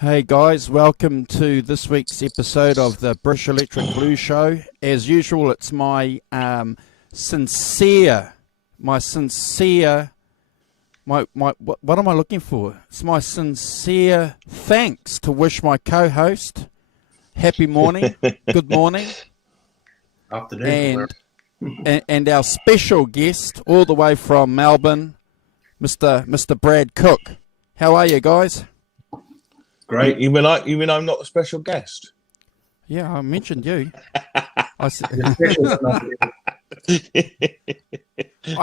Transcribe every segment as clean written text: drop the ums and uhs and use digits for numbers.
Hey guys, welcome to this week's episode of the British Electric Blues Show. As usual, it's my sincere, what am I looking for? It's my sincere thanks to wish my co-host happy morning, good morning, afternoon, and our special guest all the way from Melbourne, Mr. Brad Cook. How are you guys? Great. You mean I'm not a special guest? Yeah, I mentioned you. I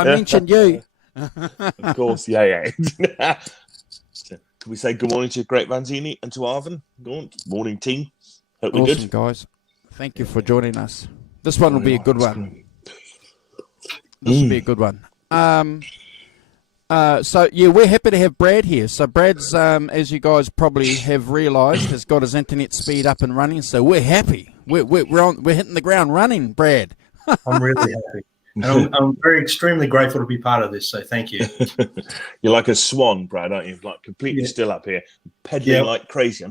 mentioned you. Of course, yeah. Can we say good morning to Great Vanzini and to Arvin? Good morning, team. Hope we're awesome, good. Guys. Thank you for joining us. This one will be a good one. This will be a good one. So we're happy to have Brad here. So Brad's, as you guys probably have realised, has got his internet speed up and running. So we're happy. We're hitting the ground running, Brad. I'm really happy. And I'm very extremely grateful to be part of this. So thank you. You're like a swan, Brad, aren't you? Like completely still up here, pedaling like crazy.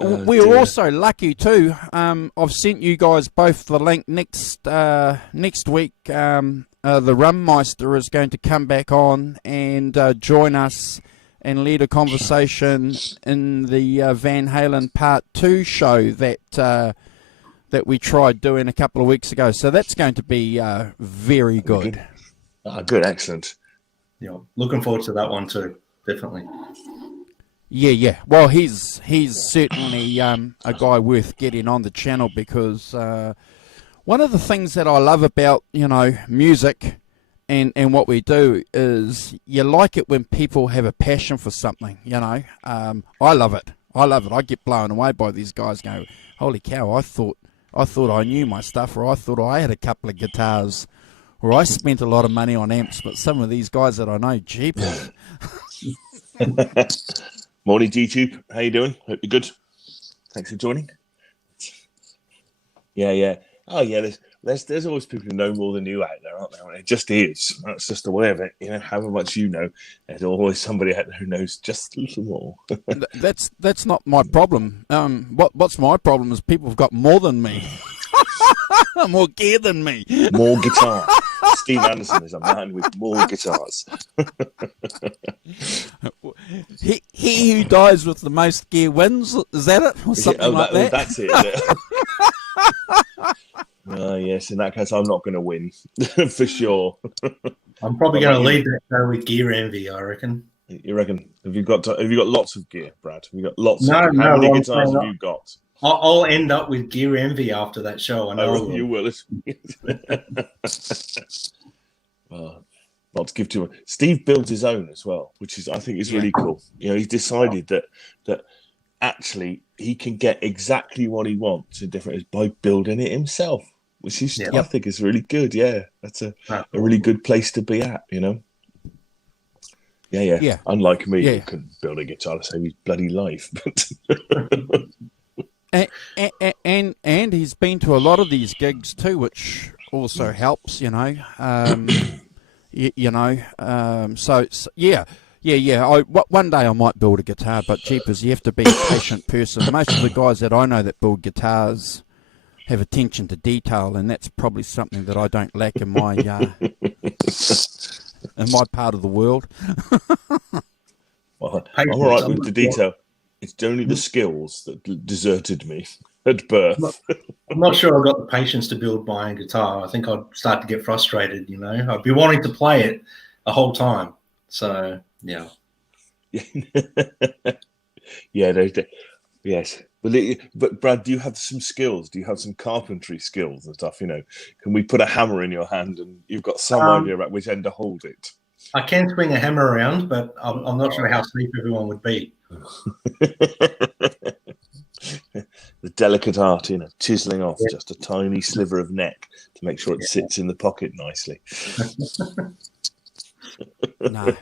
We're also lucky too. I've sent you guys both the link next week. The Rummeister is going to come back on and join us and lead a conversation in the Van Halen Part 2 show that we tried doing a couple of weeks ago. So that's going to be very good. Good, excellent. Yeah, looking forward to that one too. Definitely. Yeah. Well, he's certainly a guy worth getting on the channel because one of the things that I love about, music and what we do is you like it when people have a passion for something, I love it. I get blown away by these guys going, holy cow, I thought I knew my stuff, or I thought I had a couple of guitars, or I spent a lot of money on amps, but some of these guys that I know, jeepers. Morning, DTube. How you doing? Hope you're good. Thanks for joining. Yeah. Oh, yeah. There's always people who know more than you out there, aren't there? It just is. That's just the way of it. However much you know, there's always somebody out there who knows just a little more. That's not my problem. What's my problem is people have got more than me. More gear than me. More guitar. Steve Anderson is a man with more guitars. he who dies with the most gear wins. Is that it? Or something like that? That's it. Yes, in that case, I'm not going to win for sure. I'm probably going to lead that show with gear envy, I reckon. You reckon? Have you got lots of gear, Brad? Have you got lots? No, How many guitars have you got? I'll end up with gear envy after that show. I know. You will. Not to give too much. Steve built his own as well, which I think is really cool. He's decided that actually he can get exactly what he wants in different by building it himself, which I think is really good. Yeah, that's a really good place to be at. Yeah. Unlike me, who couldn't build a guitar to save his bloody life. And he's been to a lot of these gigs too, which also helps, So one day I might build a guitar, but jeepers, you have to be a patient person. Most of the guys that I know that build guitars have attention to detail, and that's probably something that I don't lack in my in my part of the world. Well, I'm all right with the detail. It's only the skills that deserted me at birth. I'm not sure I've got the patience to build my own guitar. I think I'd start to get frustrated, I'd be wanting to play it the whole time. So, yeah. Yes. But Brad, do you have some skills? Do you have some carpentry skills and stuff? Can we put a hammer in your hand and you've got some idea about which end to hold it? I can swing a hammer around, but I'm not sure how safe everyone would be. The delicate art, chiseling off just a tiny sliver of neck to make sure it sits in the pocket nicely. No.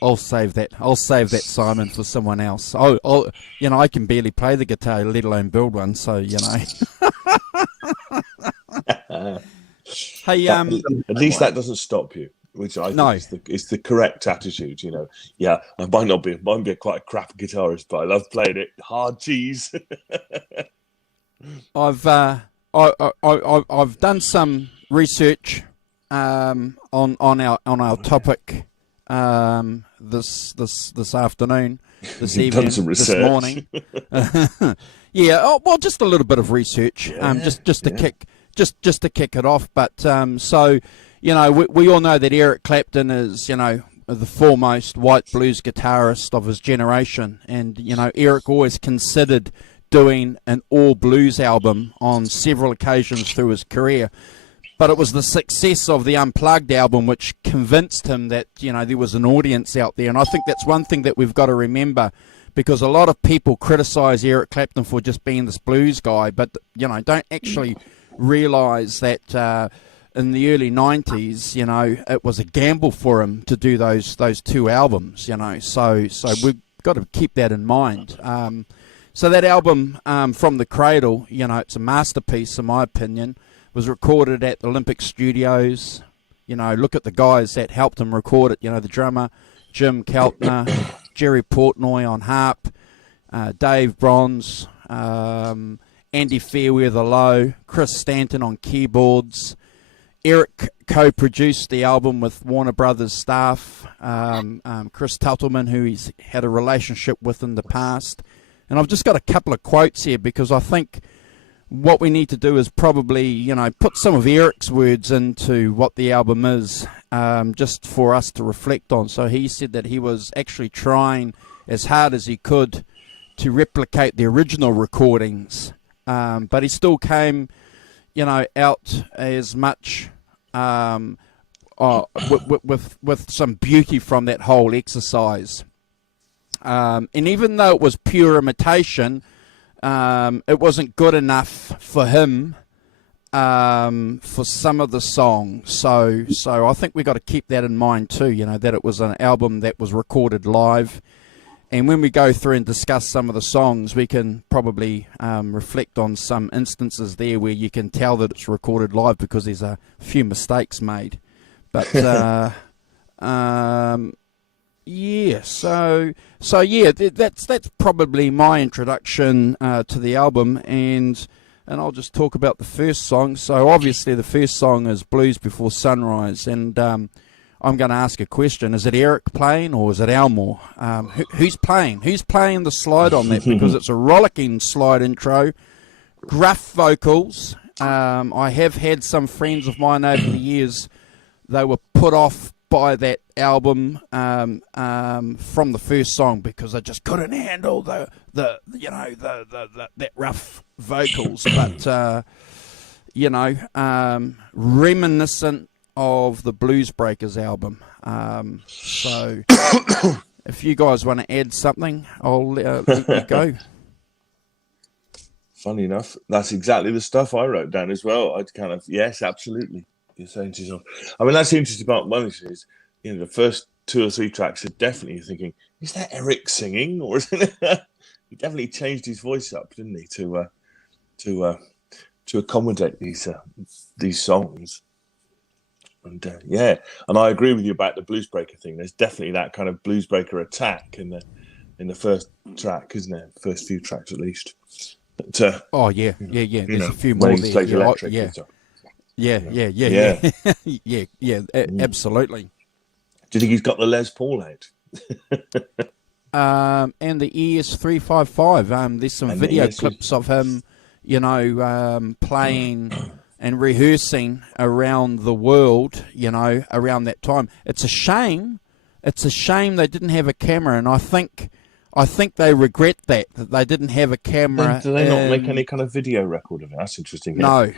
I'll save that. I'll save that, Simon, for someone else. I can barely play the guitar, let alone build one. So Hey, at least that doesn't stop you. which I think is the correct attitude. You know, yeah, I might be quite a crap guitarist, but I love playing it hard cheese. I've done some research on our topic this afternoon, this evening, done some this research. morning. Yeah, well, just a little bit of research, just to kick it off. But so, you know, we all know that Eric Clapton is, you know, the foremost white blues guitarist of his generation, and you know, Eric always considered doing an all blues album on several occasions through his career. But it was the success of the Unplugged album which convinced him that, you know, there was an audience out there. And I think that's one thing that we've got to remember, because a lot of people criticize Eric Clapton for just being this blues guy, but, you know, don't actually realize that in the early 90s, you know, it was a gamble for him to do those two albums, you know. So we've got to keep that in mind. So that album, From the Cradle, you know, it's a masterpiece in my opinion. Was recorded at the Olympic Studios. You know, look at the guys that helped him record it. You know, the drummer, Jim Keltner, Jerry Portnoy on harp, Dave Bronze, Andy Fairweather Lowe, Chris Stanton on keyboards. Eric co-produced the album with Warner Brothers staff, Chris Tuttleman, who he's had a relationship with in the past. And I've just got a couple of quotes here, because I think what we need to do is probably, you know, put some of Eric's words into what the album is, just for us to reflect on. So he said that he was actually trying as hard as he could to replicate the original recordings, but he still came, you know, out as much with some beauty from that whole exercise. And even though it was pure imitation, it wasn't good enough for him for some of the songs. So I think we've got to keep that in mind too, you know, that it was an album that was recorded live. And when we go through and discuss some of the songs, we can probably reflect on some instances there where you can tell that it's recorded live, because there's a few mistakes made. But yeah, so yeah, that's probably my introduction to the album, and I'll just talk about the first song. So obviously the first song is Blues Before Sunrise, and I'm going to ask a question: is it Eric playing or is it Elmore? Who's playing? Who's playing the slide on that? Because it's a rollicking slide intro, gruff vocals. I have had some friends of mine over the years; they were put off by that album from the first song, because I just couldn't handle the that rough vocals. But you know, reminiscent of the Blues Breakers album. So if you guys want to add something, I'll let you go. Funny enough, that's exactly the stuff I wrote down as well. I'd kind of, yes, absolutely. You're saying to yourself, I mean, that's the interesting about Money is, you know, the first 2 or 3 tracks are definitely thinking, is that Eric singing, or is it? He definitely changed his voice up, didn't he, to accommodate these songs. And yeah, and I agree with you about the Blues Breaker thing. There's definitely that kind of Blues Breaker attack in the first track, isn't there? First few tracks at least. But, oh yeah. There's a few more there. Plays electric. Yeah. Absolutely. Do you think he's got the Les Paul out? And the ES355. There's some video clips of him, you know, playing and rehearsing around the world, you know, around that time. It's a shame. It's a shame they didn't have a camera, and I think they regret that they didn't have a camera. Do they not make any kind of video record of it? That's interesting. No.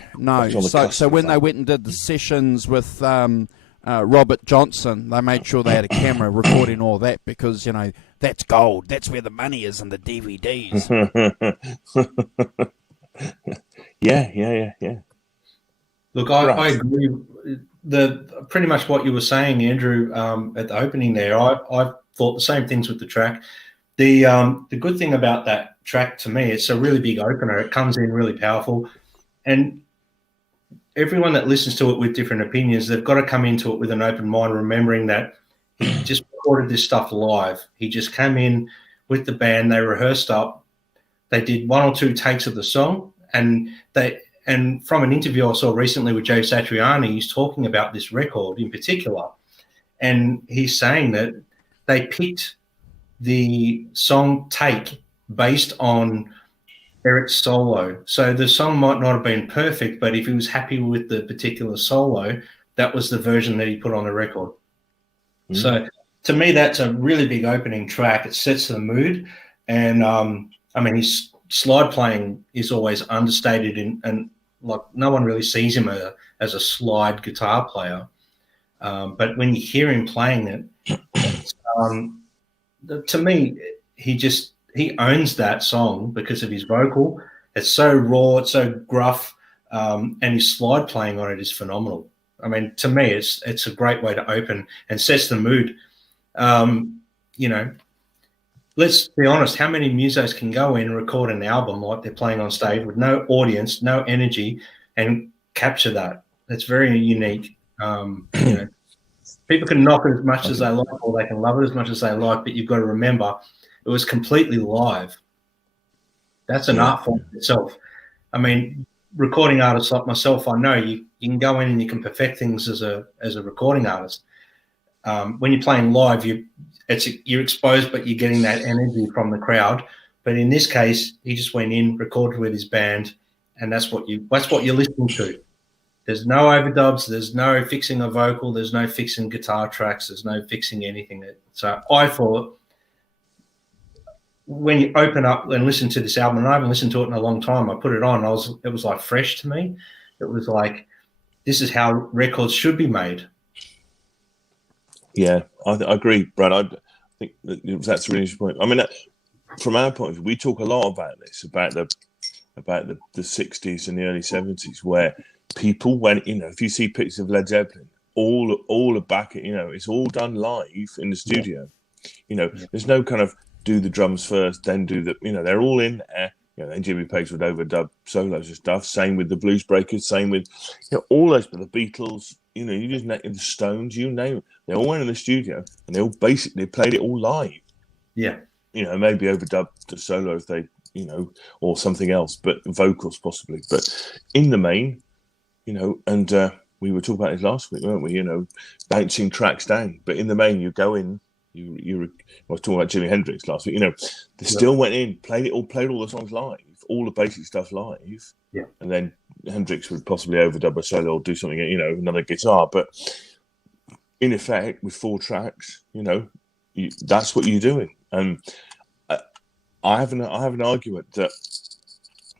So when they went and did the sessions with Robert Johnson, they made sure they had a camera recording all that, because, you know, that's gold. That's where the money is in the DVDs. Yeah. Look, I agree. Pretty much what you were saying, Andrew, at the opening there. I thought the same things with the track. The good thing about that track, to me, it's a really big opener. It comes in really powerful, and everyone that listens to it with different opinions, they've got to come into it with an open mind, remembering that he just recorded this stuff live. He just came in with the band, they rehearsed up, they did 1 or 2 takes of the song, and from an interview I saw recently with Joe Satriani, he's talking about this record in particular, and he's saying that they picked the song take based on Eric's solo. So the song might not have been perfect, but if he was happy with the particular solo, that was the version that he put on the record. So to me, that's a really big opening track. It sets the mood. And I mean, his slide playing is always understated, and like no one really sees him as a slide guitar player. But when you hear him playing it, to me, he owns that song because of his vocal. It's so raw, it's so gruff, and his slide playing on it is phenomenal. I mean, to me, it's a great way to open and sets the mood. You know, let's be honest, how many musos can go in and record an album like they're playing on stage with no audience, no energy, and capture that? It's very unique. You know, people can knock it as much as they like, or they can love it as much as they like, but you've got to remember it was completely live. That's an art form itself. I mean, recording artists like myself, I know you can go in and you can perfect things as a recording artist. When you're playing live, you're exposed, but you're getting that energy from the crowd. But in this case, he just went in, recorded with his band, and that's what you're listening to. There's no overdubs, there's no fixing a vocal, there's no fixing guitar tracks, there's no fixing anything. So I thought, when you open up and listen to this album, and I haven't listened to it in a long time, I put it on, it was like fresh to me. It was like, this is how records should be made. Yeah, I agree, Brad. I think that's a really interesting point. I mean, from our point of view, we talk a lot about this, about the 60s and the early 70s, where people went, you know, if you see pictures of Led Zeppelin, all are back, you know, it's all done live in the studio. You know, there's no kind of do the drums first, then do the, you know, they're all in there. You know, then Jimmy Page would overdub solos and stuff. Same with the Blues Breakers, same with, you know, all those, but the Beatles, you know, you just name the Stones, you name it. They all went in the studio and they all basically played it all live. Yeah. You know, maybe overdubbed the solo if they, you know, or something else, but vocals possibly. But in the main, you know, and we were talking about it last week, weren't we? You know, bouncing tracks down. But in the main, you go in, I was talking about Jimi Hendrix last week. You know, they still went in, played all the songs live, all the basic stuff live. Yeah. And then Hendrix would possibly overdub a solo or do something, you know, another guitar. But in effect, with 4 tracks, you know, that's what you're doing. And I have an argument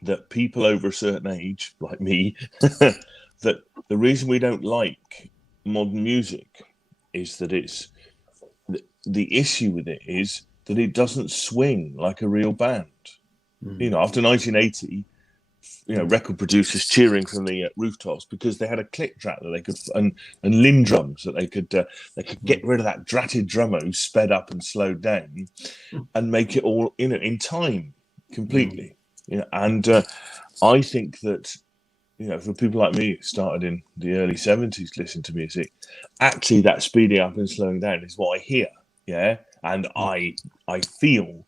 that people over a certain age, like me, that the reason we don't like modern music is that the issue with it is that it doesn't swing like a real band. You know, after 1980, you know, record producers cheering from the rooftops because they had a click track that they could and Linn drums that they could get rid of that dratted drummer who sped up and slowed down and make it all, you know, in time completely. You know, and I think that, you know, for people like me who started in the early 70s listening to music, actually that speeding up and slowing down is what I hear. Yeah. And I feel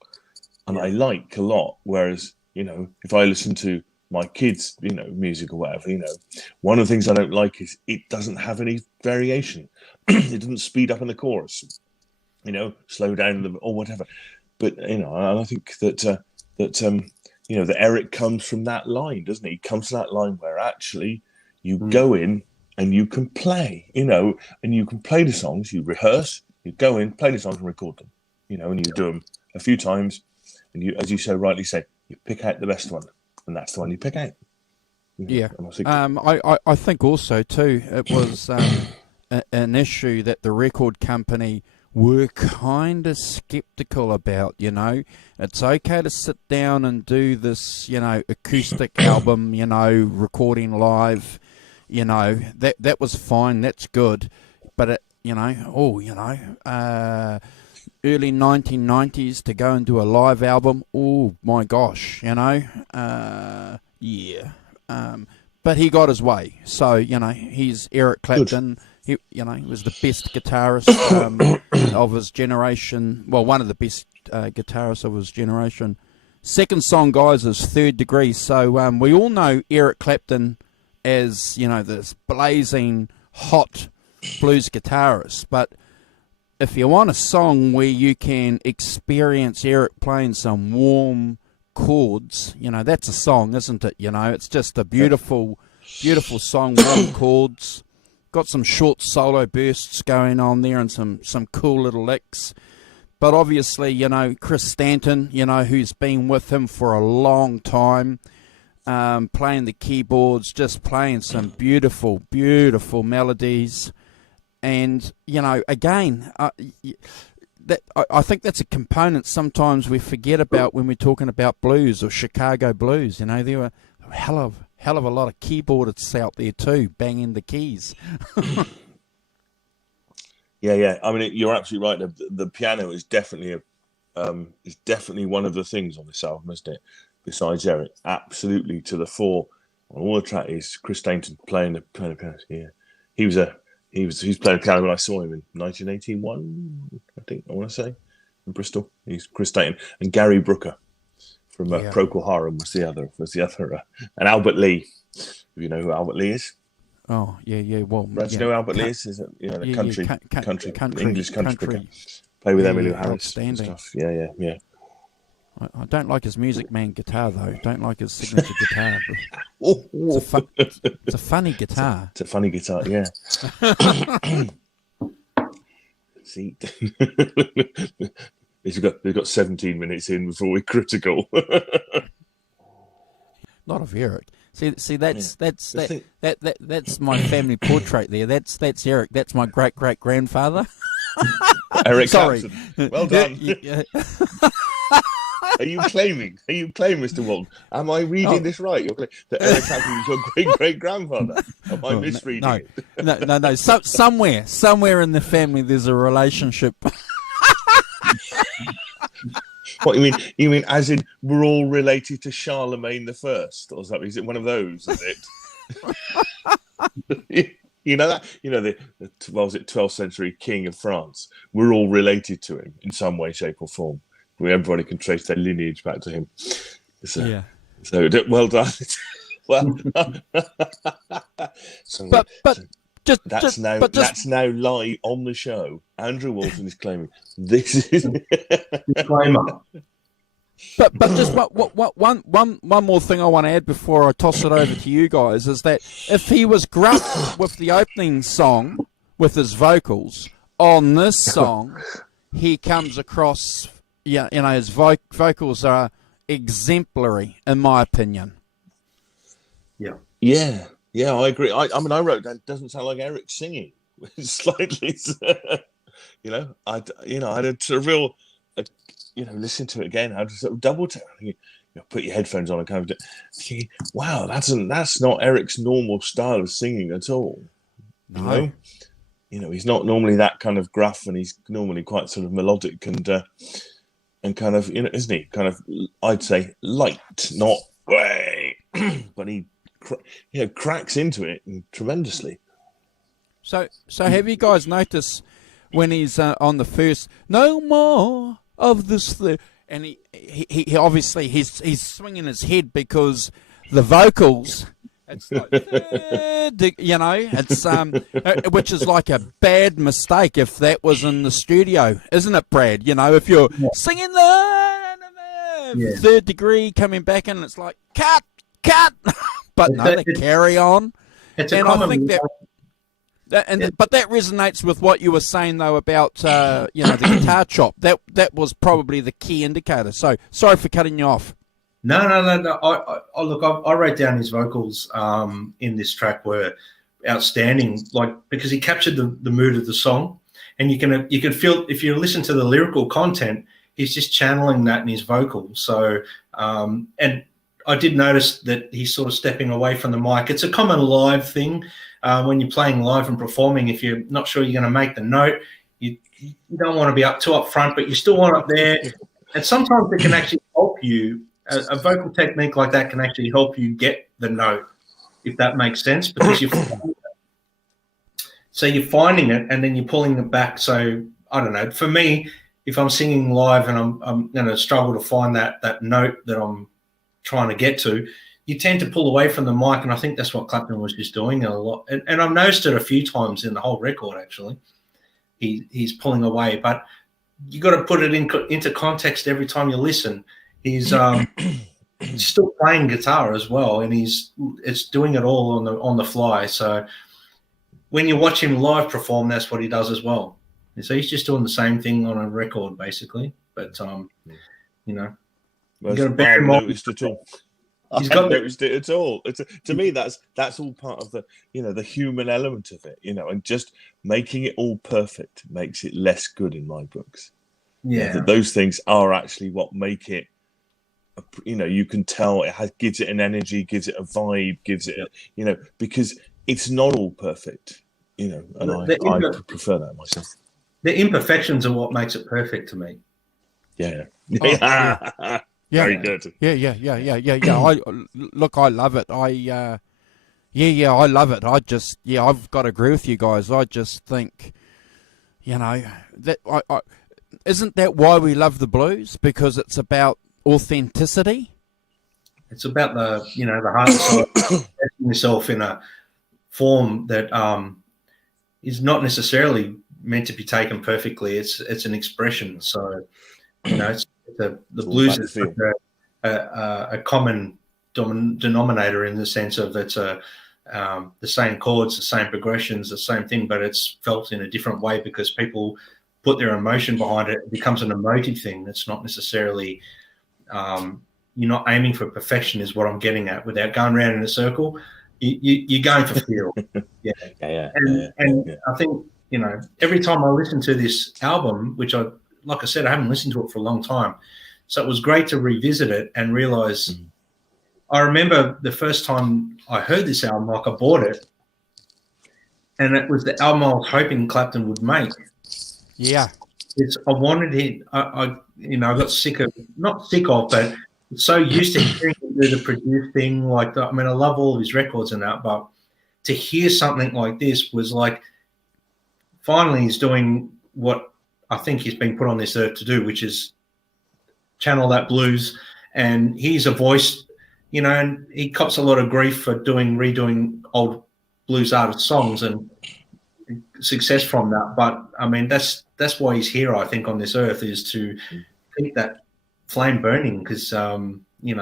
and I like a lot. Whereas, you know, if I listen to my kids, you know, music or whatever, you know, one of the things I don't like is it doesn't have any variation. It doesn't speed up in the chorus, you know, slow down or whatever. But, you know, I think that you know, that Eric comes from that line, doesn't he? He comes from that line where actually you go in and you can play, you know, and you can play the songs, you rehearse, you go in, play the songs and record them, you know, and you do them a few times. And you, as you so rightly said, you pick out the best one, and that's the one you pick out. Yeah. I think also, too, it was an issue that the record company were kind of skeptical about, you know. It's okay to sit down and do this, you know, acoustic album, you know, recording live, you know, that was fine, that's good. But, it, you know, early 1990s to go and do a live album, oh my gosh, you know, but he got his way. So, he's Eric Clapton. He was the best guitarist of his generation. Well, one of the best guitarists of his generation. Second song, guys, is Third Degree. So we all know Eric Clapton as, this blazing, hot blues guitarist. But if you want a song where you can experience Eric playing some warm chords, that's a song, isn't it? It's just a beautiful, beautiful song, warm chords. Got some short solo bursts going on there and some cool little licks. But obviously, Chris Stanton, who's been with him for a long time, playing the keyboards, just playing some beautiful, beautiful melodies. And, again, I think that's a component sometimes we forget about when we're talking about blues or Chicago blues. There were a hell of a lot of keyboardists out there too, banging the keys. Yeah. I mean, you're absolutely right. The piano is definitely one of the things on this album, isn't it? Besides Eric, absolutely to the fore on all the track is Chris Stanton playing the piano. Yeah, he was playing piano when I saw him in 1981. I think I want to say in Bristol. He's Chris Stanton and Gary Brooker from Procol Harum was the other, and Albert Lee. If you know who Albert Lee is. Oh yeah. Well, do you know who Albert Lee is? Is it the country English country picker? Play with Emmylou Harris and stuff. Yeah. I don't like his Music Man guitar though. Don't like his signature guitar. It's a funny guitar. It's a funny guitar. Yeah. See, they've got 17 minutes in before we're critical. Not of Eric. See, that's my family portrait there. That's Eric. That's my great grandfather. Eric Sorry. Clapton. Well done. Are you claiming, Mr. Walton? Am I reading this right? You're claiming that Eric Clapton is your great grandfather? Am I misreading it? No. Somewhere in the family, there's a relationship. What you mean? As in, we're all related to Charlemagne the First, or something? Is it one of those? Is it? You know that? The 12th century king of France. We're all related to him in some way, shape, or form. Where everybody can trace their lineage back to him. So well done. Well, that's now live on the show. Andrew Walton is claiming this is disclaimer. But just one more thing I want to add before I toss it over to you guys is that if he was gruff with the opening song with his vocals on this song, he comes across. His vocals are exemplary, in my opinion. Yeah, I agree. I mean, I wrote that doesn't sound like Eric singing. Slightly, I had a sort of real, listen to it again. I had to sort of double tap. Put your headphones on and kind of thinking, wow, that's not Eric's normal style of singing at all. No. He's not normally that kind of gruff, and he's normally quite sort of melodic and kind of, isn't he? Kind of, I'd say light, not way, but he, cracks into it tremendously. So have you guys noticed when he's on the first, no more of this, and he obviously he's swinging his head because the vocals. It's like, it's which is like a bad mistake if that was in the studio, isn't it, Brad? If you're singing the Third Degree coming back in, it's like cut, but no, they carry on. It's a common. I think but that resonates with what you were saying though about the guitar chop. That was probably the key indicator. So sorry for cutting you off. No. I wrote down his vocals in this track were outstanding, because he captured the mood of the song, and you can feel if you listen to the lyrical content, he's just channeling that in his vocals. So and I did notice that he's sort of stepping away from the mic. It's a common live thing when you're playing live and performing. If you're not sure you're going to make the note, you don't want to be too up front, but you still want it there. And sometimes it can actually help you. A vocal technique like that can actually help you get the note. if that makes sense, because you're finding it and then you're pulling it back. So I don't know. For me, if I'm singing live and I'm going to struggle to find that note that I'm trying to get to, you tend to pull away from the mic, and I think that's what Clapton was just doing a lot. And I've noticed it a few times in the whole record, actually. He's pulling away, but you got to put it into context every time you listen. He's still playing guitar as well, and it's doing it all on the fly. So when you watch him live perform, that's what he does as well. And so he's just doing the same thing on a record, basically. But you know, well, you got to bear in mind. He's got noticed it at all. To me, that's all part of the the human element of it, and just making it all perfect makes it less good in my books. Yeah, that those things are actually what make it. You can tell it gives it an energy, gives it a vibe, gives it because it's not all perfect, and I prefer that myself. The imperfections are what makes it perfect to me. Yeah. Yeah. Very good. Yeah. I love it. I love it. I've got to agree with you guys. I just think, that isn't that why we love the blues? Because it's about authenticity. It's about the heart and soul, expressing yourself in a form that is not necessarily meant to be taken perfectly. It's an expression. So, the blues is a common denominator in the sense of it's the same chords, the same progressions, the same thing, but it's felt in a different way because people put their emotion behind it. It becomes an emotive thing. It's not necessarily you're not aiming for perfection is what I'm getting at without going around in a circle. You're going for feel. And I think, every time I listen to this album, which like I said, I haven't listened to it for a long time. So it was great to revisit it and realize I remember the first time I heard this album, like I bought it, and it was the album I was hoping Clapton would make. Yeah. I wanted it. I got not sick of, but so used to hearing him do the produce thing. Like, I love all of his records and that, but to hear something like this was like, finally he's doing what I think he's been put on this earth to do, which is channel that blues. And he's a voice, and he cops a lot of grief for redoing old blues artist songs and success from that. But that's why he's here, I think, on this earth, is to keep that flame burning. Because you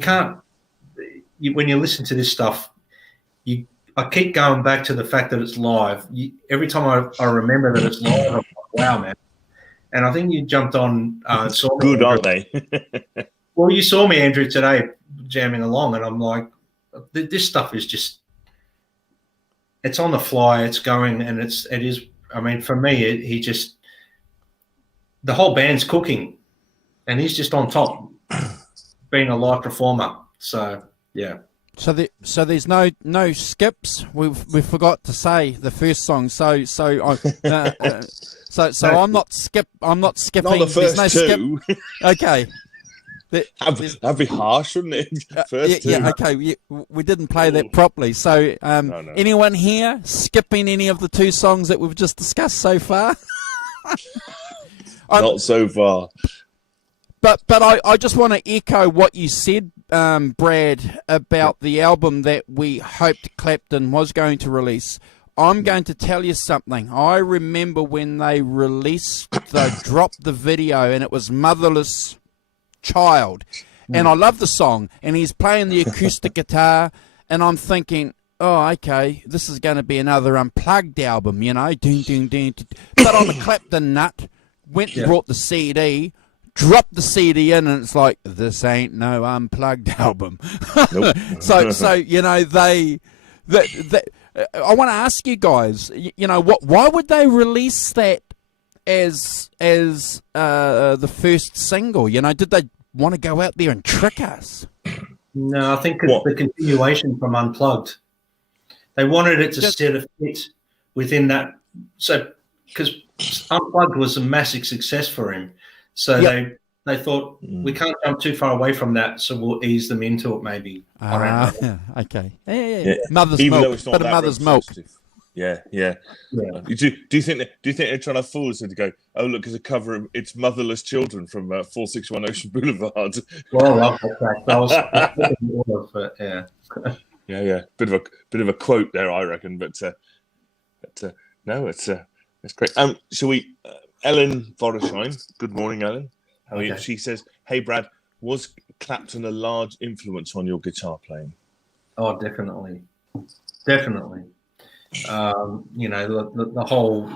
can't. When you listen to this stuff, I keep going back to the fact that it's live. Every time I remember that it's live, I'm like, wow, man. And I think you jumped on. Saw me, good, Andrew. aren't they? Well, you saw me, Andrew, today jamming along, and I'm like, this stuff is just. It's on the fly. It's going, and it is. For me, he just. The whole band's cooking, and he's just on top, being a live performer. So yeah. So there's no skips. We forgot to say the first song. So I'm not skipping. Not the first no two. Skip. Okay. That'd be harsh, wouldn't it? First two. Yeah. Okay. We didn't play that properly. So No. anyone here skipping any of the two songs that we've just discussed so far? Not so far. But I just want to echo what you said, Brad, about the album that we hoped Clapton was going to release. I'm going to tell you something. I remember when they dropped the video, and it was Motherless Child. And I love the song, and he's playing the acoustic guitar, and I'm thinking, oh, okay, this is going to be another unplugged album, Ding, ding, ding. But on the Clapton nut, went and brought the CD, dropped the CD in, and it's like, this ain't no unplugged album. Nope. so I want to ask you guys, why would they release that as the first single? Did they want to go out there and trick us? No, I think it's the continuation from Unplugged. They wanted it to sort of fit within that. So, because Unplugged was a massive success for him. So they thought we can't jump too far away from that, so we'll ease them into it. Maybe I don't know. Okay. Yeah. Mother's Even milk, though it's not bit of that mother's milk. representative. Yeah. Yeah. Do you think they're trying to fool us to go? Oh, look, it's a cover of "It's Motherless Children" from 461 Ocean Boulevard. Well, I love that track. That was yeah. Yeah. Bit of a quote there, I reckon. But no, it's great. Shall we? Ellen Vorderschein. Good morning, Ellen. How are you? She says, "Hey, Brad, was Clapton a large influence on your guitar playing?" Oh, definitely. You know, the whole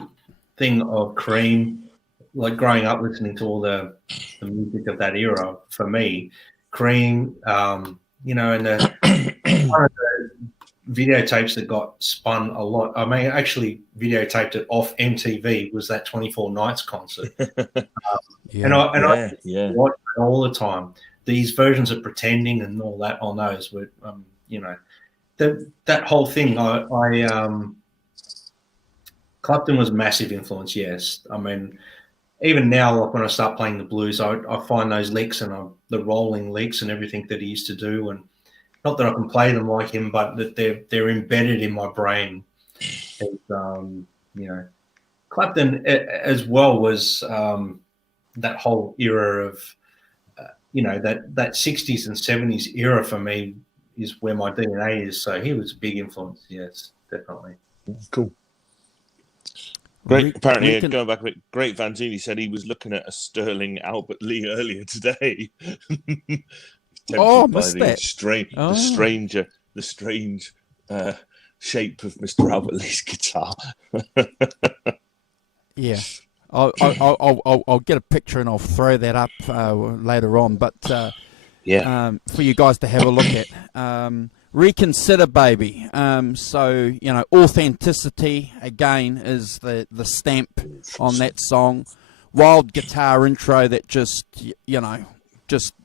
thing of Cream, like growing up listening to all the music of that era, for me, Cream, you know, and one of the videotapes that got spun a lot. I mean, actually videotaped it off MTV was that 24 Nights concert. And I watch it all the time. These versions of Pretending and all that on those were, you know, that whole thing. Clapton was a massive influence. Yes, I mean, even now, like when I start playing the blues, I find those licks and the rolling licks and everything that he used to do, and not that I can play them like him, but that they're embedded in my brain. And, you know, Clapton as well was that whole era of, you know, that 60s and 70s era for me is where my DNA is. So he was a big influence. Yes, definitely. Cool. Great. Apparently, going back a bit, Great Vanzini said he was looking at a Sterling Albert Lee earlier today. Oh, missed the that. The strange shape of Mr. Albert Lee's guitar. Yeah, I'll get a picture and I'll throw that up later on. But for you guys to have a look at. Reconsider, baby. So, you know, authenticity again is the stamp on that song. Wild guitar intro that just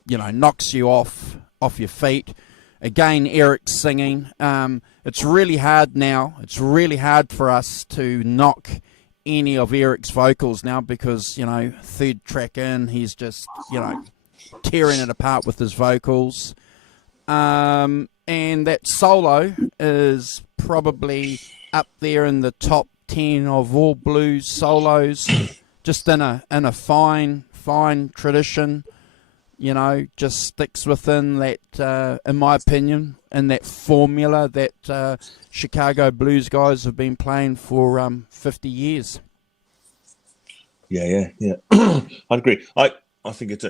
knocks you off your feet. Again, Eric singing. It's really hard now. It's really hard for us to knock any of Eric's vocals now because, you know, third track in, he's just, you know, tearing it apart with his vocals. And that solo is probably up there in the top 10 of all blues solos, just in a fine tradition, you know, just sticks within that, in my opinion, in that formula that Chicago blues guys have been playing for 50 years. Yeah. I'd agree. I think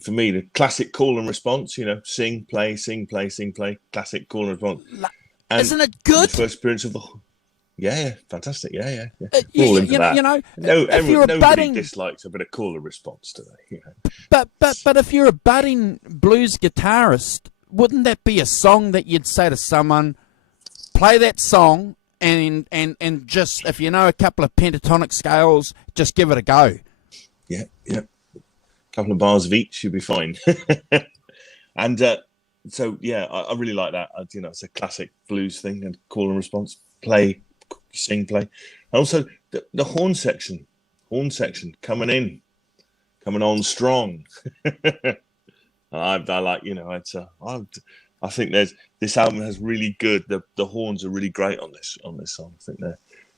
for me, the classic call and response, you know, sing, play, classic call and response. And isn't it good? The first appearance of the... Yeah, fantastic. Yeah. You know, nobody dislikes a bit of call and response, do they? You know? But if you're a budding blues guitarist, wouldn't that be a song that you'd say to someone, play that song and just, if you know a couple of pentatonic scales, just give it a go. Yeah. Couple of bars of each, you'll be fine. And so I really like that. You know, it's a classic blues thing, and call and response, play, sing, play. And also the horn section coming on strong. I like, you know, it's I think this album has really good. The horns are really great on this song. I think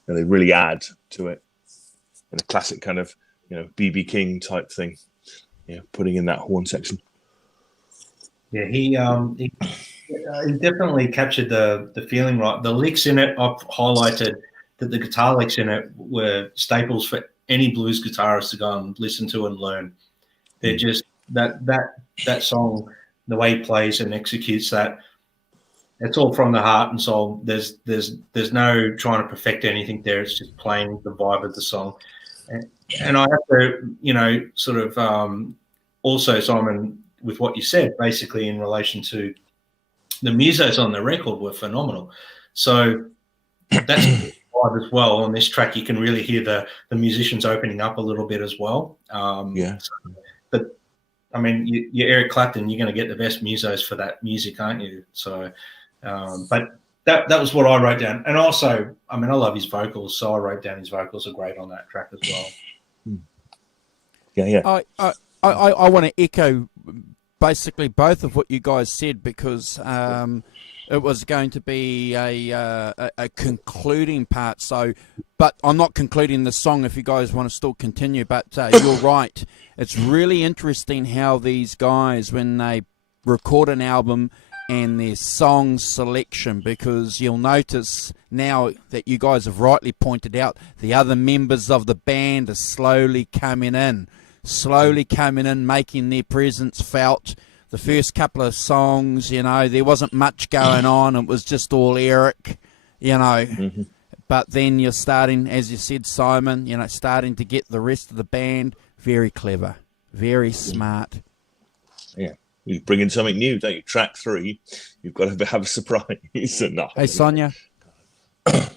they really add to it in a classic kind of, you know, B.B. King type thing. Yeah, putting in that horn section. Yeah, he definitely captured the feeling right. The licks in it, I've highlighted that the guitar licks in it were staples for any blues guitarist to go and listen to and learn. They're just that song, the way he plays and executes that, it's all from the heart and soul. There's no trying to perfect anything there. It's just playing the vibe of the song. And I have to, you know, sort of also, Simon, with what you said, basically in relation to the musos on the record were phenomenal. So that's vibe as well. On this track, you can really hear the musicians opening up a little bit as well. But, I mean, you're Eric Clapton, you're going to get the best musos for that music, aren't you? So, but that was what I wrote down. And also, I mean, I love his vocals, so I wrote down his vocals are great on that track as well. Yeah. I want to echo basically both of what you guys said, because it was going to be a concluding part. So, but I'm not concluding the song if you guys want to still continue. But you're right. It's really interesting how these guys, when they record an album and their song selection, because you'll notice now that you guys have rightly pointed out, the other members of the band are slowly coming in, making their presence felt. The first couple of songs, you know, there wasn't much going on. It was just all Eric, you know. Mm-hmm. But then you're starting, as you said, Simon, you know, starting to get the rest of the band very clever, very smart. Yeah. You bring in something new, don't you? Track 3, you've got to have a surprise. No. Hey, Sonia. Good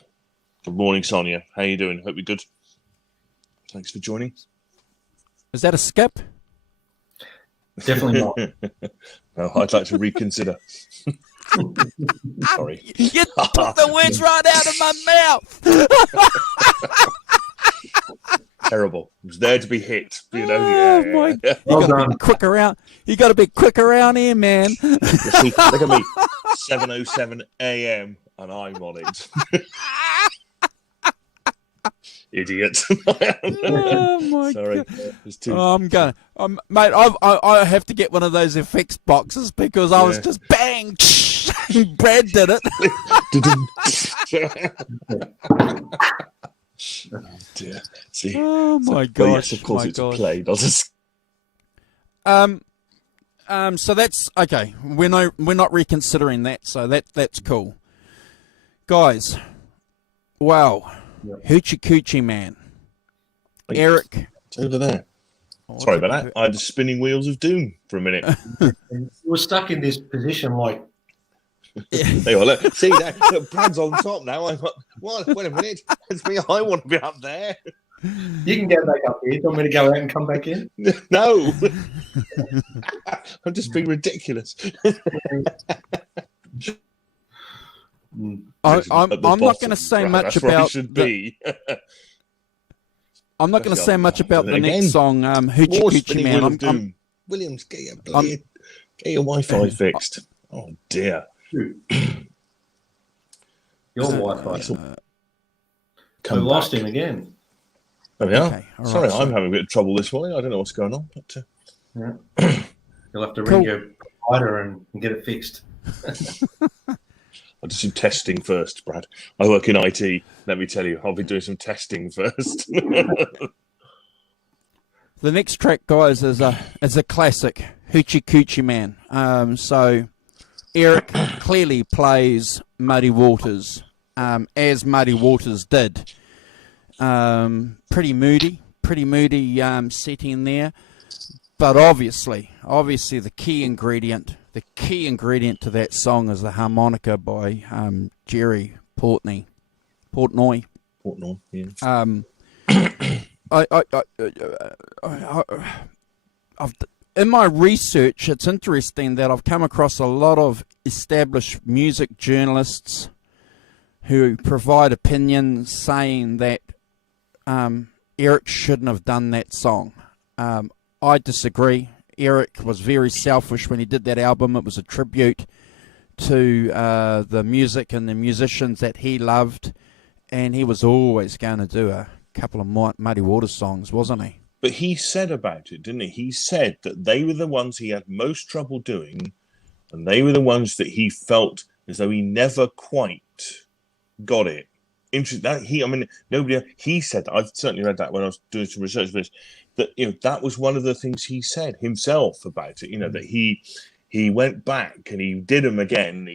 morning, Sonia. How you doing? Hope you're good. Thanks for joining. Is that a skip? Definitely not. No, I'd like to reconsider. Sorry. You took the words right out of my mouth. Terrible. It was there to be hit. You know. Oh, my. You got to be quick around. You got to be quick around here, man. See, look at me. 7:07 a.m. and I'm on it. Idiot. Oh my Sorry. God. It's too... I'm gonna, mate. I have to get one of those effects boxes, because I was just bang. Brad did it. Oh dear. See. Oh my so, gosh. Well, yes, of course it's played. I'll just... So that's okay. We're not reconsidering that. So that's cool, guys. Wow. Yep. Hoochie Coochie Man. Eric. It's over there. Sorry about that. I had the spinning wheels of doom for a minute. You were stuck in this position like... There you are, look. See, look, Brad's on top now. I'm like, what? Wait a minute. It's me. I want to be up there. You can get back up here. Do you want me to go out and come back in? No. I'm just being ridiculous. I'm not going to say much about. I'm not going to say much about the next song, Hoochie Coochie Man. Williams, get your Wi-Fi fixed. Oh dear. Your Wi-Fi. We lost him again. There we are. Okay, Sorry, I'm having a bit of trouble this morning. I don't know what's going on. But, yeah. You'll have to ring your provider and get it fixed. I'll do some testing first, Brad. I work in IT. Let me tell you, I'll be doing some testing first. The next track, guys, is a classic, Hoochie Coochie Man. So Eric clearly plays Muddy Waters, as Muddy Waters did. Pretty moody setting there. But obviously the key ingredient to that song is the harmonica by Jerry Portnoy. Yeah. In my research, it's interesting that I've come across a lot of established music journalists who provide opinions saying that Eric shouldn't have done that song. I disagree. Eric was very selfish when he did that album. It was a tribute to the music and the musicians that he loved, and he was always going to do a couple of Muddy Waters songs, wasn't he? But he said about it, didn't he? He said that they were the ones he had most trouble doing, and they were the ones that he felt as though he never quite got it. Interesting. He said that. I've certainly read that when I was doing some research for this. That that was one of the things he said himself about it. That he went back and he did them again,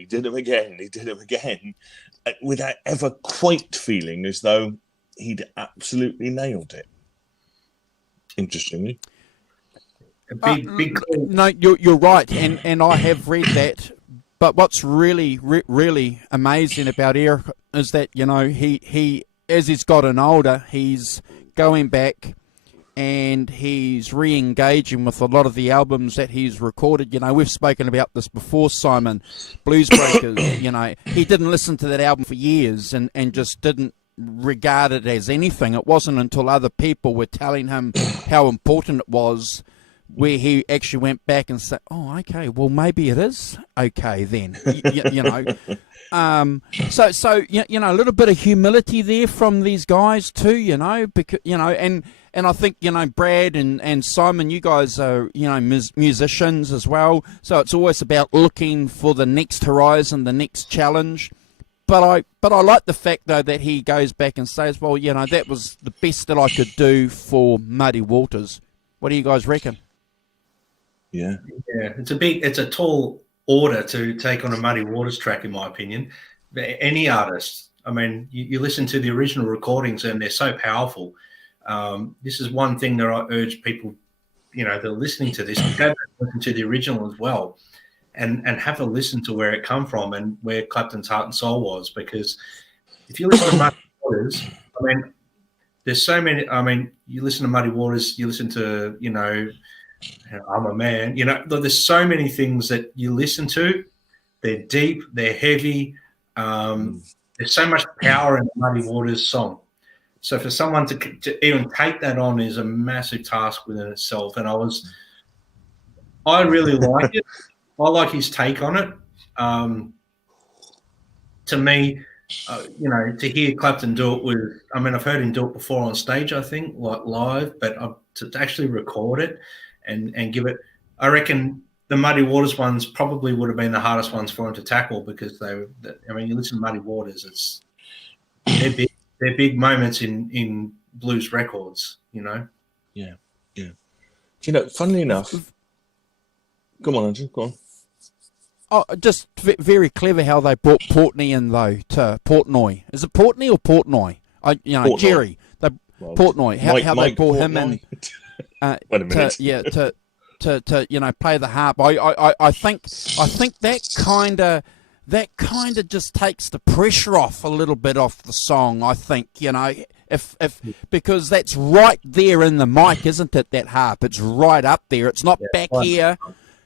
without ever quite feeling as though he'd absolutely nailed it. Interestingly, no, you're right, and I have read that. But what's really amazing about Eric is that he as he's gotten older, he's going back and he's re-engaging with a lot of the albums that he's recorded. We've spoken about this before, Simon. Blues Breakers, he didn't listen to that album for years and just didn't regard it as anything. It wasn't until other people were telling him how important it was where he actually went back and said, "Oh, okay, well maybe it is okay then." You know, so a little bit of humility there from these guys too. You know, because and I think Brad and Simon, you guys are musicians as well. So it's always about looking for the next horizon, the next challenge. But I like the fact though that he goes back and says, well, that was the best that I could do for Muddy Waters. What do you guys reckon? Yeah, it's a tall order to take on a Muddy Waters track, in my opinion. Any artist, I mean, you listen to the original recordings and they're so powerful. This is one thing that I urge people, that are listening to this, to go back and listen to the original as well, and have a listen to where it come from and where Clapton's heart and soul was. Because if you listen to Muddy Waters, I mean, there's so many. I mean, you listen to Muddy Waters, you listen to, I'm a Man. There's so many things that you listen to. They're deep, they're heavy. There's so much power in the Muddy Waters song. So for someone to even take that on is a massive task within itself. And I really like it. I like his take on it. To me, to hear Clapton do it I've heard him do it before on stage, I think, like live, but to actually record it and give it, I reckon the Muddy Waters ones probably would have been the hardest ones for him to tackle, because you listen to Muddy Waters, they're big moments in blues records, Yeah. Funnily enough, come on, Andrew, go on. Oh, just very clever how they brought Portnoy in though to Portnoy. Is it Portnoy or Portnoy? Portnoy. Jerry. Portnoy. How they brought him in. Wait a minute. To play the harp. I think that kind of just takes the pressure off a little bit off the song. I think if because that's right there in the mic, isn't it? That harp, it's right up there. It's not back here.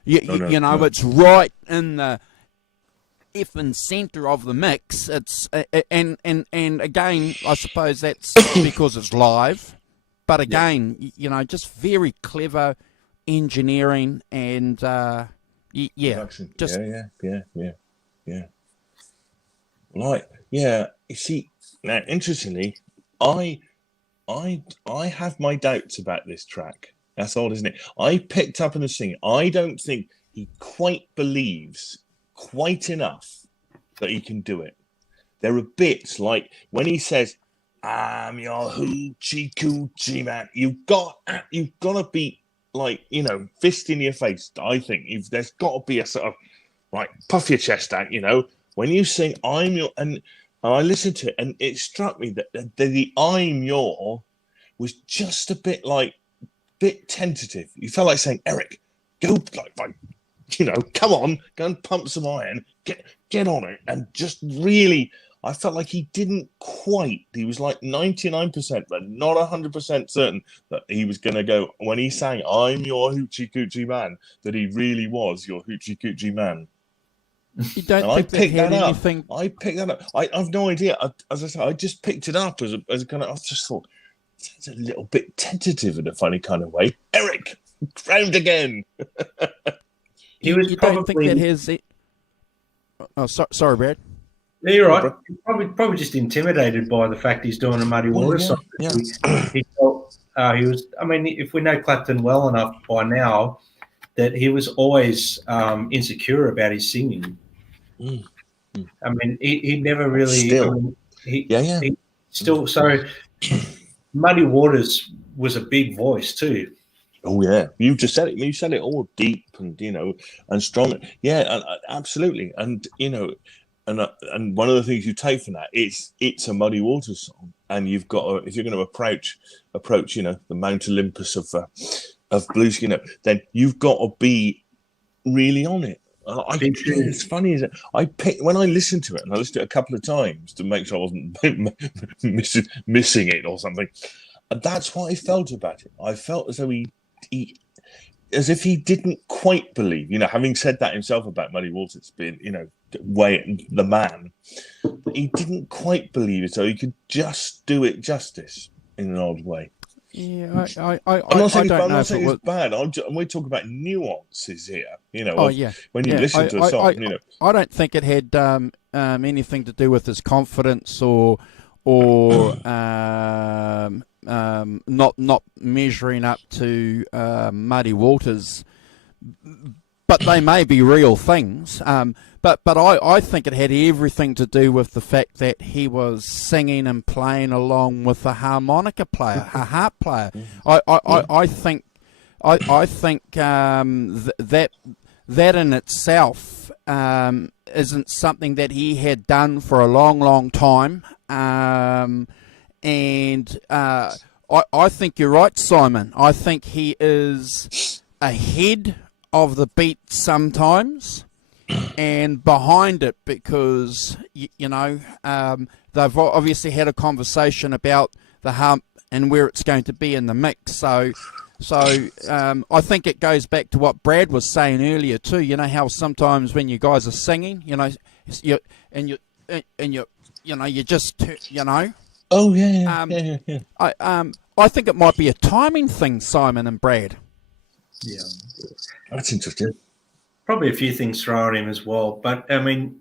No. It's right in the effing center of the mix. It's and again, I suppose that's because it's live. But again, just very clever engineering and Production. Just yeah. Like, you see, now interestingly, I have my doubts about this track. That's odd, isn't it? I picked up on the singing. I don't think he quite believes quite enough that he can do it. There are bits like when he says, "I'm your hoochie coochie man." You've got to be like, fist in your face. I think there's got to be a sort of right, puff your chest out. When you sing "I'm your," and I listened to it, and it struck me that the "I'm your" was just a bit tentative. You felt like saying, "Eric, go come on, go and pump some iron, get on it," and just really. I felt like he didn't quite. He was like 99%, but not 100% certain that he was going to go when he sang "I'm your hoochie coochie man," that he really was your hoochie coochie man. You don't think that had anything? I picked that up. I have no idea. As I said, I just picked it up as a kind of. I just thought it's a little bit tentative in a funny kind of way. Eric, round again. You don't think that has it? Oh, sorry, Brad. No, you're right. He's probably just intimidated by the fact he's doing a Muddy Waters song. Yeah. He felt he was. I mean, if we know Clapton well enough by now, that he was always insecure about his singing. I mean, he never really. Still. He still. So Muddy Waters was a big voice too. Oh yeah, you just said it. You said it all deep and and strong. Yeah, absolutely. And and one of the things you take from that, it's a Muddy Waters song, and you've got to, if you're going to approach the Mount Olympus of blues, then you've got to be really on it. It's funny, is it? When I listened to it, and I listened to it a couple of times to make sure I wasn't missing it or something. And that's what I felt about it. I felt as though he as if he didn't quite believe, having said that himself about Muddy Waters being, the man, he didn't quite believe it, so he could just do it justice in an odd way. Yeah, I'm not saying, I don't I'm know not if it saying was. it's bad. We're talking about nuances here, Oh of yeah, when you yeah. listen to a song, I don't think it had anything to do with his confidence or not measuring up to Muddy Waters, but they may be real things. But I think it had everything to do with the fact that he was singing and playing along with a harmonica player, a harp player. I think that in itself isn't something that he had done for a long, long time. And I think you're right, Simon. I think he is ahead of the beat sometimes and behind it because, they've obviously had a conversation about the hump and where it's going to be in the mix. So I think it goes back to what Brad was saying earlier too. You know how sometimes when you guys are singing, you just. Oh yeah. I think it might be a timing thing, Simon and Brad. Yeah, That's interesting. Probably a few things thrown at him as well. But I mean,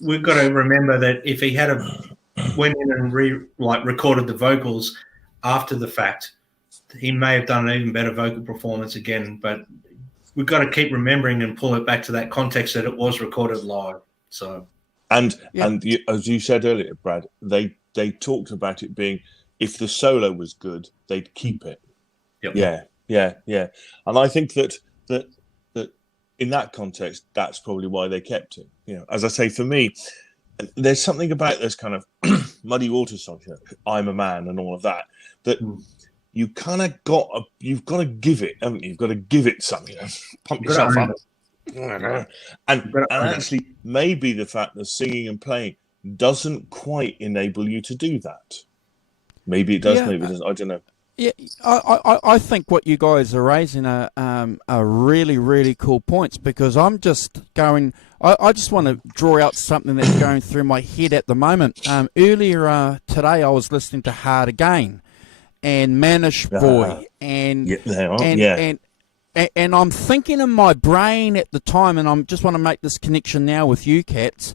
we've got to remember that if he had went in and recorded the vocals after the fact, he may have done an even better vocal performance again. But we've got to keep remembering and pull it back to that context that it was recorded live. So, and as you said earlier, Brad, they talked about it being, if the solo was good, they'd keep it. Yep. Yeah. And I think that in that context, that's probably why they kept it. As I say, for me, there's something about those kind of Muddy Waters songs, I'm a Man and all of that, you kind of you've got to give it, haven't you? You've got to give it something, pump yourself up. And actually, maybe the fact that singing and playing doesn't quite enable you to do that. Maybe it does, maybe it doesn't. I don't know. Yeah, I think what you guys are raising are really, really cool points because I'm just going. I just want to draw out something that's going through my head at the moment. Earlier today, I was listening to Hard Again and Manish Boy, and I'm thinking in my brain at the time, and I just want to make this connection now with you cats.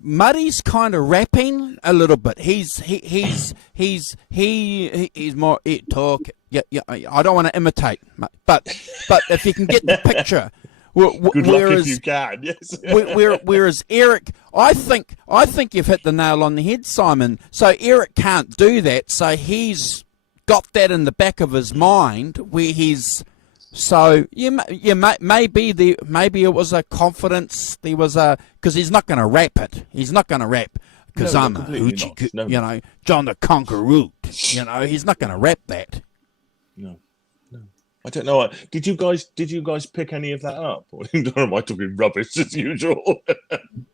Muddy's kind of rapping a little bit. He's more talk. Yeah. I don't want to imitate, but if you can get the picture. Good luck if you can. Yes. Whereas Eric, I think you've hit the nail on the head, Simon. So Eric can't do that. So he's got that in the back of his mind where he's. So maybe it was a confidence. There was because he's not going to rap it. He's not going to rap because I'm a hoochie, John the Conqueror. He's not going to rap that. No. I don't know. Did you guys pick any of that up? Or am I talking rubbish as usual?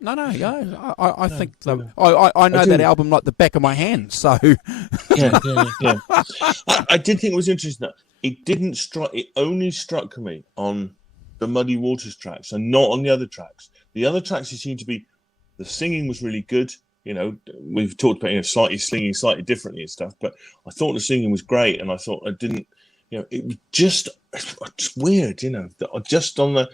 No. I think so. I know that album like the back of my hand. So yeah. I did think it was interesting that it didn't strike. It only struck me on the Muddy Waters tracks and not on the other tracks. The other tracks, it seemed to be the singing was really good. We've talked about slightly singing slightly differently and stuff, but I thought the singing was great, and I thought I didn't. It was just weird, just on the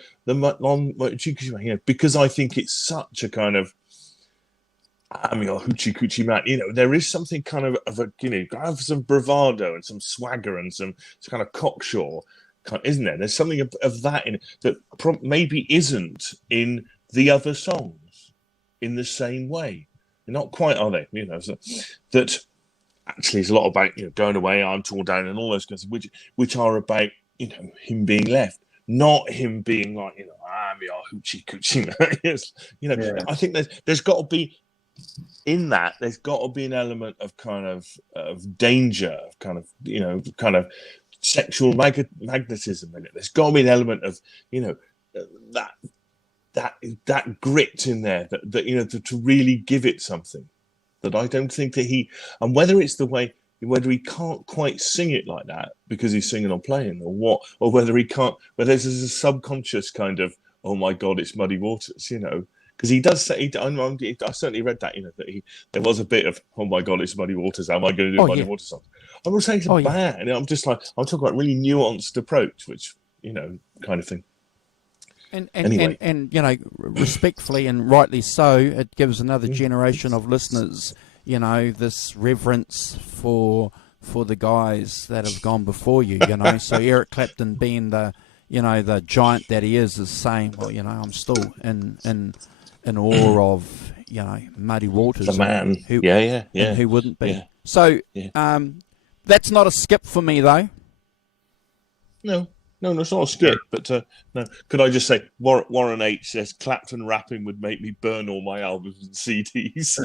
because I think it's such a kind of, your hoochie coochie man. There is something kind of a, have some bravado and some swagger and some kind of cocksure, isn't there? There's something of that in it that maybe isn't in the other songs in the same way. They're not quite, are they? So that. Actually, it's a lot about going away, I'm torn down, and all those kinds of which are about him being left, not him being like I'm your hoochie coochie. I think there's got to be in that. There's got to be an element of kind of danger, of kind of sexual magnetism in it. There's got to be an element of that grit in there that to really give it something. That I don't think that and whether it's whether he can't quite sing it like that because he's singing or playing or what, or whether he can't, whether there's a subconscious kind of, oh my God, it's Muddy Waters, because he does say, I certainly read that, that there was a bit of, oh my God, it's Muddy Waters. How am I going to do Muddy Waters song? I'm not saying it's bad. And I'm just like, I'm talking about really nuanced approach, which, kind of thing. And Anyway. and respectfully and rightly so, it gives another generation of listeners, this reverence for the guys that have gone before you, So Eric Clapton, being the the giant that he is saying, well, I'm still in awe of Muddy Waters, the man. And who wouldn't be? So that's not a skip for me though. No, it's not a skip. But no, could I just say, Warren H says Clapton rapping would make me burn all my albums and CDs.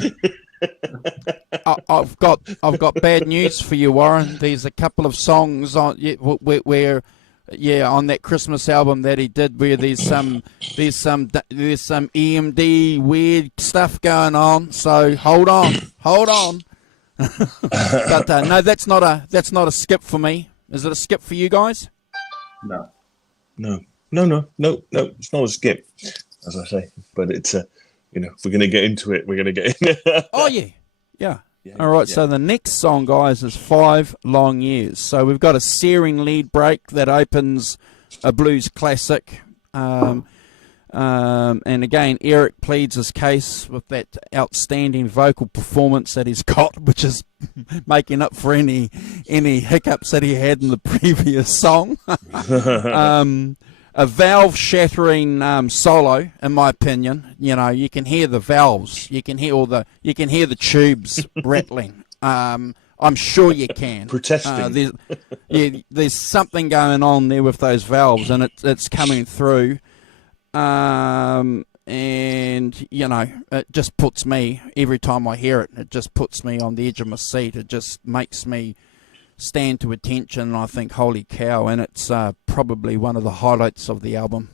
I've got bad news for you, Warren. There's a couple of songs on where on that Christmas album that he did where there's some EMD weird stuff going on. So hold on. But no, that's not a skip for me. Is it a skip for you guys? No. It's not a skip, as I say. But it's if we're going to get into it, we're going to get in. Oh yeah. All right. So the next song, guys, is 5 Long Years. So we've got a searing lead break that opens a blues classic. And again, Eric pleads his case with that outstanding vocal performance that he's got, which is making up for any hiccups that he had in the previous song. A valve-shattering solo, in my opinion. You can hear the valves, you can hear the tubes rattling. I'm sure you can. Protesting. There's something going on there with those valves, and it's coming through. And it just puts me, every time I hear it just puts me on the edge of my seat. It just makes me stand to attention, and I think, holy cow, and it's probably one of the highlights of the album.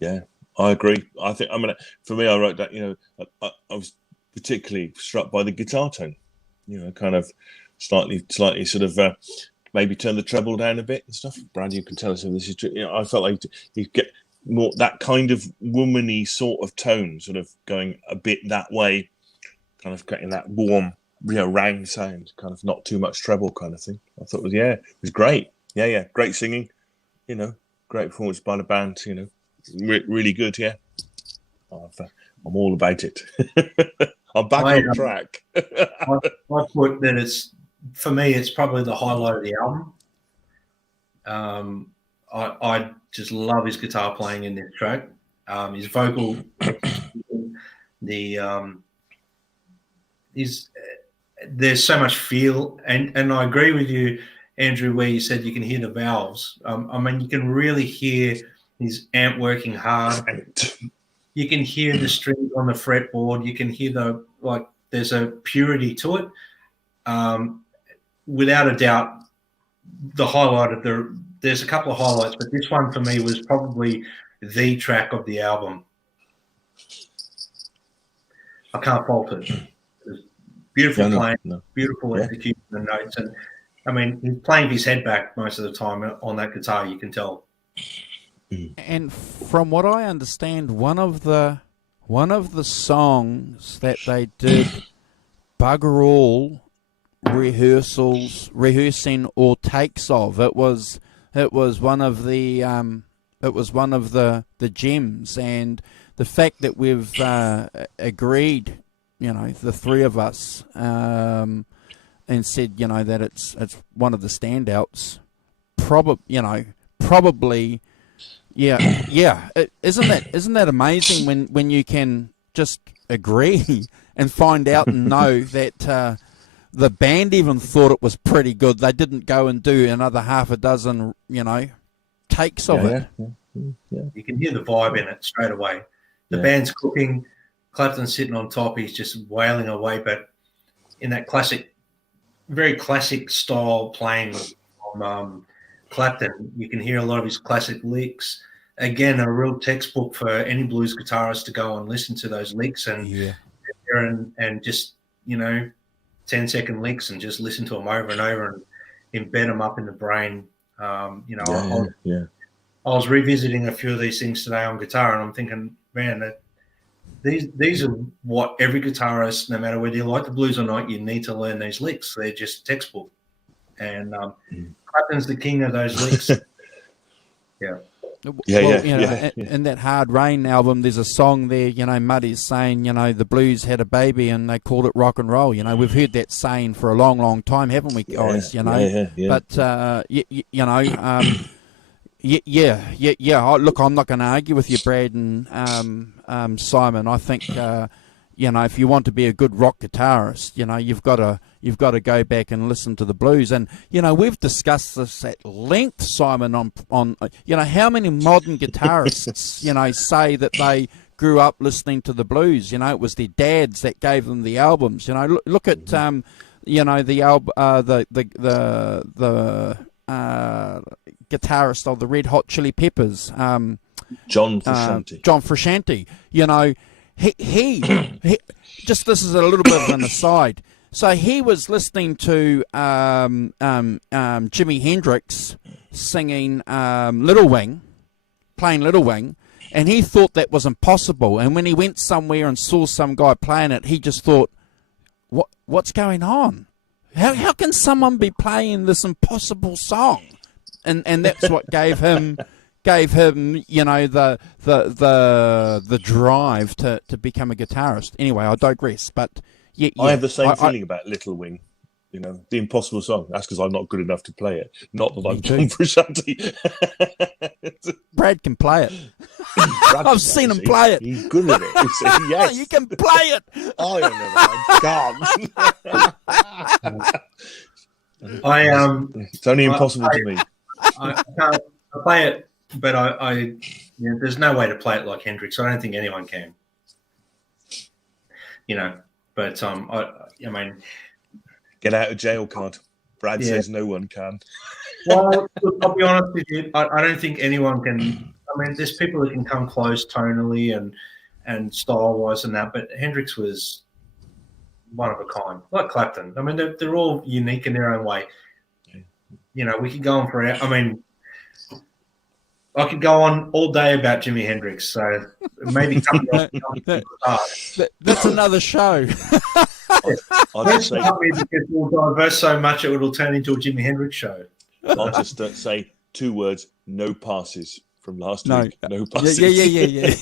Yeah, I agree. I think, for me, I wrote that, I was particularly struck by the guitar tone, kind of slightly sort of maybe turn the treble down a bit and stuff. Brad, you can tell us if this is true. I felt like you get more that kind of womany sort of tone, sort of going a bit that way, kind of getting that warm, round sound, kind of not too much treble kind of thing. I thought it was great. Yeah, great singing, great performance by the band, really good. Yeah, I'm all about it. I'm back on track. I put that for me, it's probably the highlight of the album. I just love his guitar playing in this track. His vocal, there's so much feel, and I agree with you, Andrew, where you said you can hear the valves. You can really hear his amp working hard. You can hear the strings on the fretboard. You can hear there's a purity to it. Without a doubt, the highlight of there's a couple of highlights, but this one for me was probably the track of the album. I can't fault it. Beautiful playing, beautiful execution of the notes, and he's playing with his head back most of the time on that guitar. You can tell. And from what I understand, one of the songs that they did bugger all rehearsing or takes of, it was one of the gems, and the fact that we've agreed, the three of us, and said, that it's one of the standouts. Probably, yeah. Isn't that amazing when you can just agree and find out and know that the band even thought it was pretty good. They didn't go and do another half a dozen, takes of it. Yeah. You can hear the vibe in it straight away. The band's cooking. Clapton's sitting on top. He's just wailing away, but in that very classic style playing from Clapton, you can hear a lot of his classic licks. Again, a real textbook for any blues guitarist to go and listen to those licks and just 10-second licks and just listen to them over and over and embed them up in the brain. I was revisiting a few of these things today on guitar, and I'm thinking, man, these are what every guitarist, no matter whether you like the blues or not, you need to learn these licks. They're just textbook. And Clapton's the king of those licks. Yeah. In that Hard Rain album, there's a song there, Muddy's saying, the blues had a baby and they called it rock and roll. We've heard that saying for a long, long time, haven't we, guys? But, look, I'm not going to argue with you, Brad and Simon. I think, if you want to be a good rock guitarist, you've got to go back and listen to the blues. And we've discussed this at length, Simon, on how many modern guitarists say that they grew up listening to the blues. It was their dads that gave them the albums. Look at the guitarist of the Red Hot Chili Peppers, John Frusciante. John Frusciante. He just, this is a little bit of an aside. So he was listening to Jimi Hendrix singing Little Wing, playing Little Wing, and he thought that was impossible. And when he went somewhere and saw some guy playing it, he just thought, what's going on? How can someone be playing this impossible song? And that's what gave him the drive to become a guitarist. Anyway, I digress. But I have the same feeling about Little Wing. The impossible song. That's because I'm not good enough to play it. Not that I'm John Frusciante. Brad can play it. I've seen him play it. He's good at it. Yes. You can play it. It's only impossible to me. I can't play it, but I there's no way to play it like Hendrix. I don't think anyone can. But I mean, get out of jail card. Brad says no one can. Well, I'll be honest with you. I don't think anyone can. I mean, there's people that can come close tonally and style-wise and that, but Hendrix was one of a kind, like Clapton. I mean, they're all unique in their own way. We could go on for. I mean, I could go on all day about Jimi Hendrix. So maybe that's another show. I'll just say, because we'll diverse so much, it will turn into a Jimi Hendrix show. I'll just say 2 words: no passes from last week. No passes. Yeah.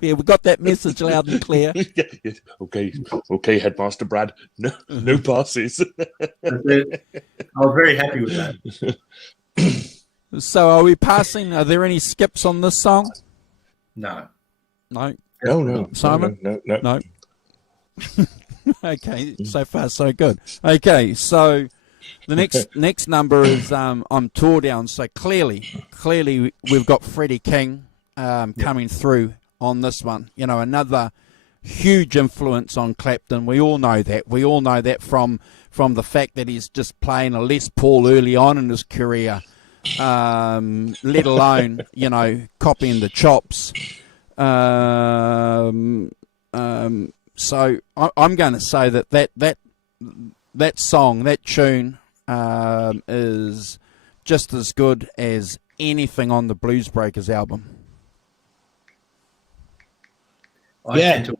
Yeah, we got that message loud and clear. Yeah. Okay, Headmaster Brad. No passes. I was very happy with that. So, are we passing? Are there any skips on this song? No. Simon? No. Okay, so far so good. Okay, so the next number is I'm Tore Down. So clearly we've got Freddie King coming through on this one. Another huge influence on Clapton. We all know that. We all know that from the fact that he's just playing a Les Paul early on in his career, let alone copying the chops. So I'm going to say that song, that tune, is just as good as anything on the Blues Breakers album. I tend to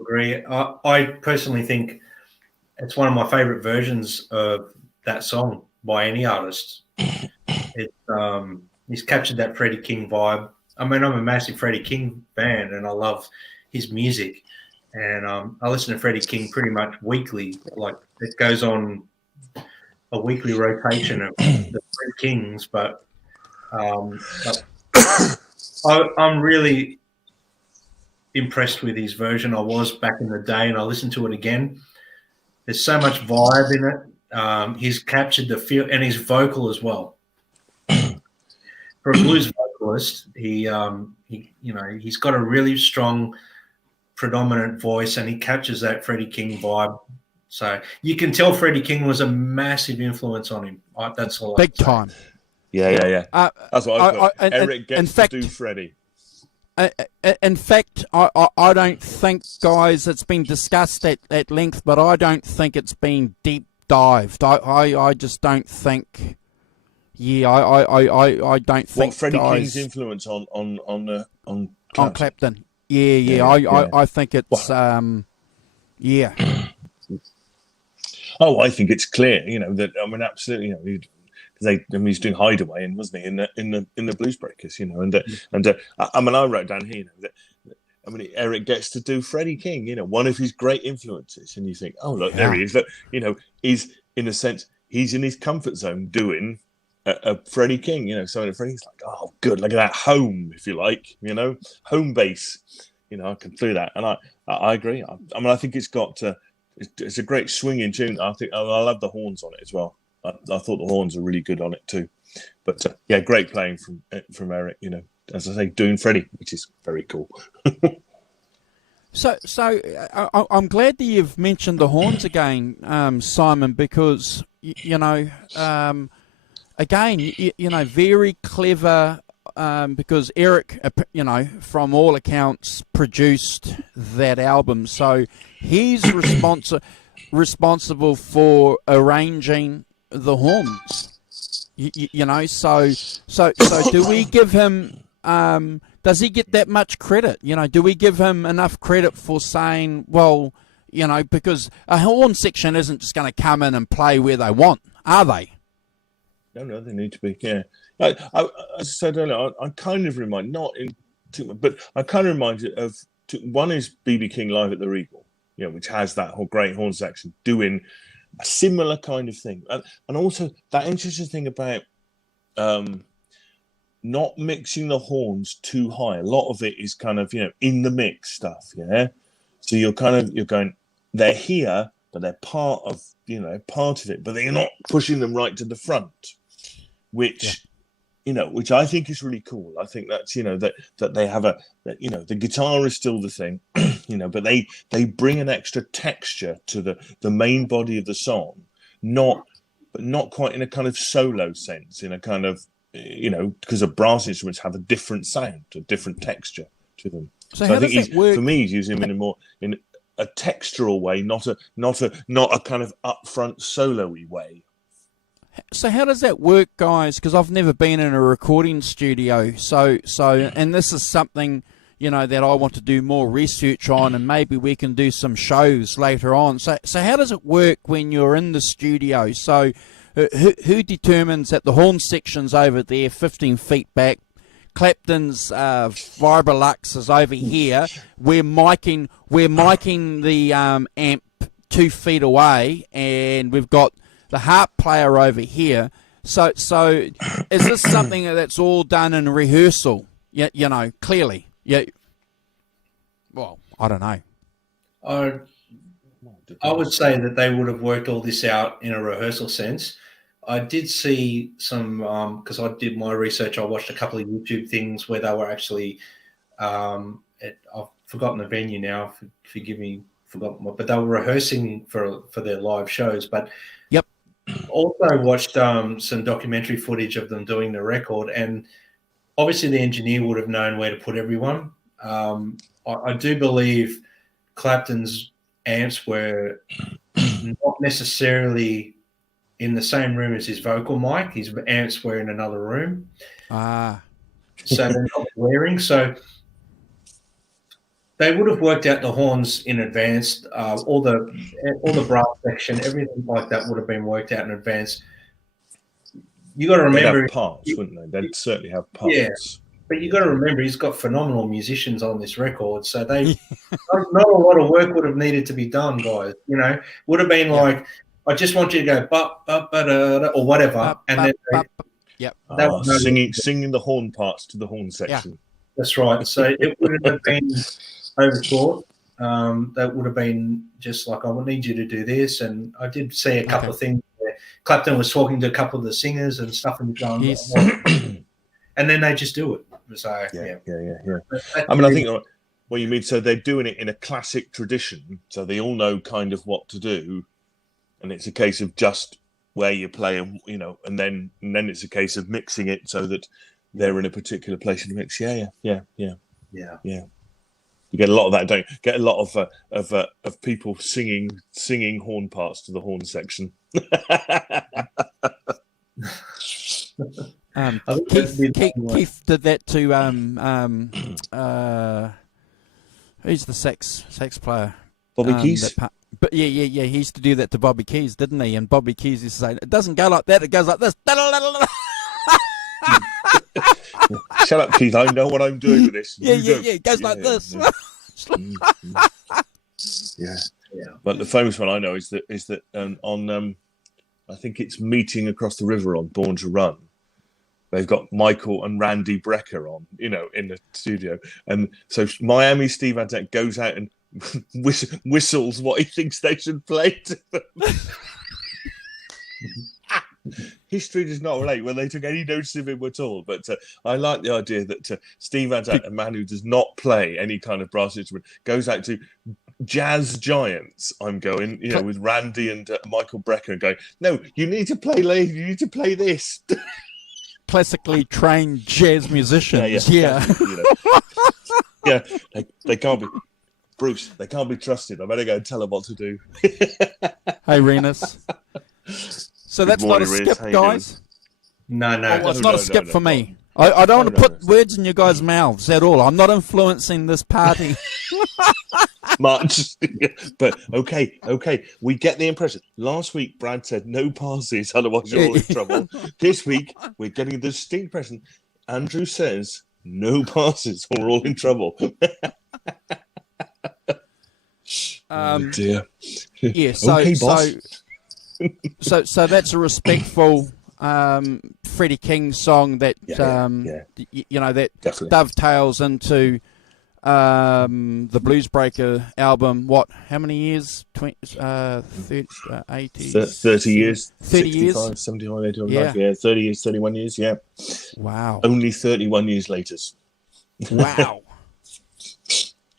agree. I personally think it's one of my favourite versions of that song by any artist. He's captured that Freddie King vibe. I mean, I'm a massive Freddie King fan, and I love his music. And I listen to Freddie King pretty much weekly. Like, it goes on a weekly rotation of the Freddie Kings. But I'm really impressed with his version. I was back in the day, and I listened to it again. There's so much vibe in it. He's captured the feel, and his vocal as well. For a blues vocalist, he's got a really strong, predominant voice, and he captures that Freddie King vibe. So you can tell Freddie King was a massive influence on him. That's all. Big time. Yeah. That's what I thought. Eric gets to do Freddie. In fact, I don't think, guys, it's been discussed at length, but I don't think it's been deep dived. I just don't think. Yeah, I don't think. What Freddie King's influence on on Clapton. Yeah. I think it's yeah. Oh, I think it's clear, that absolutely, he's doing Hideaway, and wasn't he in the Blues Breakers, I wrote down here, that Eric gets to do Freddie King, one of his great influences, and you think, oh look, there he is, that is in a sense he's in his comfort zone doing a Freddie King, so Freddie's like, oh good, look at that home, if you like, home base, I can do that, and I agree. I think it's got. It's a great swinging tune. I love the horns on it as well. I thought the horns are really good on it too. But great playing from Eric. As I say, doing Freddie, which is very cool. So I'm glad that you've mentioned the horns again, Simon, because again, very clever. Because Eric, from all accounts, produced that album, so he's responsible for arranging the horns. So do we give him? Does he get that much credit? Do we give him enough credit for saying, well, because a horn section isn't just going to come in and play where they want, are they? No, they need to be. Yeah, as I said earlier, I kind of remind, not in too much, but I kind of remind you of one is BB King live at the Regal, which has that whole great horn section doing a similar kind of thing, and also that interesting thing about not mixing the horns too high. A lot of it is kind of in the mix stuff. Yeah, so you're going, they're here, but they're part of it, but they're not pushing them right to the front. Which I think is really cool. I think that's that they have the guitar is still the thing, but they bring an extra texture to the main body of the song, not quite in a kind of solo sense, in a kind of because the brass instruments have a different sound, a different texture to them. So I think for me, he's using them in a textural way, not a kind of upfront solo-y way. So how does that work, guys? Because I've never been in a recording studio. So, and this is something that I want to do more research on, and maybe we can do some shows later on. So how does it work when you're in the studio? So, who determines that the horn section's over there, 15 feet back? Clapton's Vibrolux is over here. We're miking the amp 2 feet away, and we've got the harp player over here. So is this something that's all done in rehearsal? Yeah, clearly. Yeah. Well, I don't know. I would say that they would have worked all this out in a rehearsal sense. I did see some, because I did my research, I watched a couple of YouTube things where they were actually, I've forgotten the venue now, forgive me, but they were rehearsing for their live shows. But yep. Also watched some documentary footage of them doing the record, and obviously the engineer would have known where to put everyone. I do believe Clapton's amps were not necessarily in the same room as his vocal mic. His amps were in another room. So they're not wearing. So they would have worked out the horns in advance. All the brass section, everything like that would have been worked out in advance. You got to remember, they'd have parts, wouldn't they? They'd certainly have parts. Yeah, but you got to remember, he's got phenomenal musicians on this record, so they not a lot of work would have needed to be done, guys. Would have been like, I just want you to go or whatever, and then singing the horn parts to the horn section. Yeah. That's right. So it would have been overthought. That would have been just like, I would need you to do this. And I did see a couple of things where Clapton was talking to a couple of the singers and stuff, and going, yes. And then they just do it. So yeah. I think what you mean. So they're doing it in a classic tradition, so they all know kind of what to do, and it's a case of just where you play, and and then it's a case of mixing it so that they're in a particular place in the mix. Yeah. You get a lot of that, don't you? Get a lot of people singing horn parts to the horn section. Keith did that to who's the sax player? Bobby Keys. But yeah. He used to do that to Bobby Keys, didn't he? And Bobby Keys used to say, "It doesn't go like that. It goes like this." Shut up, Keith. I know what I'm doing with this. Yeah. It goes like this. Yeah. But the famous one I know is that on I think it's Meeting Across the River on Born to Run. They've got Michael and Randy Brecker on, in the studio, and so Miami Steve Adette goes out and whistles what he thinks they should play to them. History does not relate when they took any notice of him at all. But I like the idea that Steve Adette, a man who does not play any kind of brass instrument, goes out to jazz giants. I'm going, with Randy and Michael Brecker, and going, no, you need to play this. Classically trained jazz musicians. Yeah. Yeah, they can't be. Bruce, they can't be trusted. I better go and tell them what to do. Hey, Renus. So that's not a skip, guys? No. Well, it's not a skip for me. I don't want to put words in you guys' mouths at all. I'm not influencing this party. Much. But okay. We get the impression. Last week, Brad said no passes, otherwise you're all in trouble. This week, we're getting the distinct impression. Andrew says no passes, or we're all in trouble. Oh dear. Yeah, so okay, boss. So that's a respectful Freddie King song that that definitely dovetails into the Bluesbreaker album. What? How many years? 30 years. 30 years. 75, 80, yeah. 30 years, 31 years. Yeah. Wow. Only 31 years later. Wow.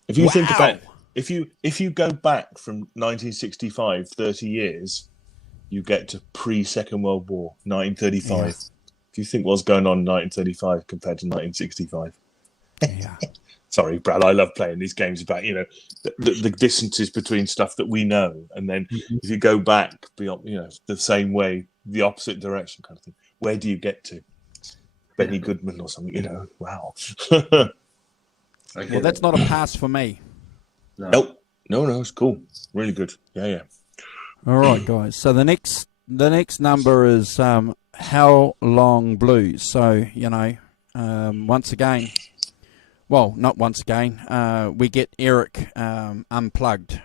If you think about, if you go back from 1965, 30 years, you get to pre-Second World War, 1935. Yeah. If you think what's going on in 1935 compared to 1965. Yeah. Sorry, Brad, I love playing these games about, the distances between stuff that we know. And then if you go back beyond, the same way, the opposite direction kind of thing, where do you get to? Benny Goodman or something, wow. Well, that's not a pass for me. Nope. No, it's cool. Really good. Yeah. All right, guys. So the next number is How Long Blues. So, once again, well, not once again, we get Eric unplugged.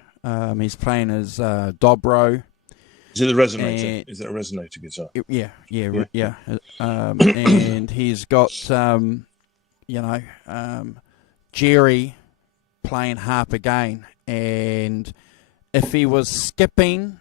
He's playing his dobro. Is it a resonator? Is it a resonator guitar? Yeah. And he's got, Jerry playing harp again. And if he was skipping,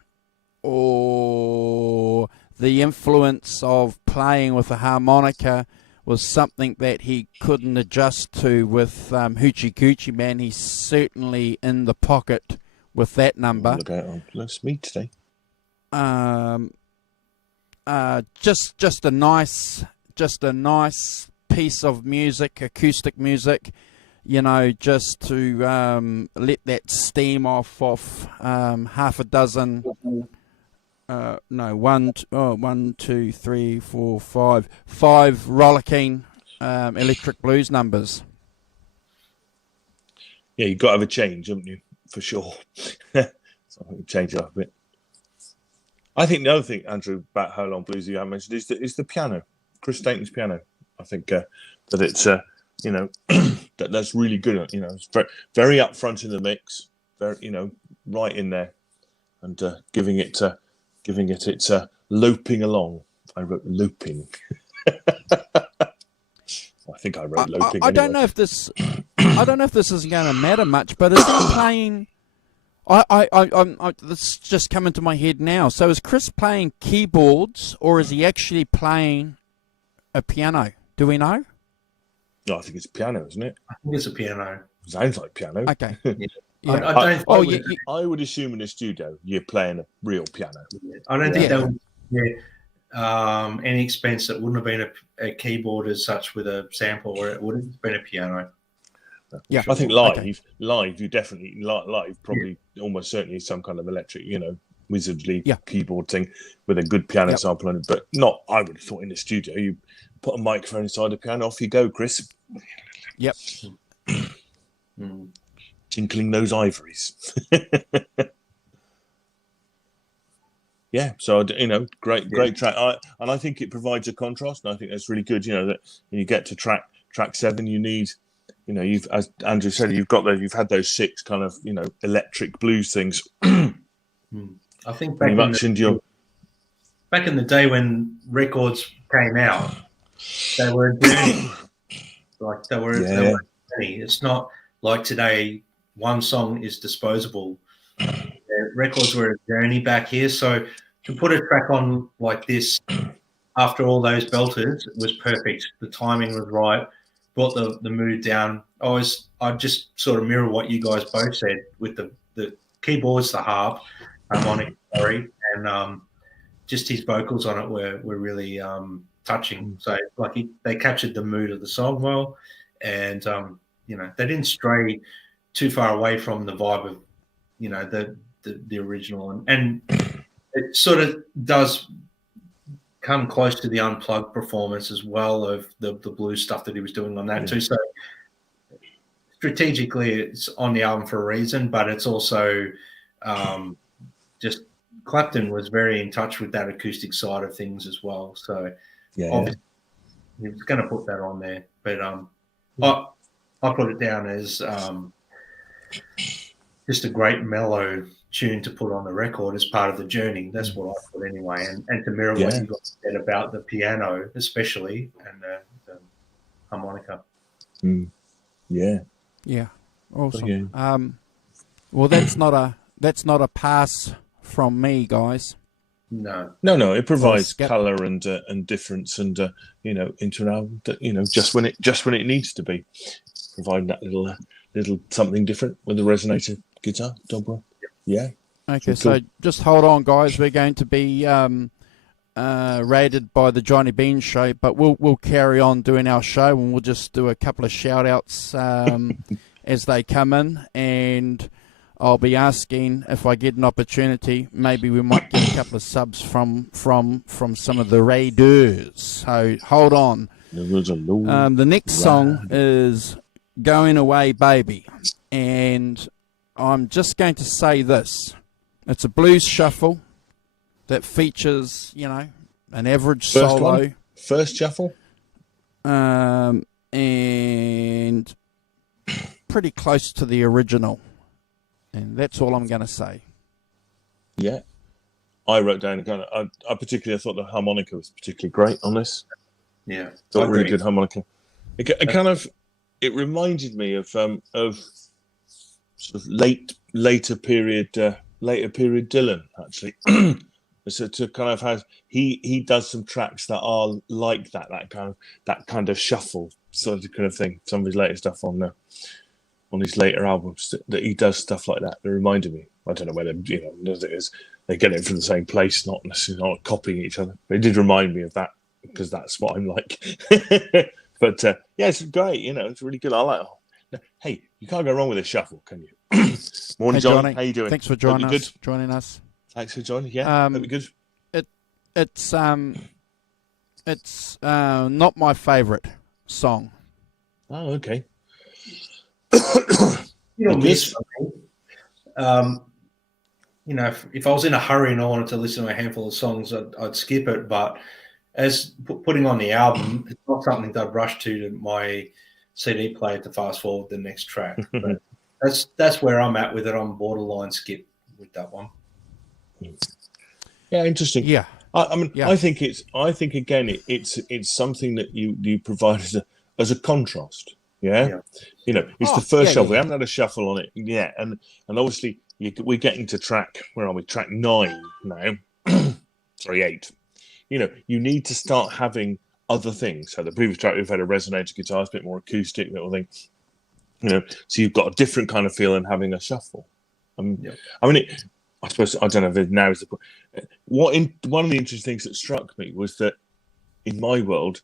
or the influence of playing with a harmonica was something that he couldn't adjust to with Hoochie Coochie Man, he's certainly in the pocket with that number. Look out on Let's Meet today. Just a nice piece of music, acoustic music, just to let that steam off half a dozen. One, two, three, four, five rollicking electric blues numbers. Yeah, you've got to have a change, haven't you? For sure. So I think change it up a bit. I think the other thing, Andrew, about How Long Blues you haven't mentioned is the piano, Chris Stainton's piano. I think that it's that's really good. It's very, very up front in the mix, very right in there, and giving it its loping along. I wrote looping. I think I wrote looping. I don't know if this. I don't know if this is going to matter much, but is he playing? This just come into my head now. So is Chris playing keyboards, or is he actually playing a piano? Do we know? No, I think it's piano, isn't it? I think it's a piano. Sounds like piano. Okay. Yeah. I would assume in a studio you're playing a real piano. I don't think there was any expense that wouldn't have been a keyboard as such with a sample, or it would have been a piano. Yeah, I think live, you definitely live probably almost certainly some kind of electric, wizardly Yeah. keyboard thing with a good piano Yep. sample on it, but not. I would have thought in the studio, you put a microphone inside the piano, off you go, Chris. Yep. Tinkling those ivories. Yeah, so great track, and I think it provides a contrast, and I think that's really good. That when you get to track 7, you need, you've, as Andrew said, you've had those 6 kind of electric blues things. I think back in the day when records came out, they were a journey. They were a journey. It's not like today. One song is disposable. Records were a journey back here, so to put a track on like this after all those belters was perfect. The timing was right, brought the mood down. I just sort of mirror what you guys both said with the keyboards, the harmonic, and just his vocals on it were really touching. So they captured the mood of the song well, and they didn't stray too far away from the vibe of the original, and it sort of does come close to the unplugged performance as well of the blues stuff that he was doing on that too. So strategically, it's on the album for a reason, but it's also just Clapton was very in touch with that acoustic side of things as well. So obviously he was going to put that on there, but I put it down as just a great mellow tune to put on the record as part of the journey. That's what I thought anyway. And to mirror what you guys said about the piano, especially, and the harmonica. Yeah. Awesome. Well, that's not a pass from me, guys. No. It provides color and difference, and into an album that just when it needs to be, providing that little something different with the resonator guitar, dobro. Yeah. Okay, so just hold on, guys. We're going to be rated by the Johnny Bean Show, but we'll carry on doing our show, and we'll just do a couple of shout outs as they come in, and I'll be asking if I get an opportunity. Maybe we might get a couple of subs from some of the raiders. So hold on. The next song is Going Away Baby, and I'm just going to say this. It's a blues shuffle that features, an average solo. First shuffle? And pretty close to the original. And that's all I'm going to say. Yeah. I wrote down I particularly thought the harmonica was particularly great on this. Yeah. Got really good harmonica. It reminded me of sort of later period Dylan, actually. So to kind of have he does some tracks that are like that kind of shuffle sort of kind of thing. Some of his later stuff on his later albums that he does stuff like that. It reminded me. I don't know whether they get it from the same place, not necessarily not copying each other. But it did remind me of that because that's what I'm like. But it's great. It's really good. I like. Hey, you can't go wrong with a shuffle, can you? Morning, hey, Johnny. John. How you doing? Thanks for joining us. Thanks for joining. Yeah, hope you're good. It's not my favourite song. Oh, okay. Miss if I was in a hurry and I wanted to listen to a handful of songs, I'd skip it. But as putting on the album, it's not something that I'd rush to my CD player to fast forward the next track. But that's where I'm at with it. I'm borderline skip with that one. Yeah, interesting. Yeah, I think again it's something that you provide as a contrast. Yeah. It's the first shuffle. We haven't had a shuffle on it yet, and obviously we're getting to track. Where are we? Track 9 now. Sorry, 8. You need to start having other things. So the previous track we've had a resonator guitar, it's a bit more acoustic little thing. So you've got a different kind of feel than having a shuffle. I suppose I don't know if now is the point. One of the interesting things that struck me was that in my world,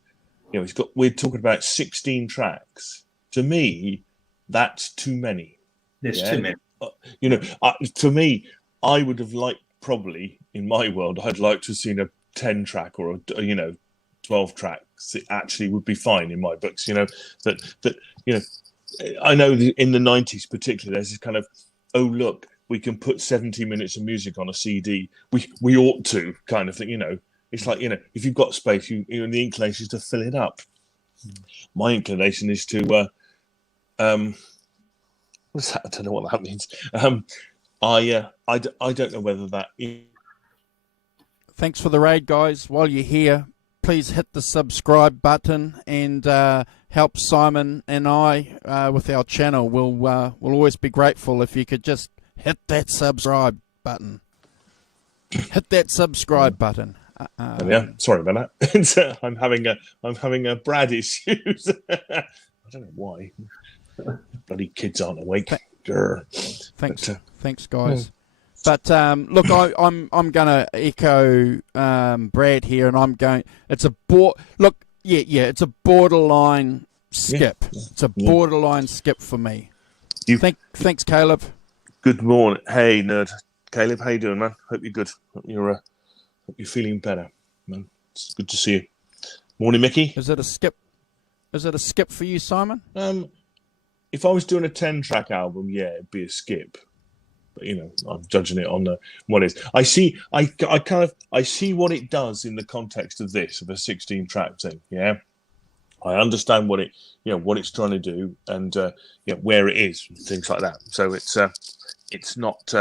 we're talking about 16 tracks. To me, that's too many. There's too many. For me, I would have liked probably in my world, I'd like to have seen a 10 track or a 12 tracks. It actually would be fine in my books. That I know in the 90s particularly, there's this kind of, oh look, we can put 70 minutes of music on a CD. We ought to kind of thing. It's like, if you've got space, the inclination is to fill it up. My inclination is to what's that? I don't know what that means. I don't know whether that. Thanks for the raid, guys. While you're here, please hit the subscribe button and help Simon and I with our channel. We'll always be grateful if you could just hit that subscribe button. Hit that subscribe button. Yeah, sorry about that. I'm having a Brad issues. I don't know why. Bloody kids aren't awake. Thanks, guys. But look, I'm going to echo Brad here, and I'm going. It's a it's a borderline skip. It's a borderline skip for me. Thanks, Caleb. Good morning. Hey, nerd. Caleb, how you doing, man? Hope you're good. Hope you're feeling better, man. It's good to see you. Morning, Mickey. Is it a skip? Is it a skip for you, Simon? If I was doing a 10-track album, yeah, it'd be a skip. But I'm judging it on what it is. I see what it does in the context of this, of a 16-track thing. Yeah, I understand what it's trying to do, and where it is, and things like that. So it's not.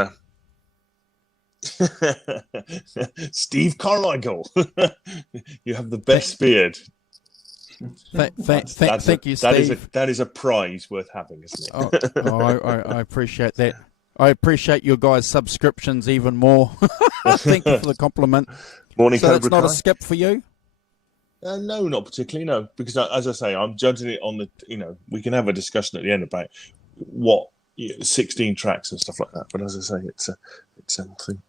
Steve Carmichael, you have the best beard. Thank you, Steve. That is a prize worth having, isn't it? I appreciate that. I appreciate your guys' subscriptions even more. Thank you for the compliment. Morning, so Cobra that's not Kai. a skip for you? No, not particularly, no. Because, as I say, I'm judging it on the, we can have a discussion at the end about what 16 tracks and stuff like that. But as I say, it's something.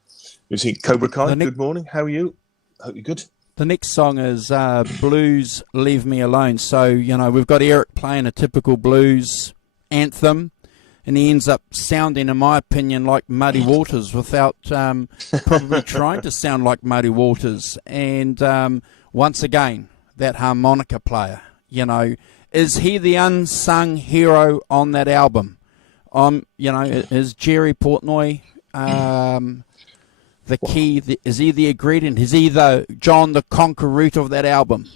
You see, Cobra Kai, good morning. How are you? Hope you're good. The next song is Blues Leave Me Alone. So, we've got Eric playing a typical blues anthem, and he ends up sounding, in my opinion, like Muddy Waters without probably trying to sound like Muddy Waters. And once again, that harmonica player, is he the unsung hero on that album? Is Jerry Portnoy the key? Is he the ingredient? Is he the John the Conqueror of that album?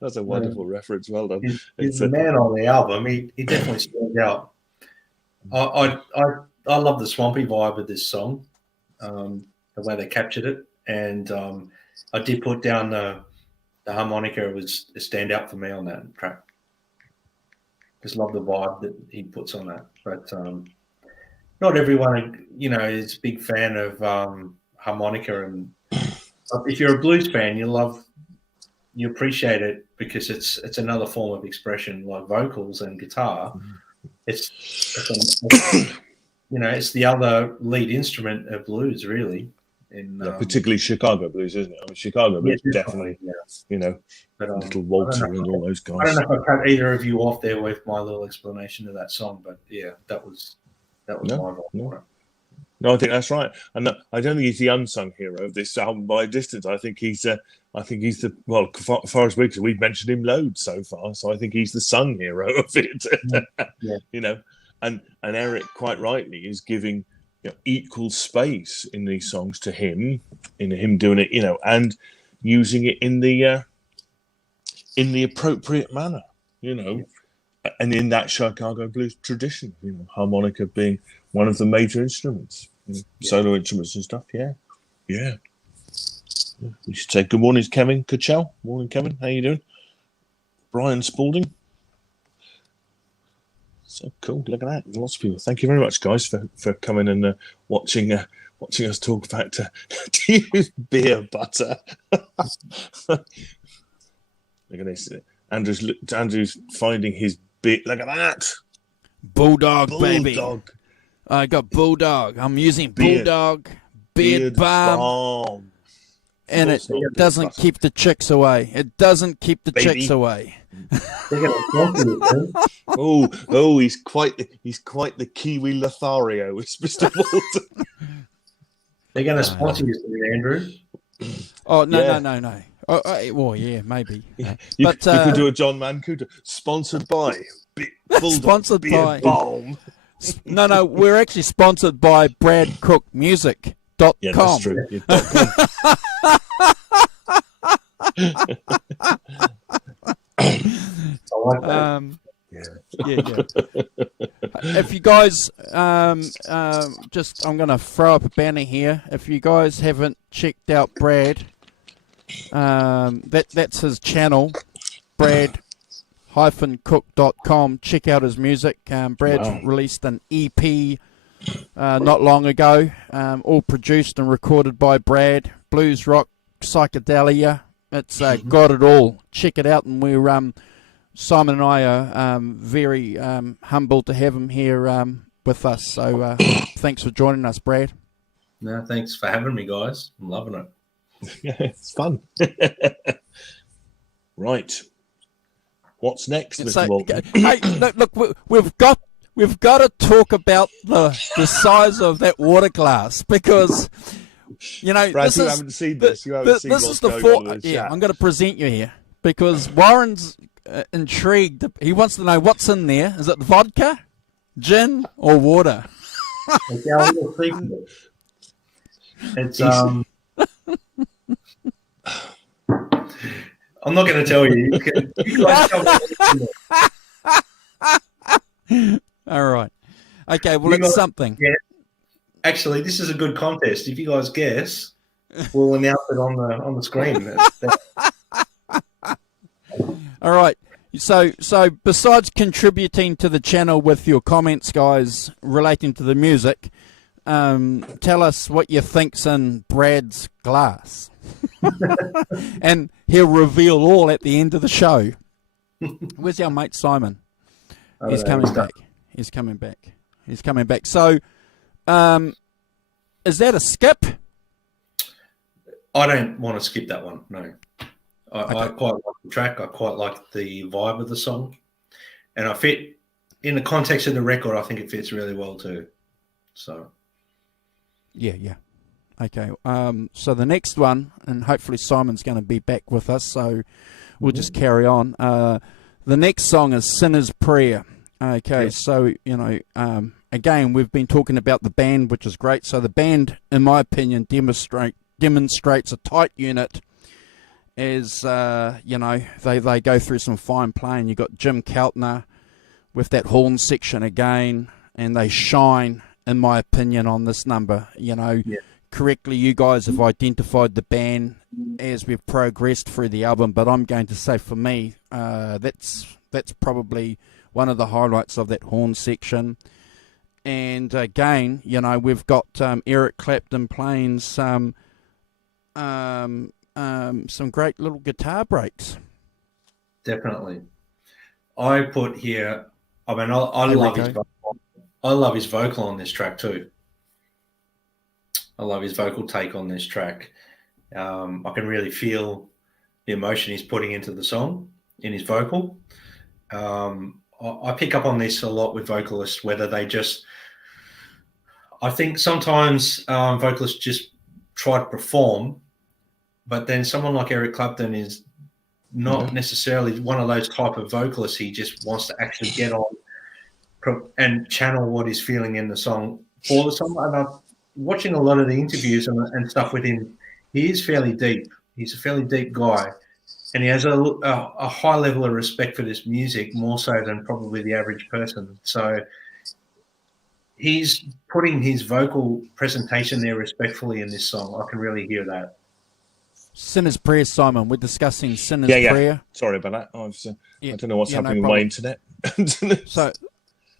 That's a wonderful reference. Well done. He's the man on the album. He definitely stands out. I love the swampy vibe of this song, the way they captured it, and I did put down the harmonica was a standout for me on that track. Just love the vibe that he puts on that, but not everyone, is a big fan of harmonica, and if you're a blues fan, you appreciate it because it's another form of expression, like vocals and guitar. It's the other lead instrument of blues, really. Particularly Chicago blues, isn't it? I mean, Chicago blues definitely. But, Little Walter and all those guys. I don't know if I cut either of you off there with my little explanation of that song, but yeah, that was my vibe. No, I think that's right, and I don't think he's the unsung hero of this album by a distance. I think he's the far as we've mentioned him loads so far, so I think he's the sung hero of it. Yeah. And Eric quite rightly is giving equal space in these songs to him, in him doing it, and using it in the appropriate manner, and in that Chicago blues tradition, harmonica being one of the major instruments, solo instruments and stuff. Yeah. We should say good morning, Kevin Kuchel. Morning, Kevin. How you doing? Brian Spalding. So cool. Look at that. Lots of people. Thank you very much, guys, for coming and watching us talk about to use beer butter. Look at this. Andrew's finding his beer. Look at that. Bulldog, baby. I got Bulldog. I'm using Bulldog Beard Balm. And it doesn't keep the chicks away. It doesn't keep the chicks away. He's quite the Kiwi Lothario, is Mr. Walton. They're going to sponsor you soon, Andrew. Oh no. Well, yeah, maybe. You could do a John Mancuda, sponsored by sponsored by Balm. No, we're actually sponsored by BradCookMusic.com. Yeah, that's true. Yeah, I like that. Yeah. If you guys, I'm going to throw up a banner here. If you guys haven't checked out Brad, that's his channel, Brad-Cook.com. Check out his music. Brad's released an EP not long ago, all produced and recorded by Brad. Blues, rock, psychedelia. It's got it all. Check it out, and we're Simon and I are very humbled to have him here with us. So thanks for joining us, Brad. No, thanks for having me, guys. I'm loving it. Yeah, it's fun. Right. What's next, Mr. Walton? Hey, look, we've got to talk about the size of that water glass, because Brad, you haven't seen this. You haven't seen what's going on in the chat. I'm going to present you here because Warren's intrigued. He wants to know what's in there. Is it vodka, gin, or water? It's I'm not going to tell you. You guys All right. Okay. Well, it's something. Yeah. Actually, this is a good contest. If you guys guess, we'll announce it on the screen. All right. So besides contributing to the channel with your comments, guys, relating to the music, tell us what you think's in Brad's glass. And he'll reveal all at the end of the show. Where's our mate Simon? He's coming back. He's coming back. So, is that a skip? I don't want to skip that one. No. I quite like the track. I quite like the vibe of the song. And I fit, in the context of the record, I think it fits really well too. So. Yeah. Okay. So the next one, and hopefully Simon's going to be back with us, so we'll just carry on. The next song is Sinner's Prayer. Okay, yes. So, again, we've been talking about the band, which is great. So the band, in my opinion, demonstrates a tight unit as, they go through some fine playing. You've got Jim Keltner with that horn section again, and they shine, in my opinion, on this number. Correctly, you guys have identified the band as we've progressed through the album, but I'm going to say for me, that's probably one of the highlights of that horn section. And again, we've got Eric Clapton playing some great little guitar breaks. Definitely. I put here, I love his vocal. I love his vocal on this track too. I love his vocal take on this track. I can really feel the emotion he's putting into the song in his vocal. I pick up on this a lot with vocalists, whether they just... I think sometimes vocalists just try to perform, but then someone like Eric Clapton is not necessarily one of those type of vocalists. He just wants to actually get on and channel what he's feeling in the song for the song. And I'm watching a lot of the interviews and stuff with him. He is fairly deep. He's a fairly deep guy, and he has a high level of respect for this music, more so than probably the average person. So he's putting his vocal presentation there respectfully in this song. I can really hear that. Sinner's Prayer, Simon. We're discussing Sinner's Prayer. Sorry about that. I don't know what's happening with my internet.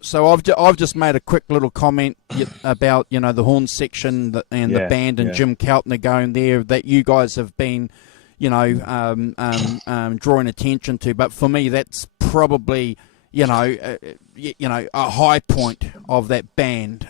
So I've just made a quick little comment about the horn section and the band and Jim Keltner going there that you guys have been drawing attention to. But for me, that's probably a high point of that band.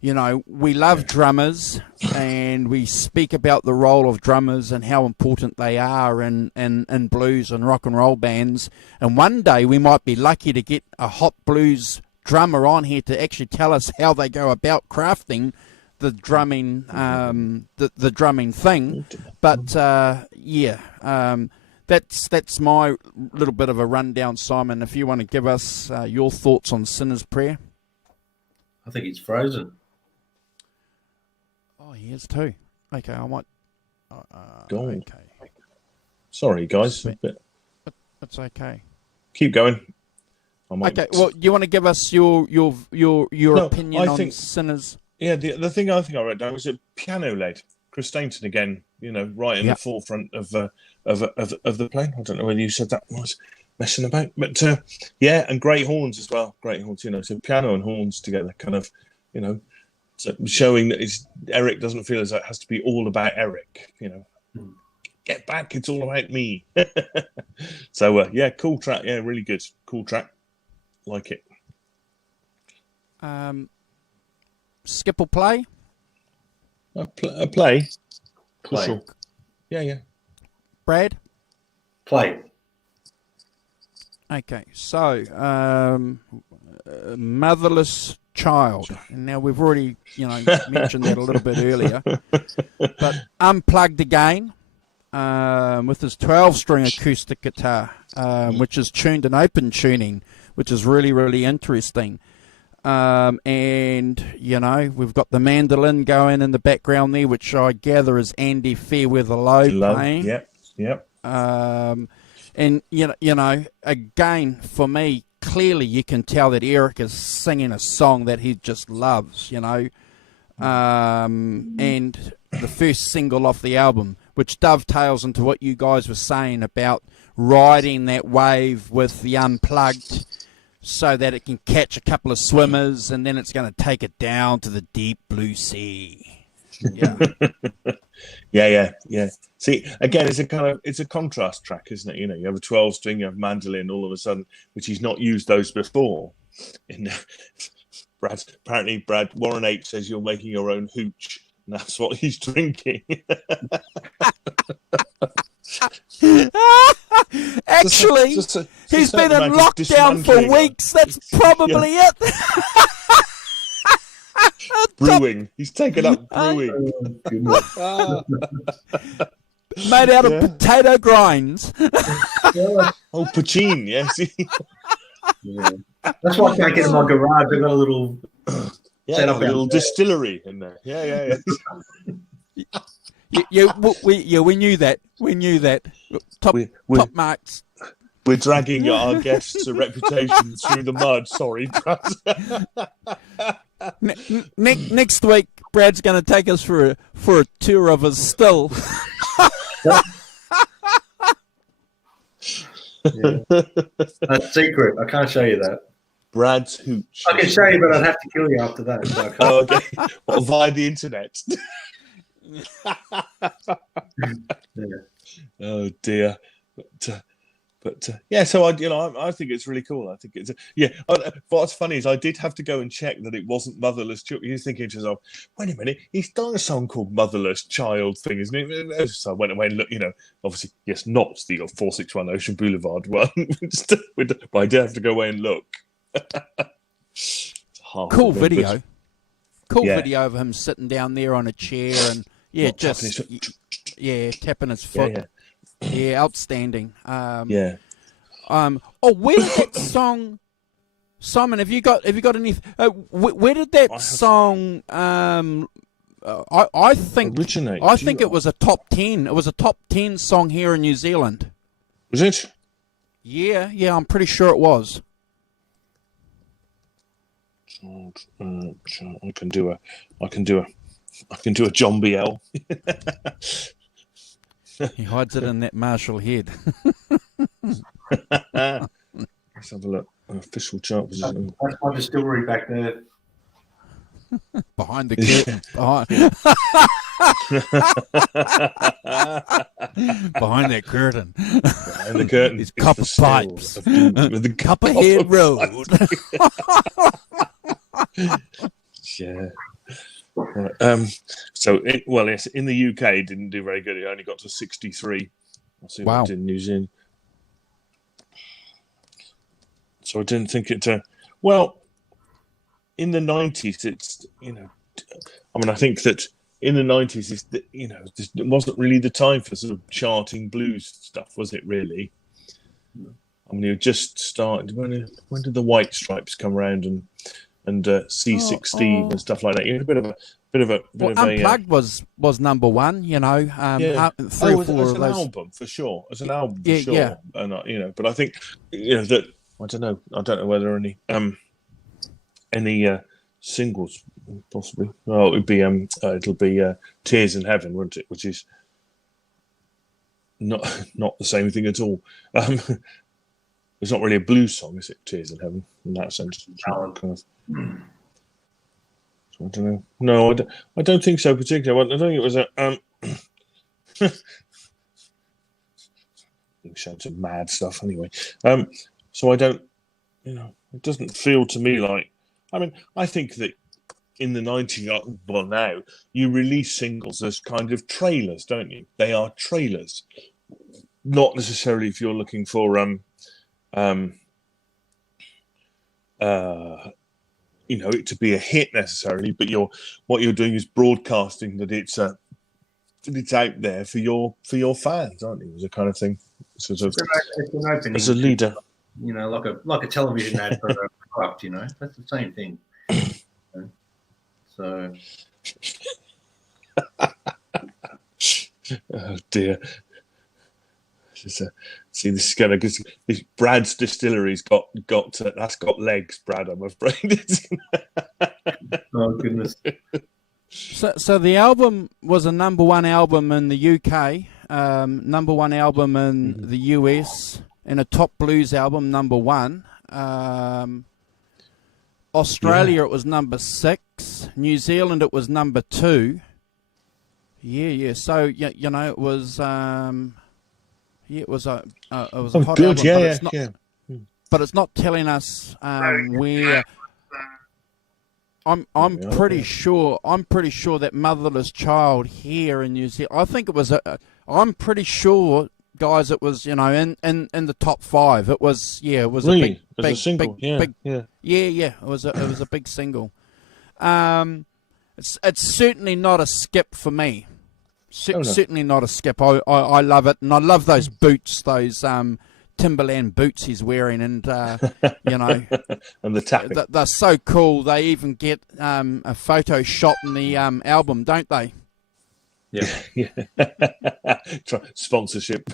you know, we love drummers, and we speak about the role of drummers and how important they are in blues and rock and roll bands. And one day we might be lucky to get a hot blues drummer on here to actually tell us how they go about crafting the drumming, the drumming thing. But that's my little bit of a rundown, Simon. If you want to give us your thoughts on Sinner's Prayer. I think it's frozen. Oh, he is too. Okay, I might. Go on. Okay, Sorry, guys. But that's okay. keep going. I might... Okay, well, you want to give us your opinion on Sinners? Yeah, the thing I wrote down was a piano led. Chris Stainton again, you know, right in the forefront of the plane. I don't know whether you said that was messing about, but and great horns as well. Great horns, you know, so piano and horns together, kind of, you know, so showing that Eric doesn't feel as though it has to be all about Eric, you know. Get back, it's all about me. So cool track, really good, cool track, like it. Skip or play? A play. For sure. Yeah. Brad? Play. Okay, so motherless child. And now we've already, you know, mentioned that a little bit earlier. But unplugged again with his 12-string acoustic guitar, which is tuned in open tuning, which is really, really interesting. And, you know, we've got the mandolin going in the background there, which I gather is Andy Fairweather-Lowe playing. Yep. And, you know, again, for me, clearly you can tell that Eric is singing a song that he just loves, you know. And the first single off the album, which dovetails into what you guys were saying about riding that wave with the unplugged, so that it can catch a couple of swimmers, and then it's going to take it down to the deep blue sea. Yeah. yeah. See, again, it's a contrast track, isn't it? You know, you have a 12-string, you have mandolin, all of a sudden, which he's not used those before. Brad Warren H says you're making your own hooch, and that's what he's drinking. Actually, he's been in lockdown for weeks. That's probably it. Brewing. He's taken up brewing. Made out of potato grinds. Oh, poutine, yes. Yeah. That's why I can't get in my garage. I've got a little set up a little distillery in there. Yeah. We knew that. We knew that. Top marks. We're dragging our guests' reputations through the mud. Sorry, next week, Brad's going to take us for a tour of his still. That's secret. I can't show you that. Brad's hooch. I can show you, but I'd have to kill you after that. So okay. Well, via the internet. Oh dear. But so I think it's really cool. I think it's what's funny is I did have to go and check that it wasn't Motherless Child. You're thinking to yourself, wait a minute, he's done a song called Motherless Child thing, isn't it? So I went away and looked, obviously, yes, not the 461 Ocean Boulevard one, but I did have to go away and look. Cool video. Video of him sitting down there on a chair and tapping his foot. Yeah, outstanding. Where did that song, Simon? Have you got any? Where did that song? I think originate. I think it was a top 10. It was a top 10 song here in New Zealand. Was it? Yeah, I'm pretty sure it was. I can do a John BL. He hides it in that Marshall head. Let's have a look. Official chart position. That's my distillery back there. Behind the curtain. Behind that curtain. Behind the curtain. His copper pipes. With the Copperhead Road. Yeah. Yes, in the UK, it didn't do very good. It only got to 63. I'll see what Wow. it did in New Zealand. So I didn't think it. In the 90s, it's I think that in the 90s, it wasn't really the time for sort of charting blues stuff, was it? Really? I mean, it just started. When did the White Stripes come around and C16 and stuff like that? You had a bit of a. Unplugged was number one. Three or four as of an those. album for sure. As an album for sure. Yeah. And but I think that I don't know. I don't know whether any singles possibly. Well, it'll be Tears in Heaven, won't it? Which is not the same thing at all. It's not really a blues song, is it? Tears in Heaven, in that sense. So I don't know. No, I don't think so particularly. I don't think it was a. It sounds some mad stuff anyway. So I don't. It doesn't feel to me like. I mean, I think that in the 90s, well, now you release singles as kind of trailers, don't you? They are trailers, not necessarily if you're looking for it to be a hit necessarily, but what you're doing is broadcasting that it's out there for your fans, aren't you? As a kind of thing, sort of it's an opening, as a leader. Like a television ad for a product. That's the same thing. So, oh dear. See, this is going to. Brad's distillery's got that's got legs, Brad. I'm afraid. Oh goodness. So the album was a number one album in the UK, number one album in the US, and a top blues album, number one. Australia, it was number 6. New Zealand, it was number 2. Yeah. So it was. It was a hot good. album, but it's not telling us where. I'm pretty sure that Motherless Child here in New Zealand. I think it was I'm pretty sure, guys, it was in the top 5. It was really? a big single. It was a big single. It's certainly not a skip for me. Certainly not a skip. I love it, and I love those boots, those Timberland boots he's wearing, and and the tapping. They're so cool. They even get a photo shot in the album, don't they? Yeah. Sponsorship.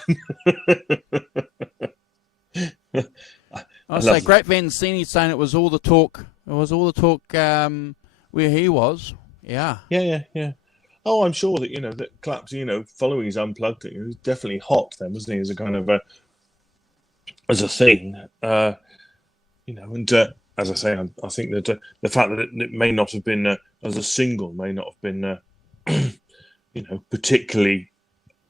I say, Great Van Sini saying it was all the talk. It was all the talk where he was. Yeah. Yeah. Oh, I'm sure that that Clapton, following his Unplugged, he was definitely hot then, wasn't he? As a kind of as a thing, and as I say, I think that the fact that it may not have been as a single may not have been, particularly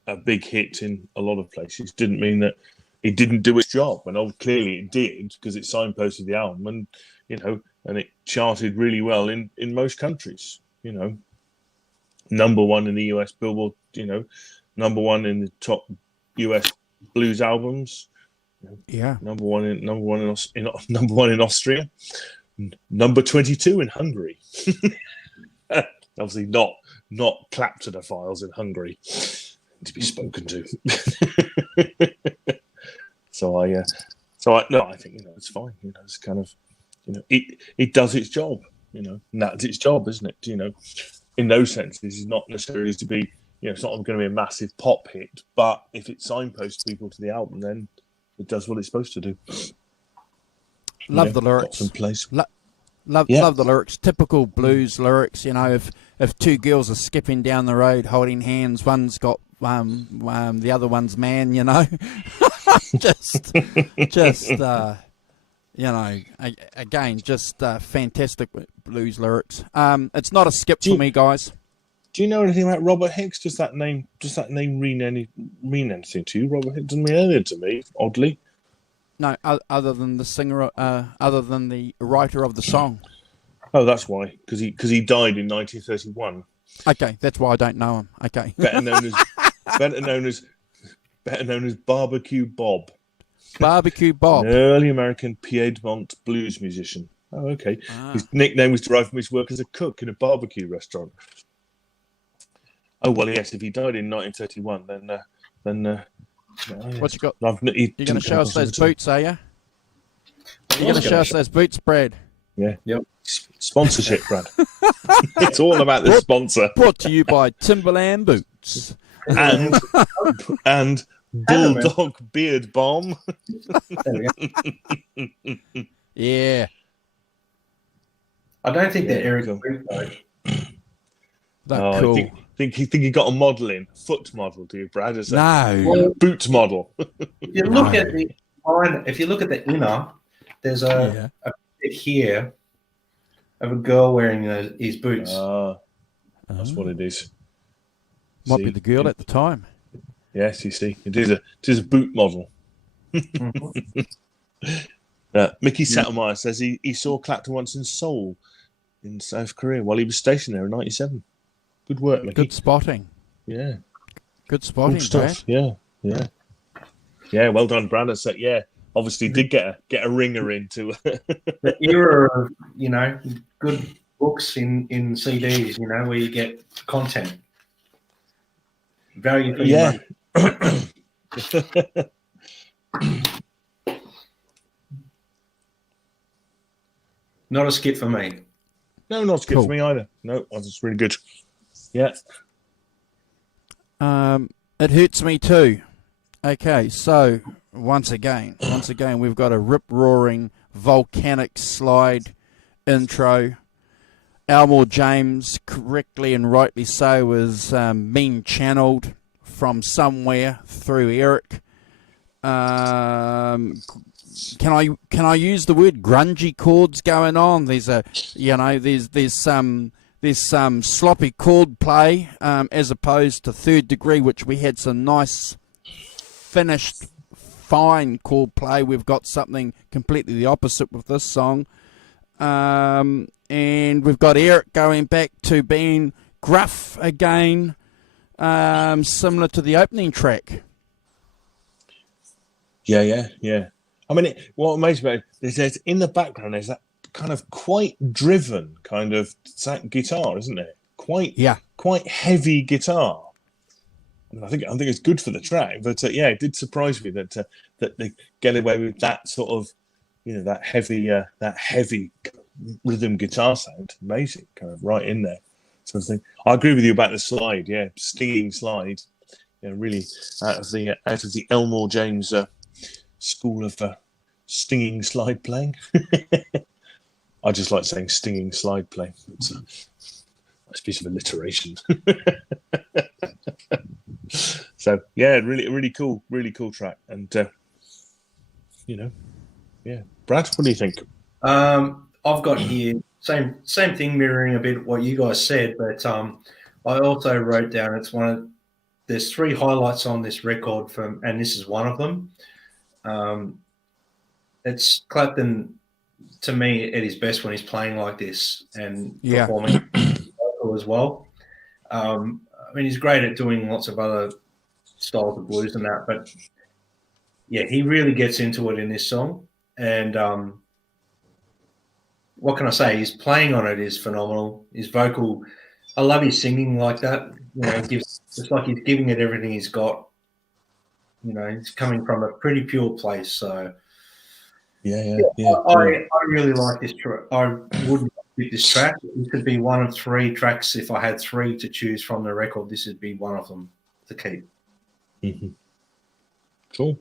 a big hit in a lot of places, didn't mean that it didn't do its job. And clearly it did, because it signposted the album, and and it charted really well in most countries. Number one in the US Billboard, number one in the top US blues albums. Yeah. Number one in Austria. Number 22 in Hungary. Obviously not Claptonophiles in Hungary to be spoken to. I think it's fine. It's kind of it does its job. And that's its job, isn't it? In those senses, it's not necessarily to be, it's not going to be a massive pop hit, but if it signposts people to the album, then it does what it's supposed to do. Love the lyrics. Love the lyrics. Typical blues lyrics. If two girls are skipping down the road holding hands, one's got the other one's man. just again, just fantastic blues lyrics. It's not a skip for me, guys. Do you know anything about Robert Hicks? Does that name mean anything to you? Robert Hicks doesn't mean anything to me, oddly. No, other than the singer, other than the writer of the song. Oh, that's why. Because he died in 1931. Okay, that's why I don't know him. Okay. Better known as Barbecue Bob. Barbecue Bob. An early American Piedmont blues musician. Oh, okay. Ah. His nickname was derived from his work as a cook in a barbecue restaurant. Oh, well, yes, if he died in 1931, then What you got? You're You're going to show us those boots, are you? You're going to show us those boots, Brad? Yeah. Yep. Sponsorship, Brad. It's all about the sponsor. Brought to you by Timberland Boots. And Bulldog Beard Balm. Yeah. I don't think they're Eric cool. Clapton. That's cool. I think you got a model in. Foot model, do you, Brad? Is No. Boot model. If you look at the line, if you look at the inner, there's a bit here of a girl wearing his boots. That's what it is. Might be the girl at the time. Yes, you see, it is a boot model. Mickey Sattermeyer says he saw Clapton once in Seoul, in South Korea, while he was stationed there in '97. Good work, Mickey. Good spotting. Yeah. Good spotting, stuff. Brad. Yeah. Well done, Brad. So obviously did get a ringer into the era of good books in CDs, where you get content, value for your money. Not a skip for me. No, not a skip for me either. No, that's really good. Yeah. It hurts me too. Okay, so once again, we've got a rip-roaring volcanic slide intro. Elmore James, correctly and rightly so, is being channeled from somewhere through Eric. Can I use the word grungy chords going on? There's some sloppy chord play as opposed to Third Degree, which we had some nice finished fine chord play. We've got something completely the opposite with this song. And we've got Eric going back to being gruff again, similar to the opening track. Yeah. I mean, what amazes me is there's in the background there's that kind of quite driven kind of guitar, isn't it? Quite heavy guitar. And I think it's good for the track, but it did surprise me that they get away with that sort of that heavy rhythm guitar sound. Amazing, kind of right in there. Sort of thing. I agree with you about the slide. Yeah, stinging slide. Really out of the Elmore James school of stinging slide playing. I just like saying stinging slide play. It's a nice piece of alliteration. So really cool track. And Brad, what do you think? I've got here same thing, mirroring a bit what you guys said, but I also wrote down there's 3 highlights on this record and this is one of them. It's Clapton, to me, at his best when he's playing like this and performing as well. I mean, he's great at doing lots of other styles of blues and that, but he really gets into it in this song. And what can I say? His playing on it is phenomenal. His vocal, I love his singing like that. It's like he's giving it everything he's got. It's coming from a pretty pure place. So, I really like this track. I wouldn't pick this track. This could be one of 3 tracks. If I had 3 to choose from the record, this would be one of them to keep. Mm-hmm. Cool.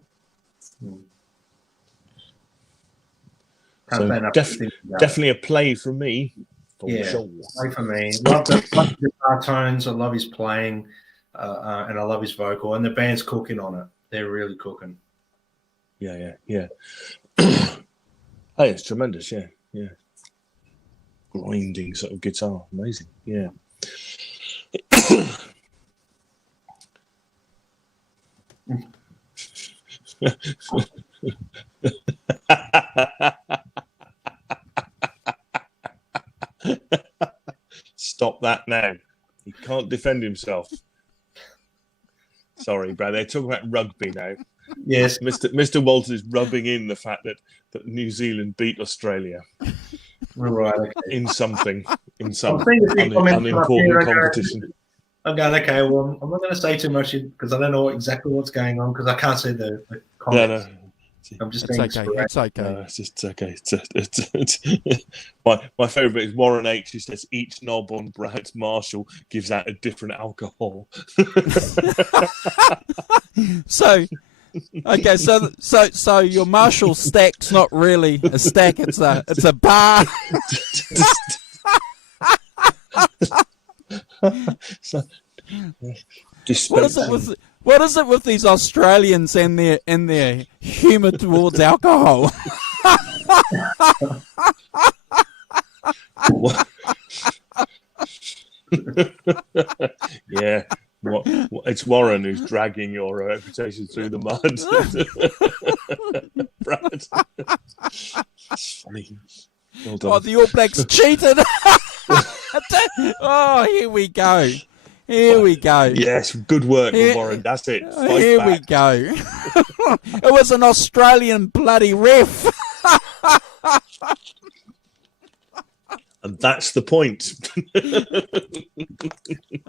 So definitely a play from me. Sure. Play for me. Love the guitar tones. I love his playing, and I love his vocal. And the band's cooking on it. They're really cooking. Yeah. Hey, it's tremendous. Yeah. Grinding sort of guitar, amazing. Yeah. Stop that now. He can't defend himself. Sorry, Brad. They're talking about rugby now. Yes. Mr. Walters is rubbing in the fact that New Zealand beat Australia Right. Okay. in some I've seen a few comments up unimportant here, competition. I'm going, okay, well, I'm not going to say too much because I don't know exactly what's going on because I can't see the comments. No. I'm just It's okay. It's okay. No, it's okay. My favourite bit is Warren H, who says each knob on Brad's Marshall gives out a different alcohol. So, okay, so your Marshall stack's not really a stack; it's a bar. So, What is it with these Australians and their humour towards alcohol? Yeah, it's Warren who's dragging your reputation through the mud. Brad. That's funny. Well done. Oh, the All Blacks cheated. Oh, here we go. Here we go. Yes, good work, Warren. That's it. Here we go. It was an Australian bloody ref. And that's the point.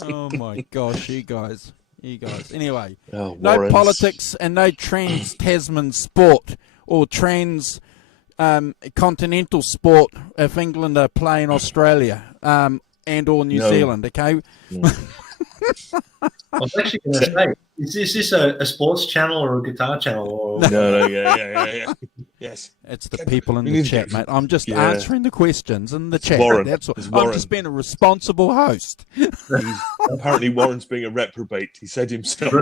Oh my gosh, you guys. Anyway, no Warren's. politics and no trans Tasman sport or trans continental sport if England are playing Australia and or New Zealand. Okay. No. I was actually going to say, is this a sports channel or a guitar channel? Or... No, yeah. Yes. It's the people in the chat, mate. I'm just answering the questions in the chat. Warren. That's all. Warren. I'm just being a responsible host. Apparently, Warren's being a reprobate. He said himself.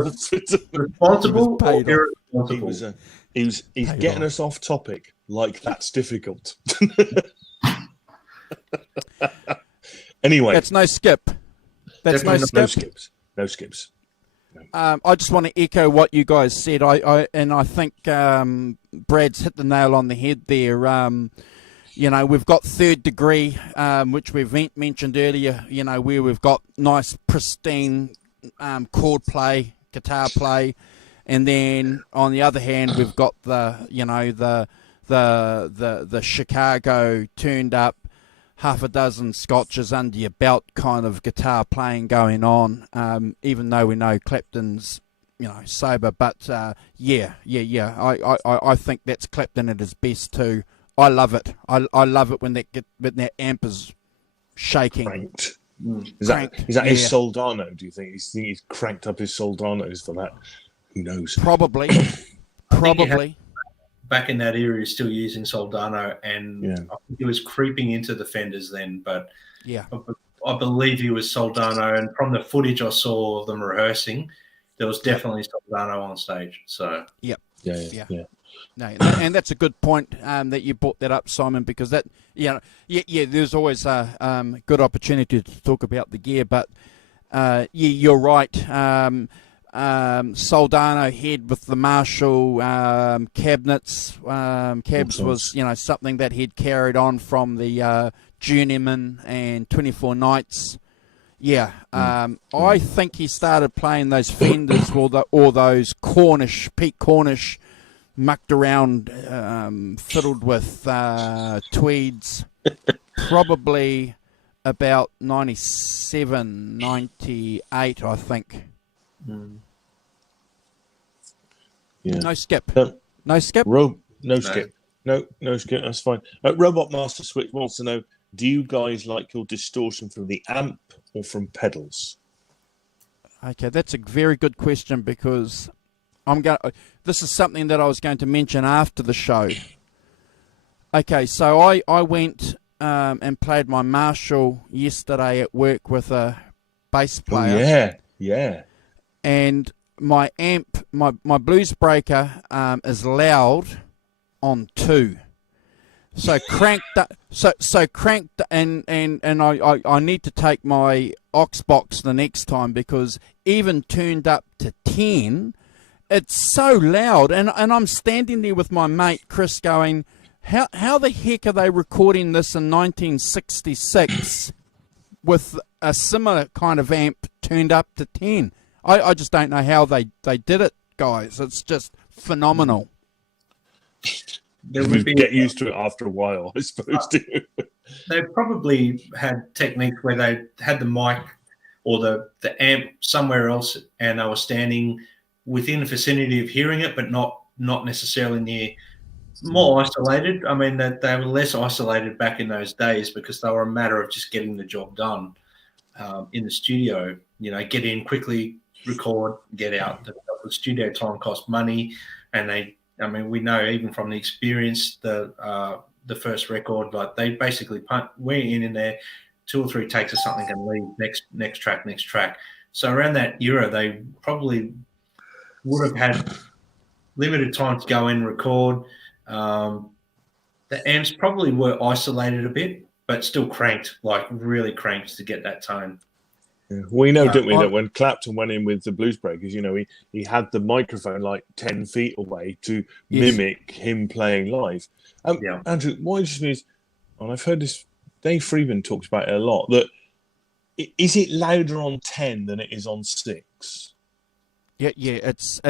Responsible or irresponsible? He's getting us off topic. Like that's difficult. Anyway, that's no skip. That's no skip. No skips. I just want to echo what you guys said. I think Brad's hit the nail on the head there. We've got third degree, which we've mentioned earlier. Where we've got nice, pristine chord play, guitar play, and then on the other hand, we've got the Chicago turned up, half a dozen scotches under your belt kind of guitar playing going on, even though we know Clapton's, sober. But, I think that's Clapton at his best too. I love it. I love it when that amp is shaking. Cranked. Is that his Soldano, do you think? He's cranked up his Soldanos for that? Who knows? Probably. Back in that era, he's still using Soldano, and I think he was creeping into the Fenders then. But I believe he was Soldano, and from the footage I saw of them rehearsing, there was definitely Soldano on stage. So yeah. No, Yeah. and that's a good point that you brought that up, Simon, because that, there's always a good opportunity to talk about the gear, but you're right. Soldano head with the Marshall cabinets. Cabs was, something that he'd carried on from the Journeyman and 24 Nights. I think he started playing those Fenders or those Pete Cornish, mucked around, fiddled with tweeds, probably about 97, 98, I think. Yeah. No skip. No skip? No skip. No skip. That's fine. Robot Master Switch wants to know, do you guys like your distortion from the amp or from pedals? Okay, that's a very good question because this is something that I was going to mention after the show. Okay, so I went and played my Marshall yesterday at work with a bass player. Oh, yeah. And my amp, my blues breaker is loud on 2. So cranked up, and I need to take my aux box the next time because even turned up to 10, it's so loud. And I'm standing there with my mate Chris going, how the heck are they recording this in 1966 with a similar kind of amp turned up to 10. I just don't know how they did it, guys. It's just phenomenal. There would be, get used to it after a while, I suppose. They probably had techniques where they had the mic or the amp somewhere else, and they were standing within the vicinity of hearing it, but not necessarily near. More isolated. I mean, that they were less isolated back in those days because they were a matter of just getting the job done in the studio. You know, get in quickly, record, get out. The studio time cost money, and we know even from the experience, the first record, like they basically went in there, 2 or 3 takes of something and leave, next track. So around that era, they probably would have had limited time to go in and record. The amps probably were isolated a bit, but still cranked, like really cranked to get that tone. Yeah. We know, don't we, that when Clapton went in with the Blues Breakers, you know, he had the microphone like 10 feet away to mimic him playing live. Andrew, what interests me is, and I've heard this, Dave Freeman talks about it a lot, that is it louder on 10 than it is on 6? Yeah, it's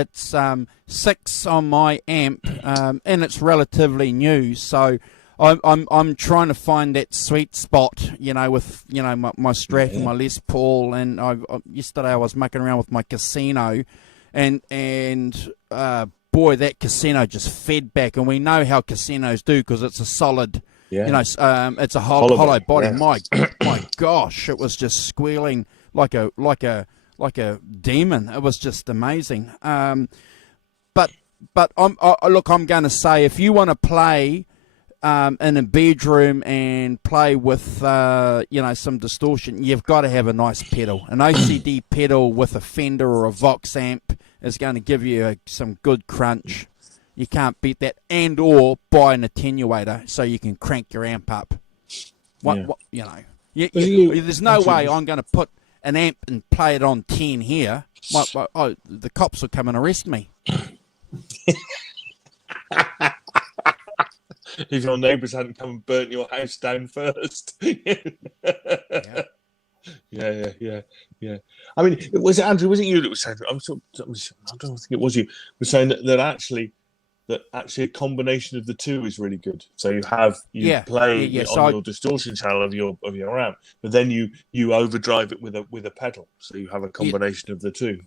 6 on my amp, and it's relatively new. So I'm trying to find that sweet spot, you know, with my Strat and my Les Paul. And yesterday I was mucking around with my Casino, and boy, that Casino just fed back. And we know how Casinos do because it's a solid. Yeah. You know, it's a hollow body. Yeah. My gosh, it was just squealing like a demon. It was just amazing. But I'm going to say, if you want to play in a bedroom and play with some distortion, you've got to have a nice pedal. An OCD pedal with a Fender or a Vox amp is going to give you some good crunch. You can't beat that. And or buy an attenuator so you can crank your amp up. There's no way I'm going to put an amp and play it on 10 here. The cops will come and arrest me. If your neighbours hadn't come and burnt your house down first. Yeah. I mean, was it Andrew? Was it you that was saying? I don't think it was you. Was saying that actually a combination of the two is really good. So you play on your distortion channel of your amp, but then you overdrive it with a pedal. So you have a combination of the two.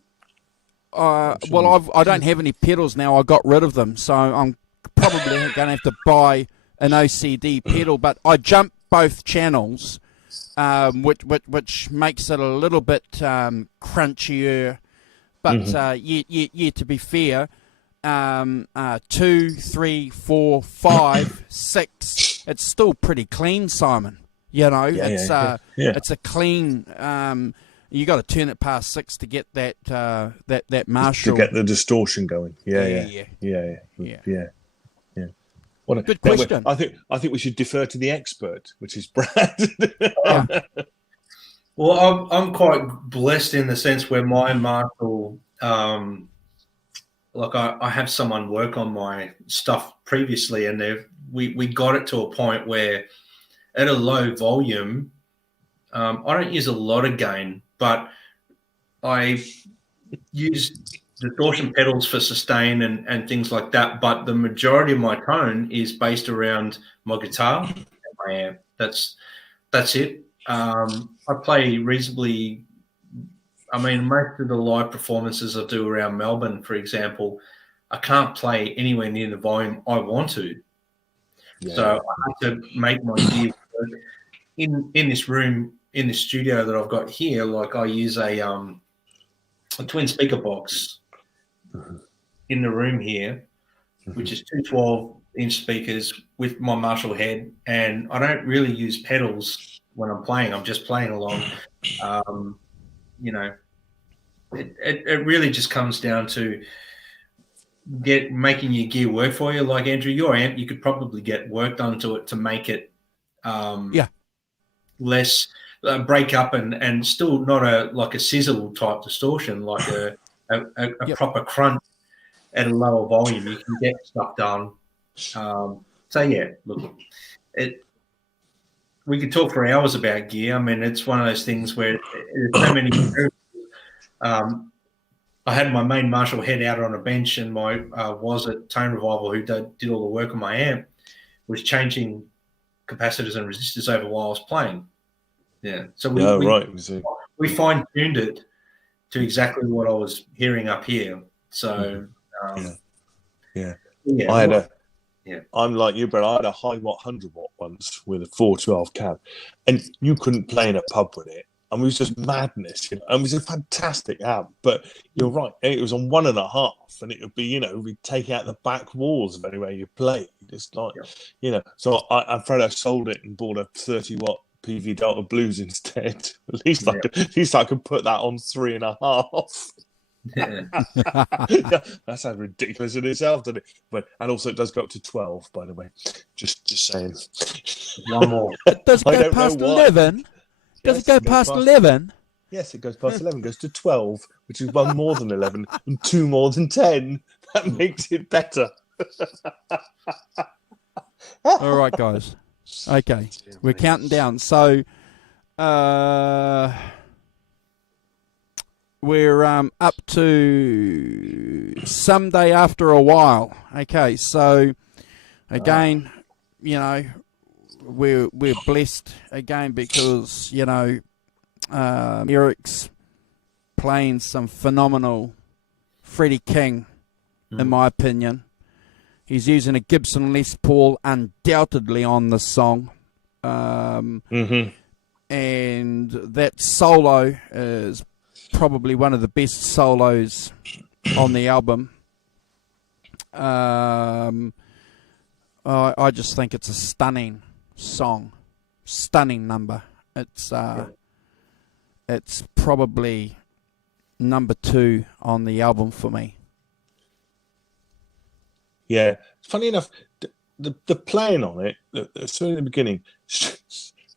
I don't have any pedals now. I got rid of them, so I'm probably going to have to buy an OCD pedal. But I jump both channels, which makes it a little bit crunchier. But to be fair. 2, 3, 4, 5, 6. It's still pretty clean, Simon. You know, it's a clean. You got to turn it past 6 to get that Marshall to get the distortion going. Yeah. What a good question. I think we should defer to the expert, which is Brad. Well, I'm quite blessed in the sense where my Marshall. Like I have someone work on my stuff previously, and we got it to a point where at a low volume, I don't use a lot of gain, but I use distortion pedals for sustain and things like that. But the majority of my tone is based around my guitar and my amp. That's it. I play reasonably. I mean, most of the live performances I do around Melbourne, for example, I can't play anywhere near the volume I want to. Yeah. So I have to make my gear work. In this room, in this studio that I've got here, like I use a twin speaker box in the room here, which is 2 12-inch speakers with my Marshall head, and I don't really use pedals when I'm playing. I'm just playing along. It really just comes down to making your gear work for you. Like Andrew, your amp, you could probably get work done to it to make it less break up and still not a sizzle type distortion, like a proper crunch at a lower volume. You can get stuff done. Look, we could talk for hours about gear. I mean, it's one of those things where there's so many. I had my main Marshall head out on a bench, and my was at Tone Revival, who did all the work on my amp, was changing capacitors and resistors over while I was playing. Yeah, so we fine tuned it to exactly what I was hearing up here. So I'm like you, but I had a high watt 100 watt once with a 412 cab, and you couldn't play in a pub with it. And it was just madness, you know. And it was a fantastic amp, but you're right. It was on 1.5, and it would be, you know, we'd take out the back walls of anywhere you played. It's like, you know. So I'm afraid I sold it and bought a 30 watt PV Delta Blues instead. At least I could put that on 3.5. That sounds ridiculous in itself, doesn't it? And also it does go up to 12, by the way. Just saying. One more. It does go past 11. Does it go past 11? Yes, it goes past 11. It goes to 12, which is one more than 11 and two more than 10. That makes it better. All right, guys. Okay, we're counting down. So we're up to someday after a while. Okay, so again, you know, we're blessed again because, you know, Eric's playing some phenomenal Freddie King, in my opinion. He's using a Gibson Les Paul undoubtedly on the song. And that solo is probably one of the best solos on the album. I just think it's a stunning song, stunning number. It's probably number 2 on the album for me. Yeah, funny enough, the playing on it, so in the beginning,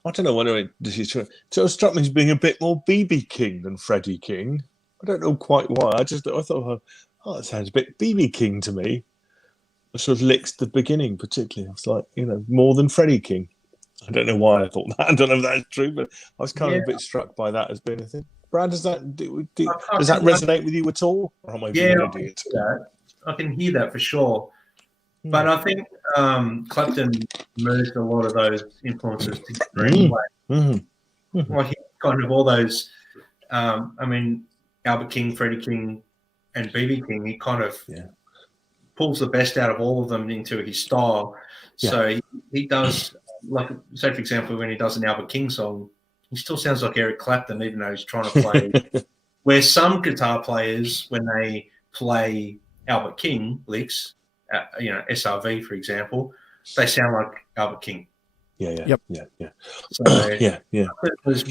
I don't know whether this is true. So it struck me as being a bit more BB King than Freddie King. I don't know quite why. I thought, oh, that sounds a bit BB King to me. The sort of licks at the beginning, particularly. I was like, you know, more than Freddie King. I don't know why I thought that. I don't know if that's true, but I was kind of a bit struck by that as being a thing. Brad, does that resonate with you at all? Or am I being an idiot? I can hear that for sure. But I think Clapton merged a lot of those influences together anyway. Like kind of all those, I mean, Albert King, Freddie King, and BB King, he kind of pulls the best out of all of them into his style. So he does, like, say, for example, when he does an Albert King song, he still sounds like Eric Clapton, even though he's trying to play. Where some guitar players, when they play Albert King licks, you know, SRV, for example, they sound like Albert King. Yeah. So, It was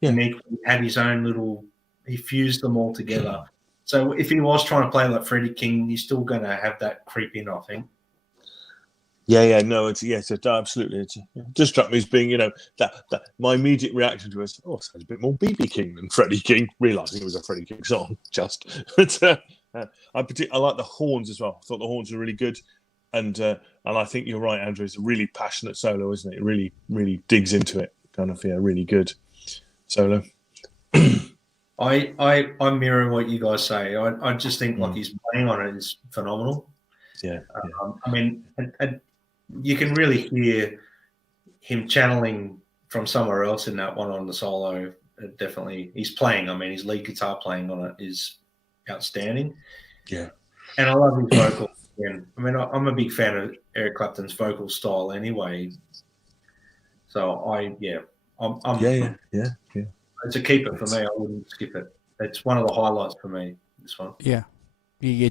unique. He had his own little, he fused them all together. So if he was trying to play like Freddie King, he's still going to have that creep in, I think. Absolutely. It just struck me as being, you know, that my immediate reaction to it was, oh, it sounds a bit more BB King than Freddie King, realising it was a Freddie King song, but I like the horns as well. I thought the horns were really good, and I think you're right, Andrew. It's a really passionate solo, isn't it? It really, really digs into it. Kind of, really good solo. I mirror what you guys say. I just think like his playing on it is phenomenal. I mean, and you can really hear him channeling from somewhere else in that one on the solo. Definitely, he's playing. I mean, his lead guitar playing on it is outstanding. Yeah, and I love his vocals. Again, I mean, I'm a big fan of Eric Clapton's vocal style anyway. So I'm It's a keeper for me. I wouldn't skip it. It's one of the highlights for me. This one. Yeah,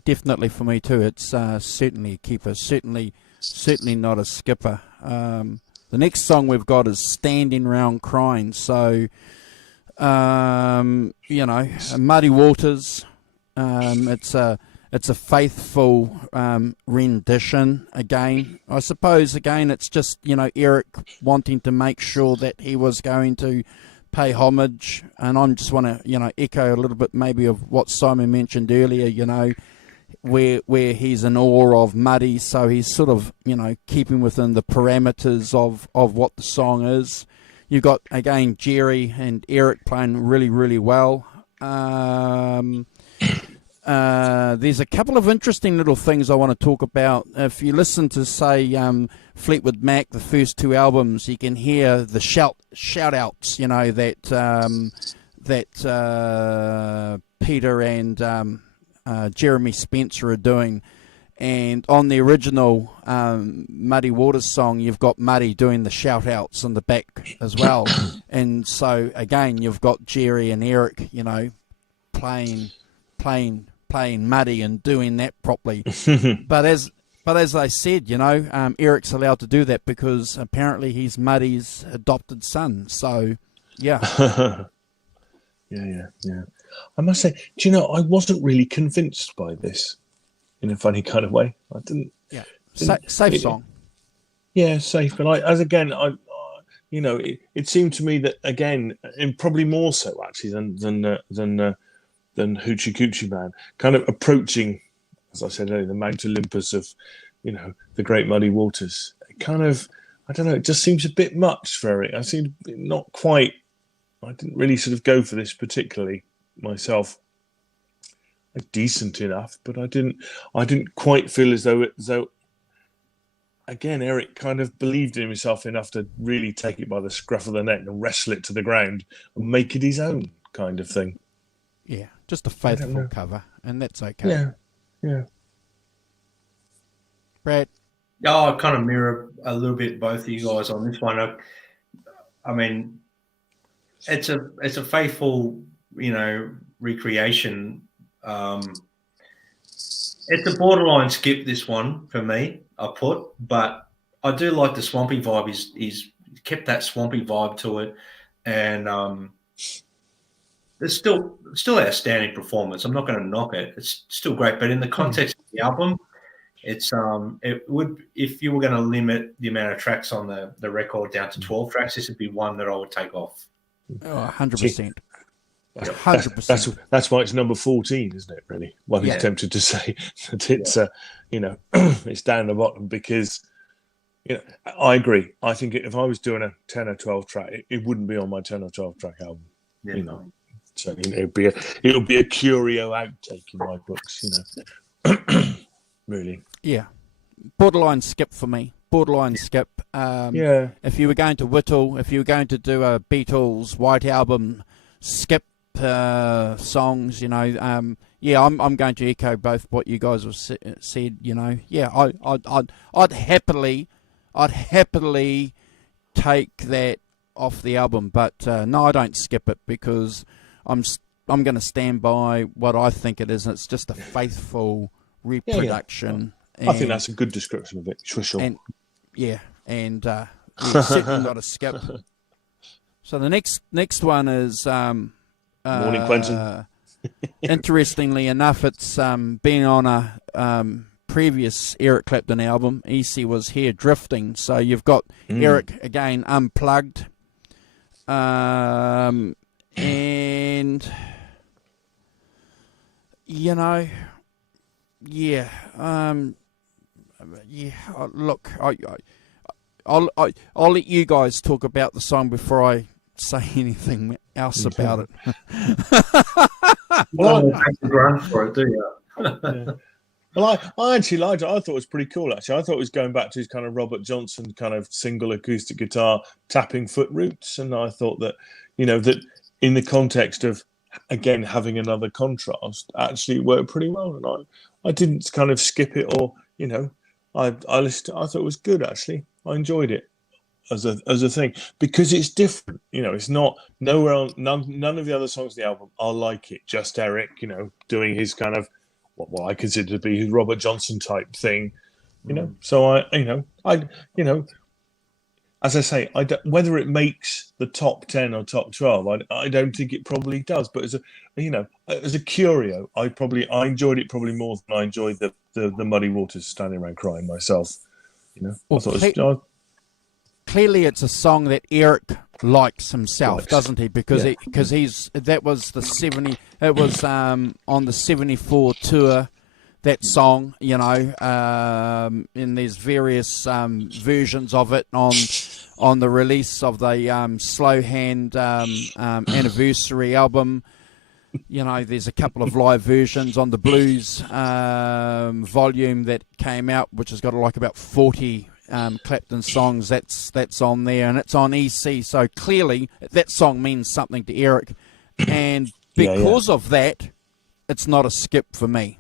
definitely for me too. It's certainly a keeper. Certainly not a skipper. The next song we've got is "Standing Round Crying." So, you know, Muddy Waters. It's a faithful rendition. Again, I suppose. Again, it's just, you know, Eric wanting to make sure that he was going to pay homage, and I just want to, you know, echo a little bit maybe of what Simon mentioned earlier. You know, where he's in awe of Muddy, so he's sort of, keeping within the parameters of what the song is. You've got, again, Jerry and Eric playing really, really well. There's a couple of interesting little things I want to talk about. If you listen to, say, Fleetwood Mac, the first two albums, you can hear the shout-outs, that Peter and Jeremy Spencer are doing. And on the original Muddy Waters song, you've got Muddy doing the shout-outs in the back as well. And so, again, you've got Jerry and Eric, playing Muddy and doing that properly. But as I said, Eric's allowed to do that because apparently he's Muddy's adopted son. So, yeah. Yeah. I must say, I wasn't really convinced by this in a funny kind of way. I didn't. Yeah. Safe song. Yeah, safe. But it seemed to me that, again, and probably more so actually than Hoochie Coochie Man, kind of approaching, as I said earlier, the Mount Olympus of, the Great Muddy Waters. It kind of, I don't know, it just seems a bit much for it. I seem not quite. I didn't really sort of go for this particularly myself. Decent enough, but I didn't quite feel as though again, Eric kind of believed in himself enough to really take it by the scruff of the neck and wrestle it to the ground and make it his own kind of thing. Yeah, just a faithful cover, and that's okay. Yeah. Brad? Oh, I kind of mirror a little bit both of you guys on this one. I mean, it's a faithful, recreation. It's a borderline skip, this one for me, but I do like the swampy vibe. He's kept that swampy vibe to it, and it's still outstanding performance. I'm not going to knock it. It's still great, but in the context of the album, it would, if you were going to limit the amount of tracks on the record down to 12 tracks, this would be one that I would take off. 100%. 100%. That's why it's number 14, isn't it? Really, one is tempted to say that it's it's down the bottom because I agree. I think if I was doing a 10 or 12 track, it wouldn't be on my 10 or 12 track album. So it'll be a curio outtake in my books. Really. Yeah, borderline skip for me. Borderline skip. If you were going to whittle, if you were going to do a Beatles White Album skip songs, I'm going to echo both what you guys have said. I'd happily take that off the album, but no, I don't skip it because I'm going to stand by what I think it is. It's just a faithful reproduction. I think that's a good description of it, for sure. And certainly not a skip. So the next one is Morning Quentin. Interestingly enough, it's been on a previous Eric Clapton album. EC was here drifting. So you've got Eric again unplugged, and look, I'll let you guys talk about the song before I say anything else about it. Well, take the grunt for it, do you? Well, I actually liked it. I thought it was pretty cool, actually. I thought it was going back to his kind of Robert Johnson kind of single acoustic guitar tapping foot roots. And I thought that, that in the context of, again, having another contrast, actually it worked pretty well. And I didn't kind of skip it or, I listened. I thought it was good, actually. I enjoyed it as a thing because it's different. It's not nowhere on none of the other songs of the album are like it. Just Eric, doing his kind of what I consider to be his Robert Johnson type thing. So as I say, whether it makes the top 10 or top 12, I don't think it probably does. But as a curio, I enjoyed it probably more than I enjoyed the Muddy Waters Standing Around Crying myself. Clearly, it's a song that Eric likes himself, doesn't he? Because that was the 70. It was on the 74 tour that song, you know, and there's various versions of it on the release of the Slow Hand anniversary album. You know, there's a couple of live versions on the blues volume that came out, which has got like about 40 Clapton songs. That's on there, and it's on EC. So clearly, that song means something to Eric, and because of that, it's not a skip for me.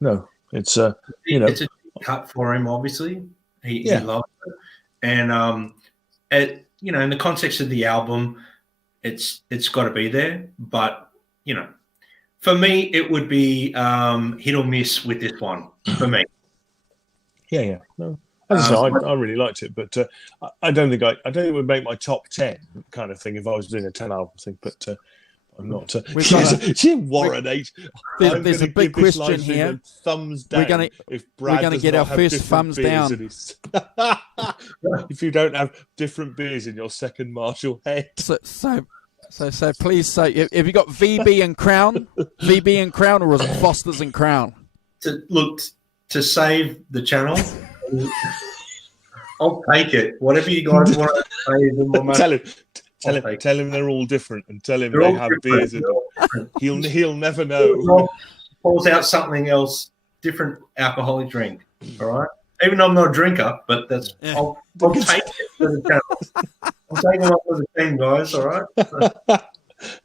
No, it's it's a cut for him. Obviously, he loves it, and in the context of the album, it's got to be there. But for me, it would be hit or miss with this one. For me, no. As I say, I really liked it, but I don't think it would make my top 10 kind of thing if I was doing a 10 album thing. But I'm not. Warren H. There's a big question here. Thumbs down. We're going to get our first thumbs down. If you don't have different beers in your second Marshall head. So please say, have you got VB and Crown? VB and Crown, or is it Foster's and Crown? To save the channel, I'll take it. Whatever you guys want to say. Tell him they're all different, and tell him they have beers in them. He'll never know. Pulls out something else, different alcoholic drink. All right. Even though I'm not a drinker, but I'll take it for the channel. I'm taking it for the team, guys. All right.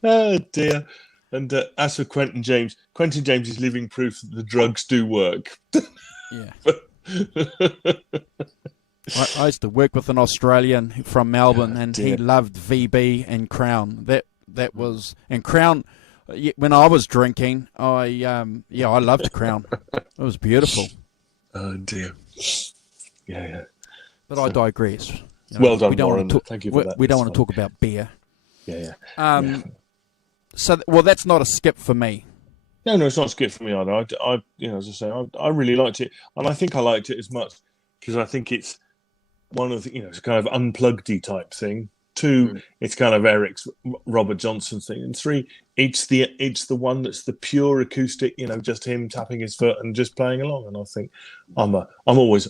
Oh dear. And as for Quentin James is living proof that the drugs do work. Yeah. I used to work with an Australian from Melbourne, and he loved VB and Crown. That was, and Crown. When I was drinking, I loved Crown. It was beautiful. Oh dear. Yeah. But I digress. Well done, Warren. Thank you for that. We don't want to talk about beer. Yeah. So, that's not a skip for me. No, it's not a skip for me either. As I say, I really liked it, and I think I liked it as much because I think it's one of the, it's kind of unplugged-y type thing. 2, it's kind of Eric's Robert Johnson thing, and 3, it's the one that's the pure acoustic, just him tapping his foot and just playing along. And I think I'm always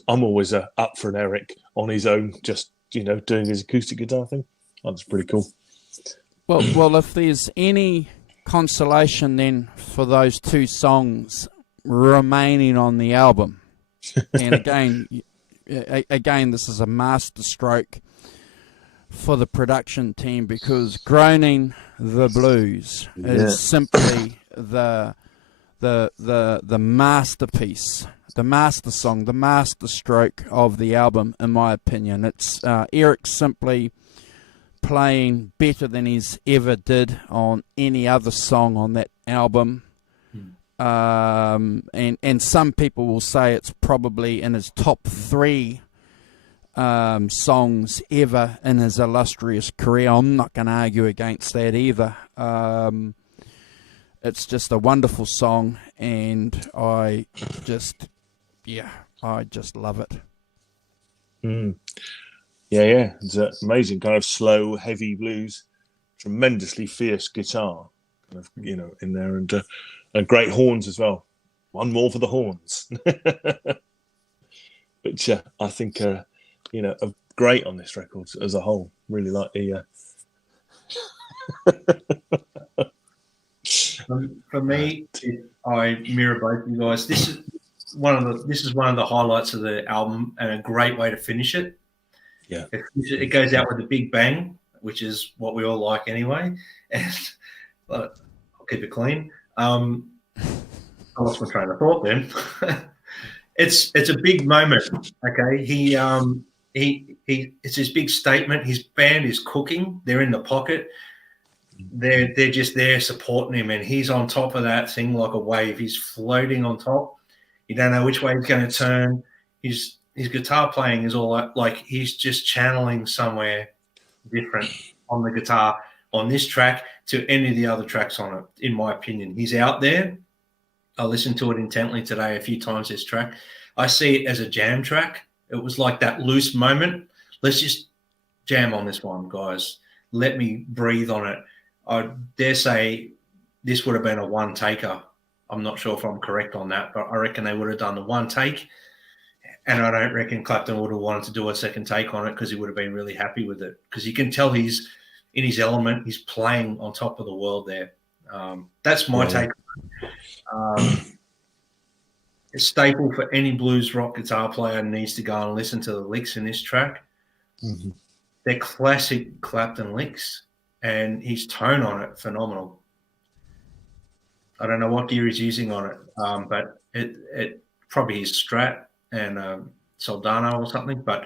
up for an Eric on his own, just doing his acoustic guitar thing. That's pretty cool. Well, if there's any consolation then for those 2 songs remaining on the album, and again, this is a masterstroke for the production team, because Groaning the Blues is simply the masterpiece, the master song, the masterstroke of the album, in my opinion. It's Eric simply playing better than he's ever did on any other song on that album. And some people will say it's probably in his top 3 songs ever in his illustrious career. I'm not going to argue against that either. It's just a wonderful song, and I just love it. Yeah. It's amazing, kind of slow, heavy blues, tremendously fierce guitar, kind of, in there, and great horns as well. One more for the horns. But I think great on this record as a whole. Really like the. For me, I mirror both you guys. This is one of the highlights of the album, and a great way to finish it. Yeah, it goes out with a big bang, which is what we all like anyway. And I'll keep it clean. I lost my train of thought then. It's a big moment. Okay, it's his big statement. His band is cooking. They're in the pocket. They're just there supporting him, and he's on top of that thing like a wave. He's floating on top. You don't know which way he's going to turn. His guitar playing is all like he's just channeling somewhere different on the guitar on this track to any of the other tracks on it, in my opinion. He's out there. I listened to it intently today a few times, this track. I see it as a jam track. It was like that loose moment. Let's just jam on this one, guys. Let me breathe on it. I dare say this would have been a one-taker I'm not sure if I'm correct on that, but I reckon they would have done the one take, and I don't reckon Clapton would have wanted to do a second take on it because he would have been really happy with it, because you can tell he's in his element. He's playing on top of the world there. That's my take. A staple for any blues rock guitar player needs to go and listen to the licks in this track. Mm-hmm. They're classic Clapton licks, and his tone on it, phenomenal. I don't know what gear he's using on it, but it probably is Strat and Soldano or something. But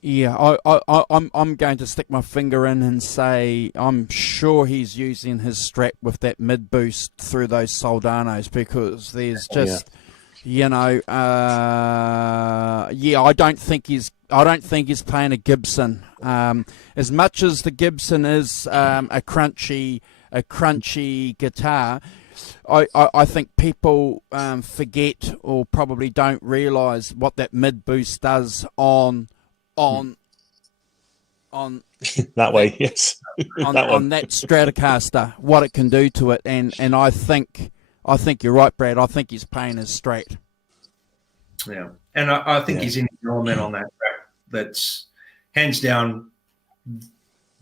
yeah, I'm going to stick my finger in and say I'm sure he's using his Strat with that mid boost through those Soldanos, because there's just I don't think he's playing a Gibson. As much as the Gibson is a crunchy guitar, I think people forget or probably don't realise what that mid boost does on that way, yes, on that Stratocaster, what it can do to it, and I think you're right, Brad. I think he's playing his Strat. Yeah, and I think he's in the element on that track. That's hands down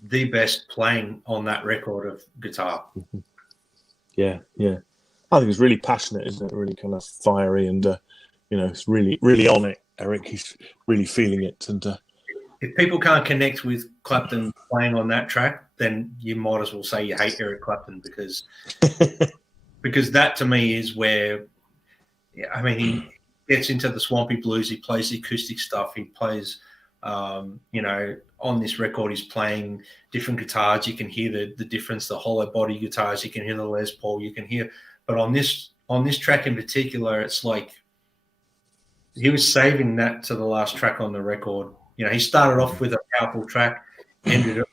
the best playing on that record of guitar. Yeah. I think it's really passionate, isn't it? Really kind of fiery, and it's really, really on it. Eric, he's really feeling it, and if people can't connect with Clapton playing on that track, then you might as well say you hate Eric Clapton, because that to me is where, he gets into the swampy blues. He plays the acoustic stuff. He plays, on this record, he's playing different guitars. You can hear the difference, the hollow body guitars. You can hear the Les Paul. You can hear, but on this track in particular, it's like he was saving that to the last track on the record. He started off with a powerful track, ended up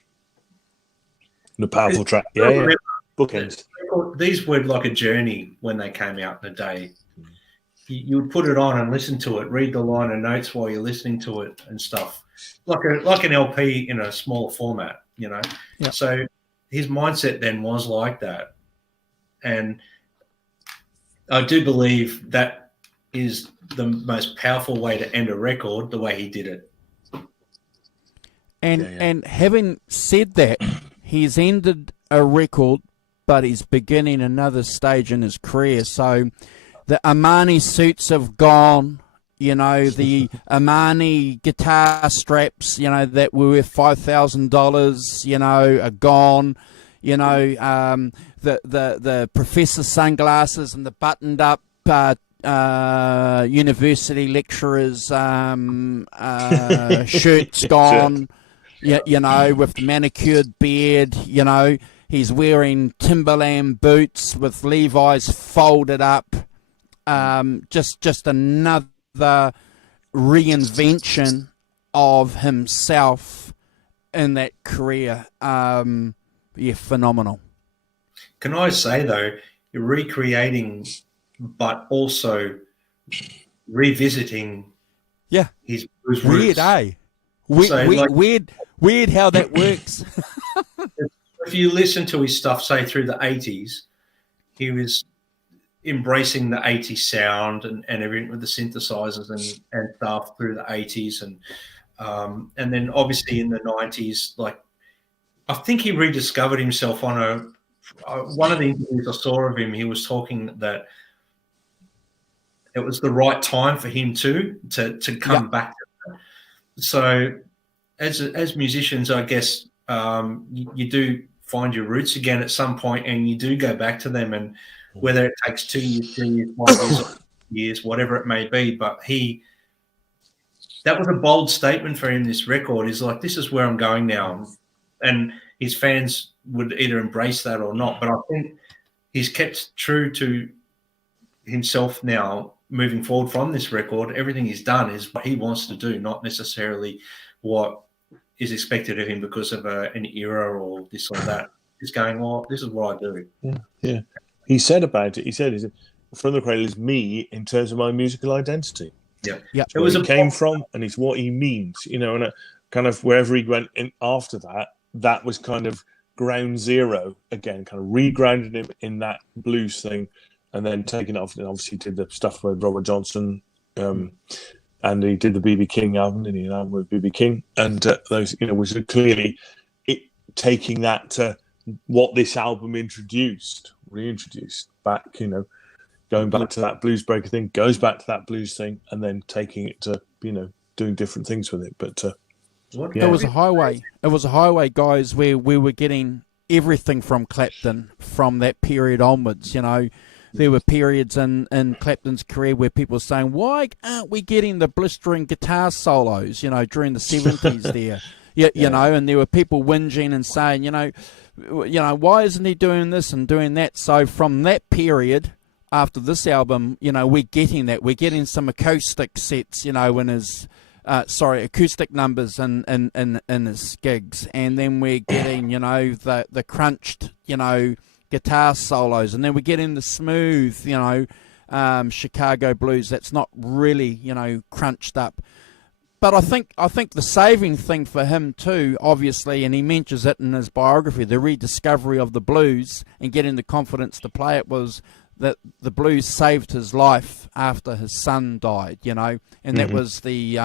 the powerful track. Yeah. Bookends. These were like a journey when they came out in the day. You would put it on and listen to it, read the liner notes while you're listening to it and stuff, like an LP in a smaller format, Yep. So his mindset then was like that, and I do believe that is the most powerful way to end a record, the way he did it. And having said that, he's ended a record, but he's beginning another stage in his career. So the Armani suits have gone, the Armani guitar straps, that were worth $5,000, are gone. The professor sunglasses and the buttoned up university lecturers shirts gone. With the manicured beard, he's wearing Timberland boots with Levi's folded up. Just another reinvention of himself in that career. Phenomenal. Can I say, though, you're recreating, but also revisiting his blues roots. Weird, eh? Weird how that works. If you listen to his stuff, say through the 80s, he was embracing the 80s sound and everything with the synthesizers and stuff through the 80s, and then obviously in the 90s, like I think he rediscovered himself on one of the interviews I saw of him. He was talking that it was the right time for him to come back to that. So as musicians, I guess you do find your roots again at some point, and you do go back to them, and whether it takes 2 years, 3 years, 5 years, years, whatever it may be. But that was a bold statement for him. This record is like, this is where I'm going now, and his fans would either embrace that or not. But I think he's kept true to himself now, moving forward from this record. Everything he's done is what he wants to do, not necessarily what is expected of him because of an era or this or that. He's going, well, this is what I do. Yeah. He said about it. He said, "From the Cradle is me in terms of my musical identity." Yeah. It's where he came from, and it's what he means. And kind of wherever he went in after that, that was kind of ground zero again, kind of regrounded him in that blues thing, and then taking it off, and obviously did the stuff with Robert Johnson, and he did the BB King album, didn't he? An album with BB King, and those, was clearly it taking that to what this album reintroduced back, going back to that blues breaker thing, goes back to that blues thing, and then taking it to, doing different things with it. But it was a highway. It was a highway, guys, where we were getting everything from Clapton from that period onwards. There were periods in Clapton's career where people were saying, why aren't we getting the blistering guitar solos, during the 70s there? And there were people whinging and saying, why isn't he doing this and doing that? So from that period, after this album, we're getting that. We're getting some acoustic sets, in his, acoustic numbers in his gigs. And then we're getting, the crunched, guitar solos. And then we're getting the smooth, Chicago blues that's not really, crunched up. But I think the saving thing for him too, obviously, and he mentions it in his biography, the rediscovery of the blues and getting the confidence to play it, was that the blues saved his life after his son died, and that was the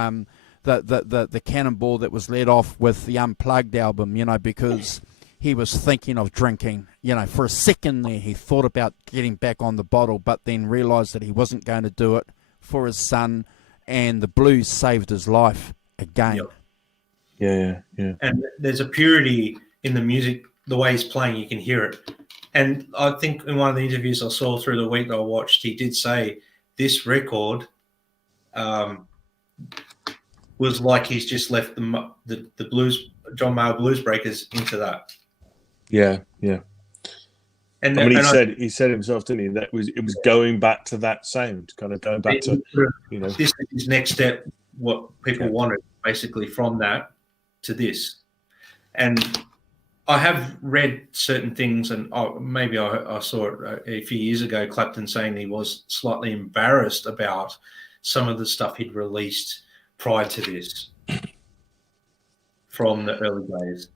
cannonball that was let off with the Unplugged album, because he was thinking of drinking. For a second there, he thought about getting back on the bottle, but then realised that he wasn't going to do it for his son. And the blues saved his life again. Yep. Yeah. And there's a purity in the music, the way he's playing, you can hear it. And I think in one of the interviews I saw through the week that I watched, he did say this record was like he's just left the blues, John Mayall Blues Breakers into that. Yeah. And he said himself, didn't he? That it was going back to that sound, kind of going back to, This is his next step. What people wanted, basically, from that to this. And I have read certain things, and maybe I saw it a few years ago. Clapton saying he was slightly embarrassed about some of the stuff he'd released prior to this from the early days.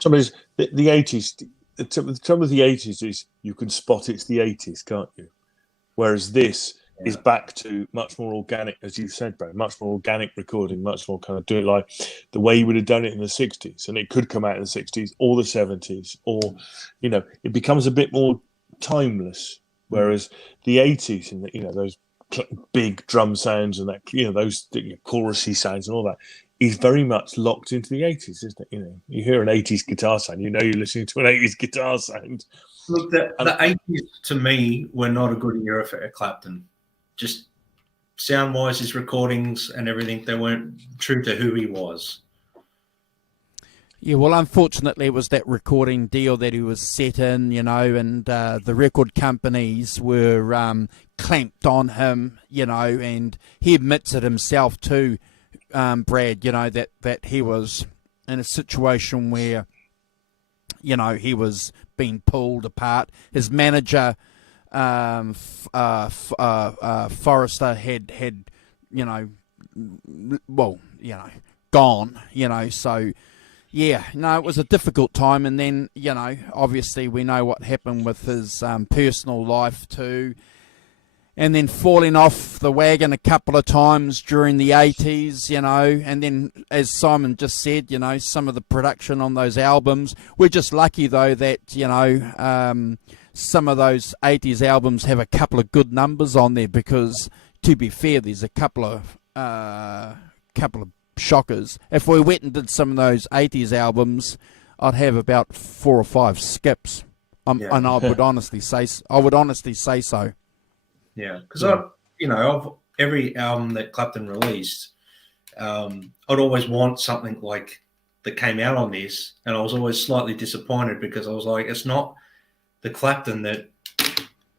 Somebody's the 80s. The trouble with the 80s is you can spot it's the 80s, can't you? Whereas this is back to much more organic, as you said, Brad, much more organic recording, much more kind of do it like the way you would have done it in the 60s. And it could come out in the 60s or the 70s, or, it becomes a bit more timeless. Whereas the 80s and, those big drum sounds and that, those chorusy sounds and all that, is very much locked into the 80s, isn't it? You hear an 80s guitar sound, you're listening to an 80s guitar sound. Look, the 80s to me were not a good era for Eric Clapton. Just sound-wise, his recordings and everything, they weren't true to who he was. Yeah, well, unfortunately, it was that recording deal that he was set in, and the record companies were clamped on him, and he admits it himself too, Brad, that he was in a situation where, he was being pulled apart. His manager, Forrester, had gone, so, yeah, no, it was a difficult time. And then, obviously we know what happened with his personal life too. And then falling off the wagon a couple of times during the 80s, and then, as Simon just said, some of the production on those albums. We're just lucky, though, that, some of those 80s albums have a couple of good numbers on there, because, to be fair, there's a couple of shockers. If we went and did some of those 80s albums, I'd have about 4 or 5 skips, and I would honestly say so. Yeah, because of every album that Clapton released, I'd always want something like that came out on this, and I was always slightly disappointed because I was like, it's not the Clapton that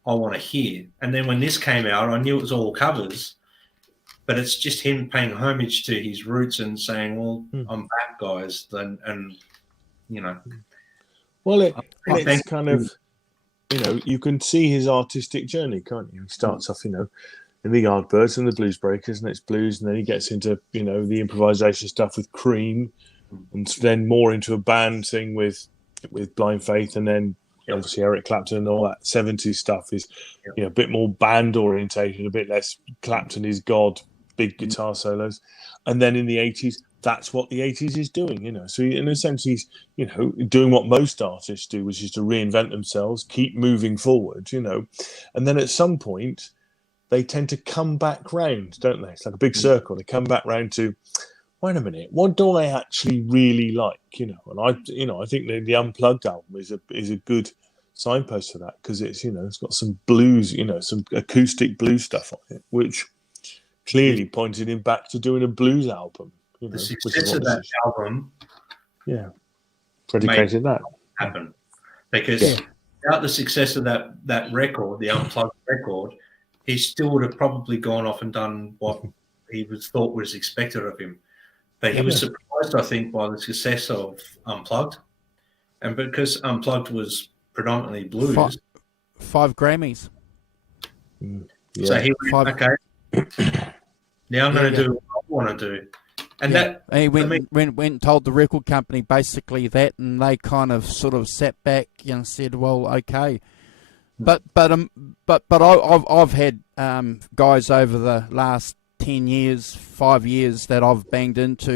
I want to hear. And then when this came out, I knew it was all covers, but it's just him paying homage to his roots and saying, "Well, I'm back, guys," and Well, it's kind of. You can see his artistic journey, can't you? He starts off, in the Yardbirds and the Blues Breakers, and it's blues, and then he gets into, the improvisation stuff with Cream, and then more into a band thing with Blind Faith, and then obviously Eric Clapton and all that 70s stuff is, a bit more band orientated, a bit less Clapton is God, big guitar solos. And then in the 80s, that's what the 80s is doing, So in a sense, he's, doing what most artists do, which is to reinvent themselves, keep moving forward, And then at some point, they tend to come back round, don't they? It's like a big circle. They come back round to, wait a minute, what do I actually really like? And I think the Unplugged album is a good signpost for that, because it's it's got some blues, some acoustic blues stuff on it, which clearly pointed him back to doing a blues album. The success of that album, predicated that happen, because without the success of that record, the Unplugged record, he still would have probably gone off and done what he was thought was expected of him. But he was surprised, I think, by the success of Unplugged. And because Unplugged was predominantly blues. 5 Grammys. So he went, okay, now I'm going to do what I want to do. And that he went and told the record company basically that, and they kind of sort of sat back and said, well, okay. But I've had guys over the last 10 years, 5 years that I've banged into,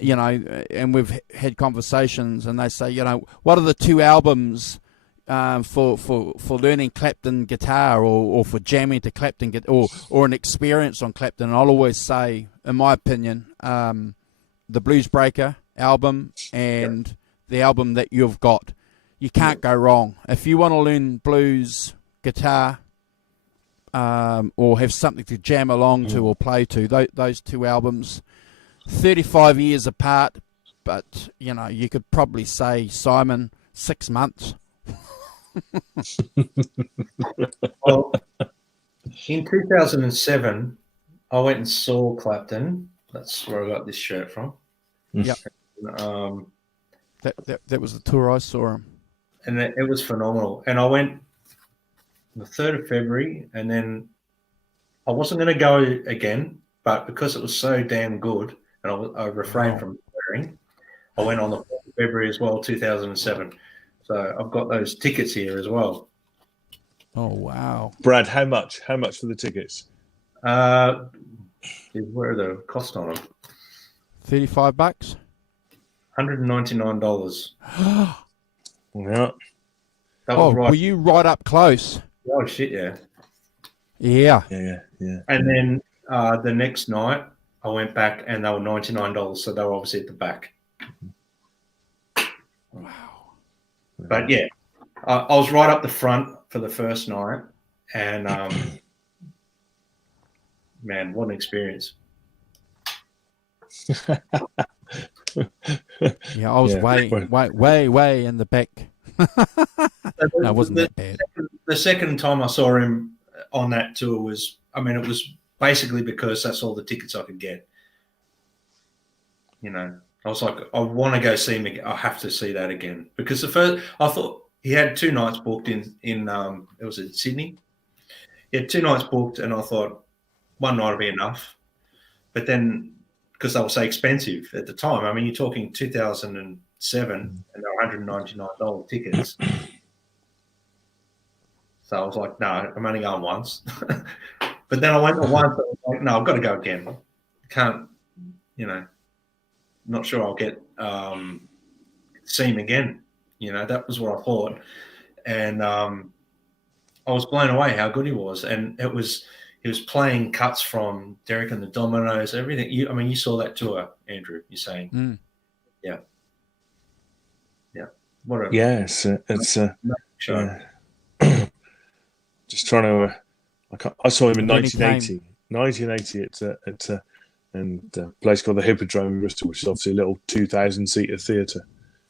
and we've had conversations, and they say, what are the 2 albums for learning Clapton guitar or for jamming to Clapton or an experience on Clapton? And I'll always say, in my opinion, the Blues Breaker album and the album that you've got. You can't go wrong. If you want to learn blues guitar or have something to jam along to or play to, those 2 albums, 35 years apart, but, you could probably say, Simon, 6 months. Well, in 2007, I went and saw Clapton. That's where I got this shirt from. Yep. That was the tour I saw him. And it was phenomenal. And I went the 3rd of February, and then I wasn't going to go again, but because it was so damn good, and I refrained from swearing, I went on the 4th of February as well, 2007. So I've got those tickets here as well. Oh, wow. Brad, how much? How much for the tickets? Where are the cost on them? $35? $199. Yeah. That was right. Were you right up close? Oh, shit, yeah. Yeah. And then the next night, I went back and they were $99, so they were obviously at the back. Wow. But yeah, I was right up the front for the first night, and man, what an experience! Yeah, I was way in the back. No, it wasn't that bad. The second time I saw him on that tour was, it was basically because that's all the tickets I could get. I was like, I want to go see him again. I have to see that again, because the first, I thought he had 2 nights booked in it was in Sydney. He had 2 nights booked, and I thought one night would be enough. But then, because they were so expensive at the time, you're talking 2007, and they were $199 tickets. So I was like, no, I'm only going once. But then I went to once, and I was like, no, I've got to go again. Can't, not sure I'll get see him again. That was what I thought. And I was blown away how good he was. And he was playing cuts from Derek and the Dominoes, everything. You saw that tour, Andrew, you're saying. Yeah. It's just trying to I saw him in 1980 at a place called the Hippodrome in Bristol, which is obviously a little 2,000-seater theatre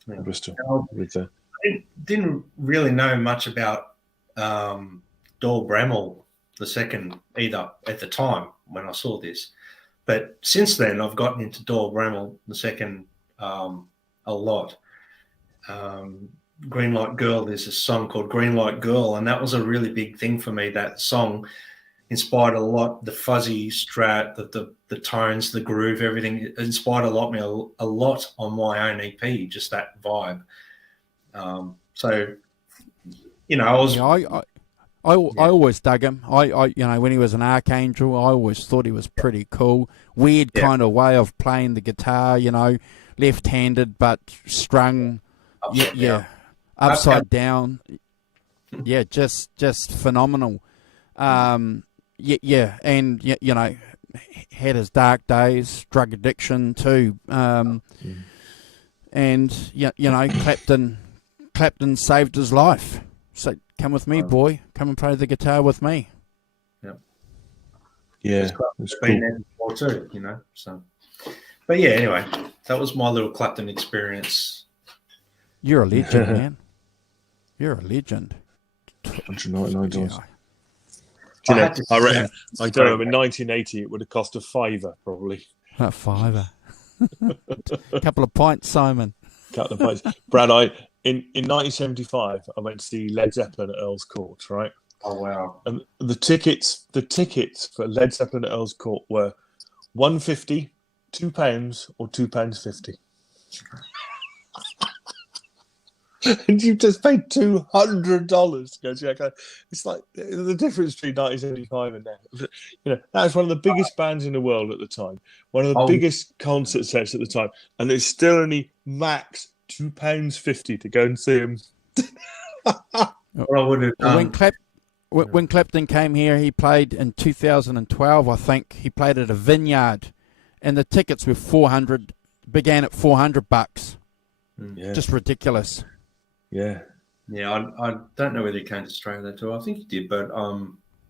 in Bristol. I didn't really know much about Doyle Bramall II either at the time when I saw this. But since then, I've gotten into Doyle Bramall II a lot. Green Light Girl, there's a song called Green Light Girl, and that was a really big thing for me. That song inspired a lot, the fuzzy strat, the tones, the groove, everything. It inspired a lot on my own EP, just that vibe. So you know, I was. Yeah, I always dug him. When he was an archangel, I always thought he was pretty cool. Weird kind of way of playing the guitar, left-handed but strung. Upside down. Yeah, just phenomenal. And had his dark days, drug addiction too. Clapton saved his life. So come with me, boy. Come and play the guitar with me. Yeah, it's been there before too, So, but yeah, anyway, that was my little Clapton experience. You're a legend, man. You're a legend. $199. I reckon. I don't know. In 1980, it would have cost a $5 probably. A $5. A couple of pints, Simon. Couple of pints, Brad. In 1975, I went to see Led Zeppelin at Earl's Court, right? Oh wow! And the tickets for Led Zeppelin at Earl's Court were £1.50, £2, or £2.50. And you just paid $200 to go see that guy. It's like the difference between 1975 and now. That was one of the biggest bands in the world at the time, one of the biggest concert sets at the time, and it's still only max £2.50 to go and see him. When Clapton came here, he played in 2012, I think. He played at a Vineyard, and the tickets were began at $400. Yeah. Just ridiculous. Yeah. Yeah, I don't know whether he came to Australia too. I think he did, but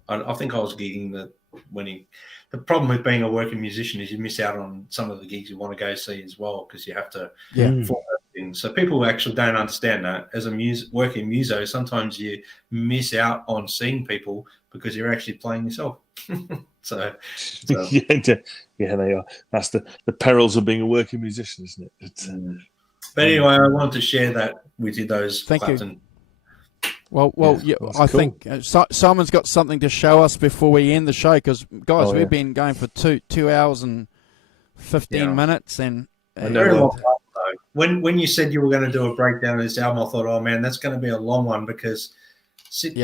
I think I was gigging the problem with being a working musician is you miss out on some of the gigs you want to go see as well because you have to form things. So people actually don't understand that. As a working muso, sometimes you miss out on seeing people because you're actually playing yourself. so yeah, they are. That's the perils of being a working musician, isn't it? But anyway, I wanted to share that with you. Thank you. Well, I think Simon's got something to show us before we end the show because, guys, we've been going for 2 hours and 15 minutes. And when you said you were going to do a breakdown of this album, I thought, oh, man, that's going to be a long one because,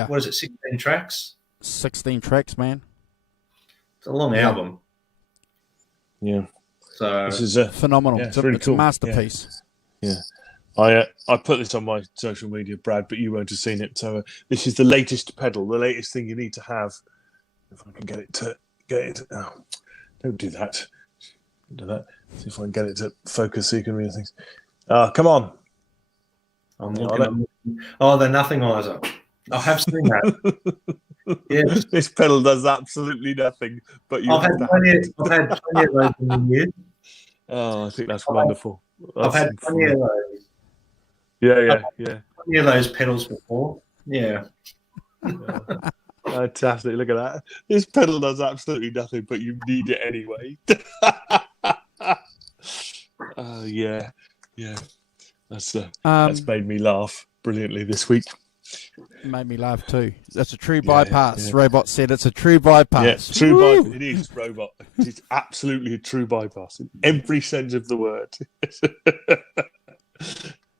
what is it, 16 tracks? 16 tracks, man. It's a long album. Yeah. So this is phenomenal. Yeah, it's a masterpiece. Yeah. I put this on my social media, Brad, but you won't have seen it. So this is the latest pedal, the latest thing you need to have. If I can get it. Oh, don't do that. Do that. See if I can get it to focus so you can read things. Come on. The Nothingizer. I have seen that. Yes. This pedal does absolutely nothing. But I've had plenty of those in the years. Oh, I think that's wonderful. I've had plenty of those. Yeah. Plenty of those pedals before. Yeah. Fantastic. Look at that. This pedal does absolutely nothing, but you need it anyway. Yeah. That's made me laugh brilliantly this week. Made me laugh too. That's a true bypass. Yeah. Robot said it's a true bypass. Yeah, true bypass. It is, Robot. It's absolutely a true bypass in every sense of the word.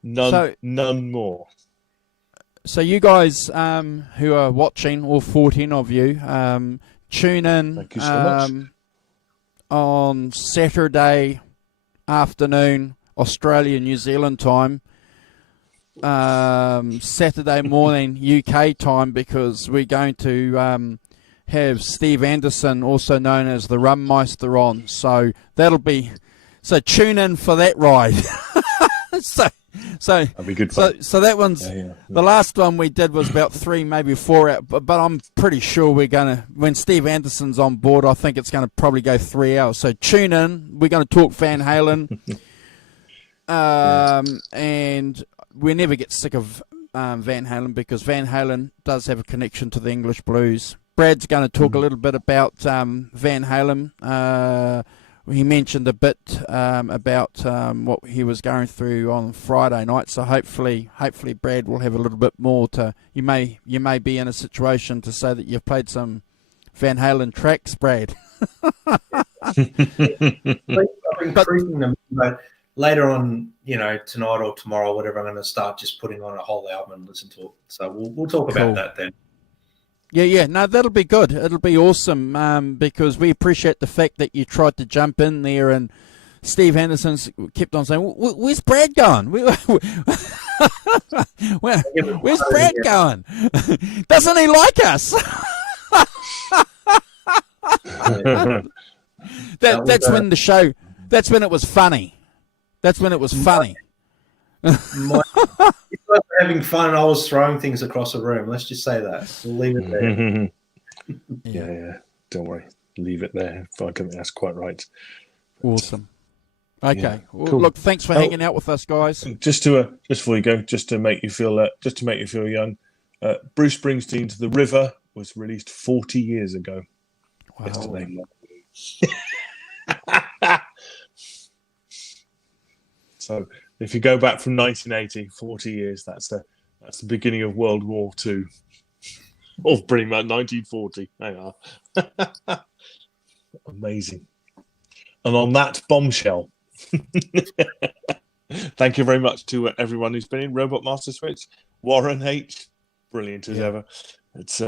None more. So you guys who are watching, all 14 of you, tune in Thank you so much. On Saturday afternoon, Australia, New Zealand time. Saturday morning UK time because we're going to have Steve Anderson, also known as the Rum Meister, on. So so tune in for that ride. so that'll be good fun. So that one's the last one we did was about 3, maybe 4 hours. But I'm pretty sure when Steve Anderson's on board, I think it's going to probably go 3 hours. So tune in. We're going to talk Van Halen, and we never get sick of Van Halen because Van Halen does have a connection to the English blues. Brad's going to talk a little bit about Van Halen. He mentioned a bit about what he was going through on Friday night. So hopefully Brad will have a little bit more to. You may be in a situation to say that you've played some Van Halen tracks, Brad. But later on, tonight or tomorrow, whatever, I'm going to start just putting on a whole album and listen to it. So we'll talk Cool. about that then. Yeah. No, that'll be good. It'll be awesome because we appreciate the fact that you tried to jump in there, and Steve Anderson kept on saying, "Where's Brad going? Where's Brad going? Doesn't he like us?" That's when the show. That's when it was funny. That's when it was funny. You guys were having fun, and I was throwing things across the room. Let's just say that. We'll leave it there. Yeah. Don't worry. Leave it there. I think that's quite right. Awesome. Okay. Yeah, Well, cool. look, thanks for hanging out with us, guys. Just before you go, just to make you feel young, Bruce Springsteen's "The River" was released 40 years ago. Wow. Yesterday. So if you go back from 1980, 40 years, that's the beginning of World War II. Or pretty much 1940. Hang on. Amazing. And on that bombshell, thank you very much to everyone who's been in. Robot Master Switch, Warren H, brilliant as ever. It's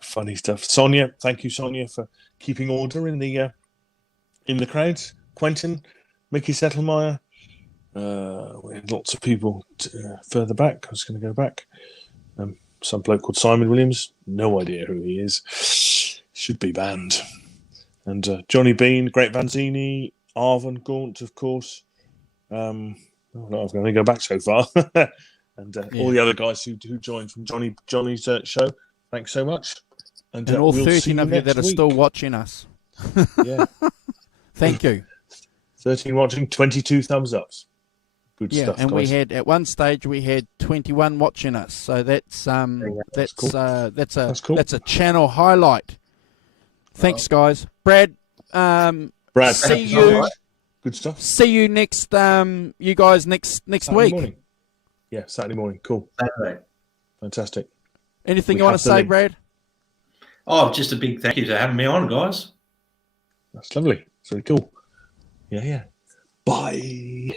funny stuff. Sonia, thank you, Sonia, for keeping order in the crowds. Quentin, Mickey Settlemeyer. We had lots of people further back. I was going to go back. Some bloke called Simon Williams. No idea who he is. Should be banned. And Johnny Bean, Great Vanzini, Arvin Gaunt, of course. I was going to go back so far. And all the other guys who joined from Johnny's show. Thanks so much. And all we'll 13 of you that are still watching us. Yeah. Thank you. 13 watching, 22 thumbs ups. Good stuff, and guys. we had at one stage 21 watching us. So that's cool. that's a channel highlight. Thanks, guys. Brad, see you. Good stuff. See you next you guys next Saturday week. Morning. Yeah, Saturday morning. Cool. Saturday. Fantastic. Anything you want to say, Brad? Oh, just a big thank you for having me on, guys. That's lovely. It's really cool. Yeah. Bye.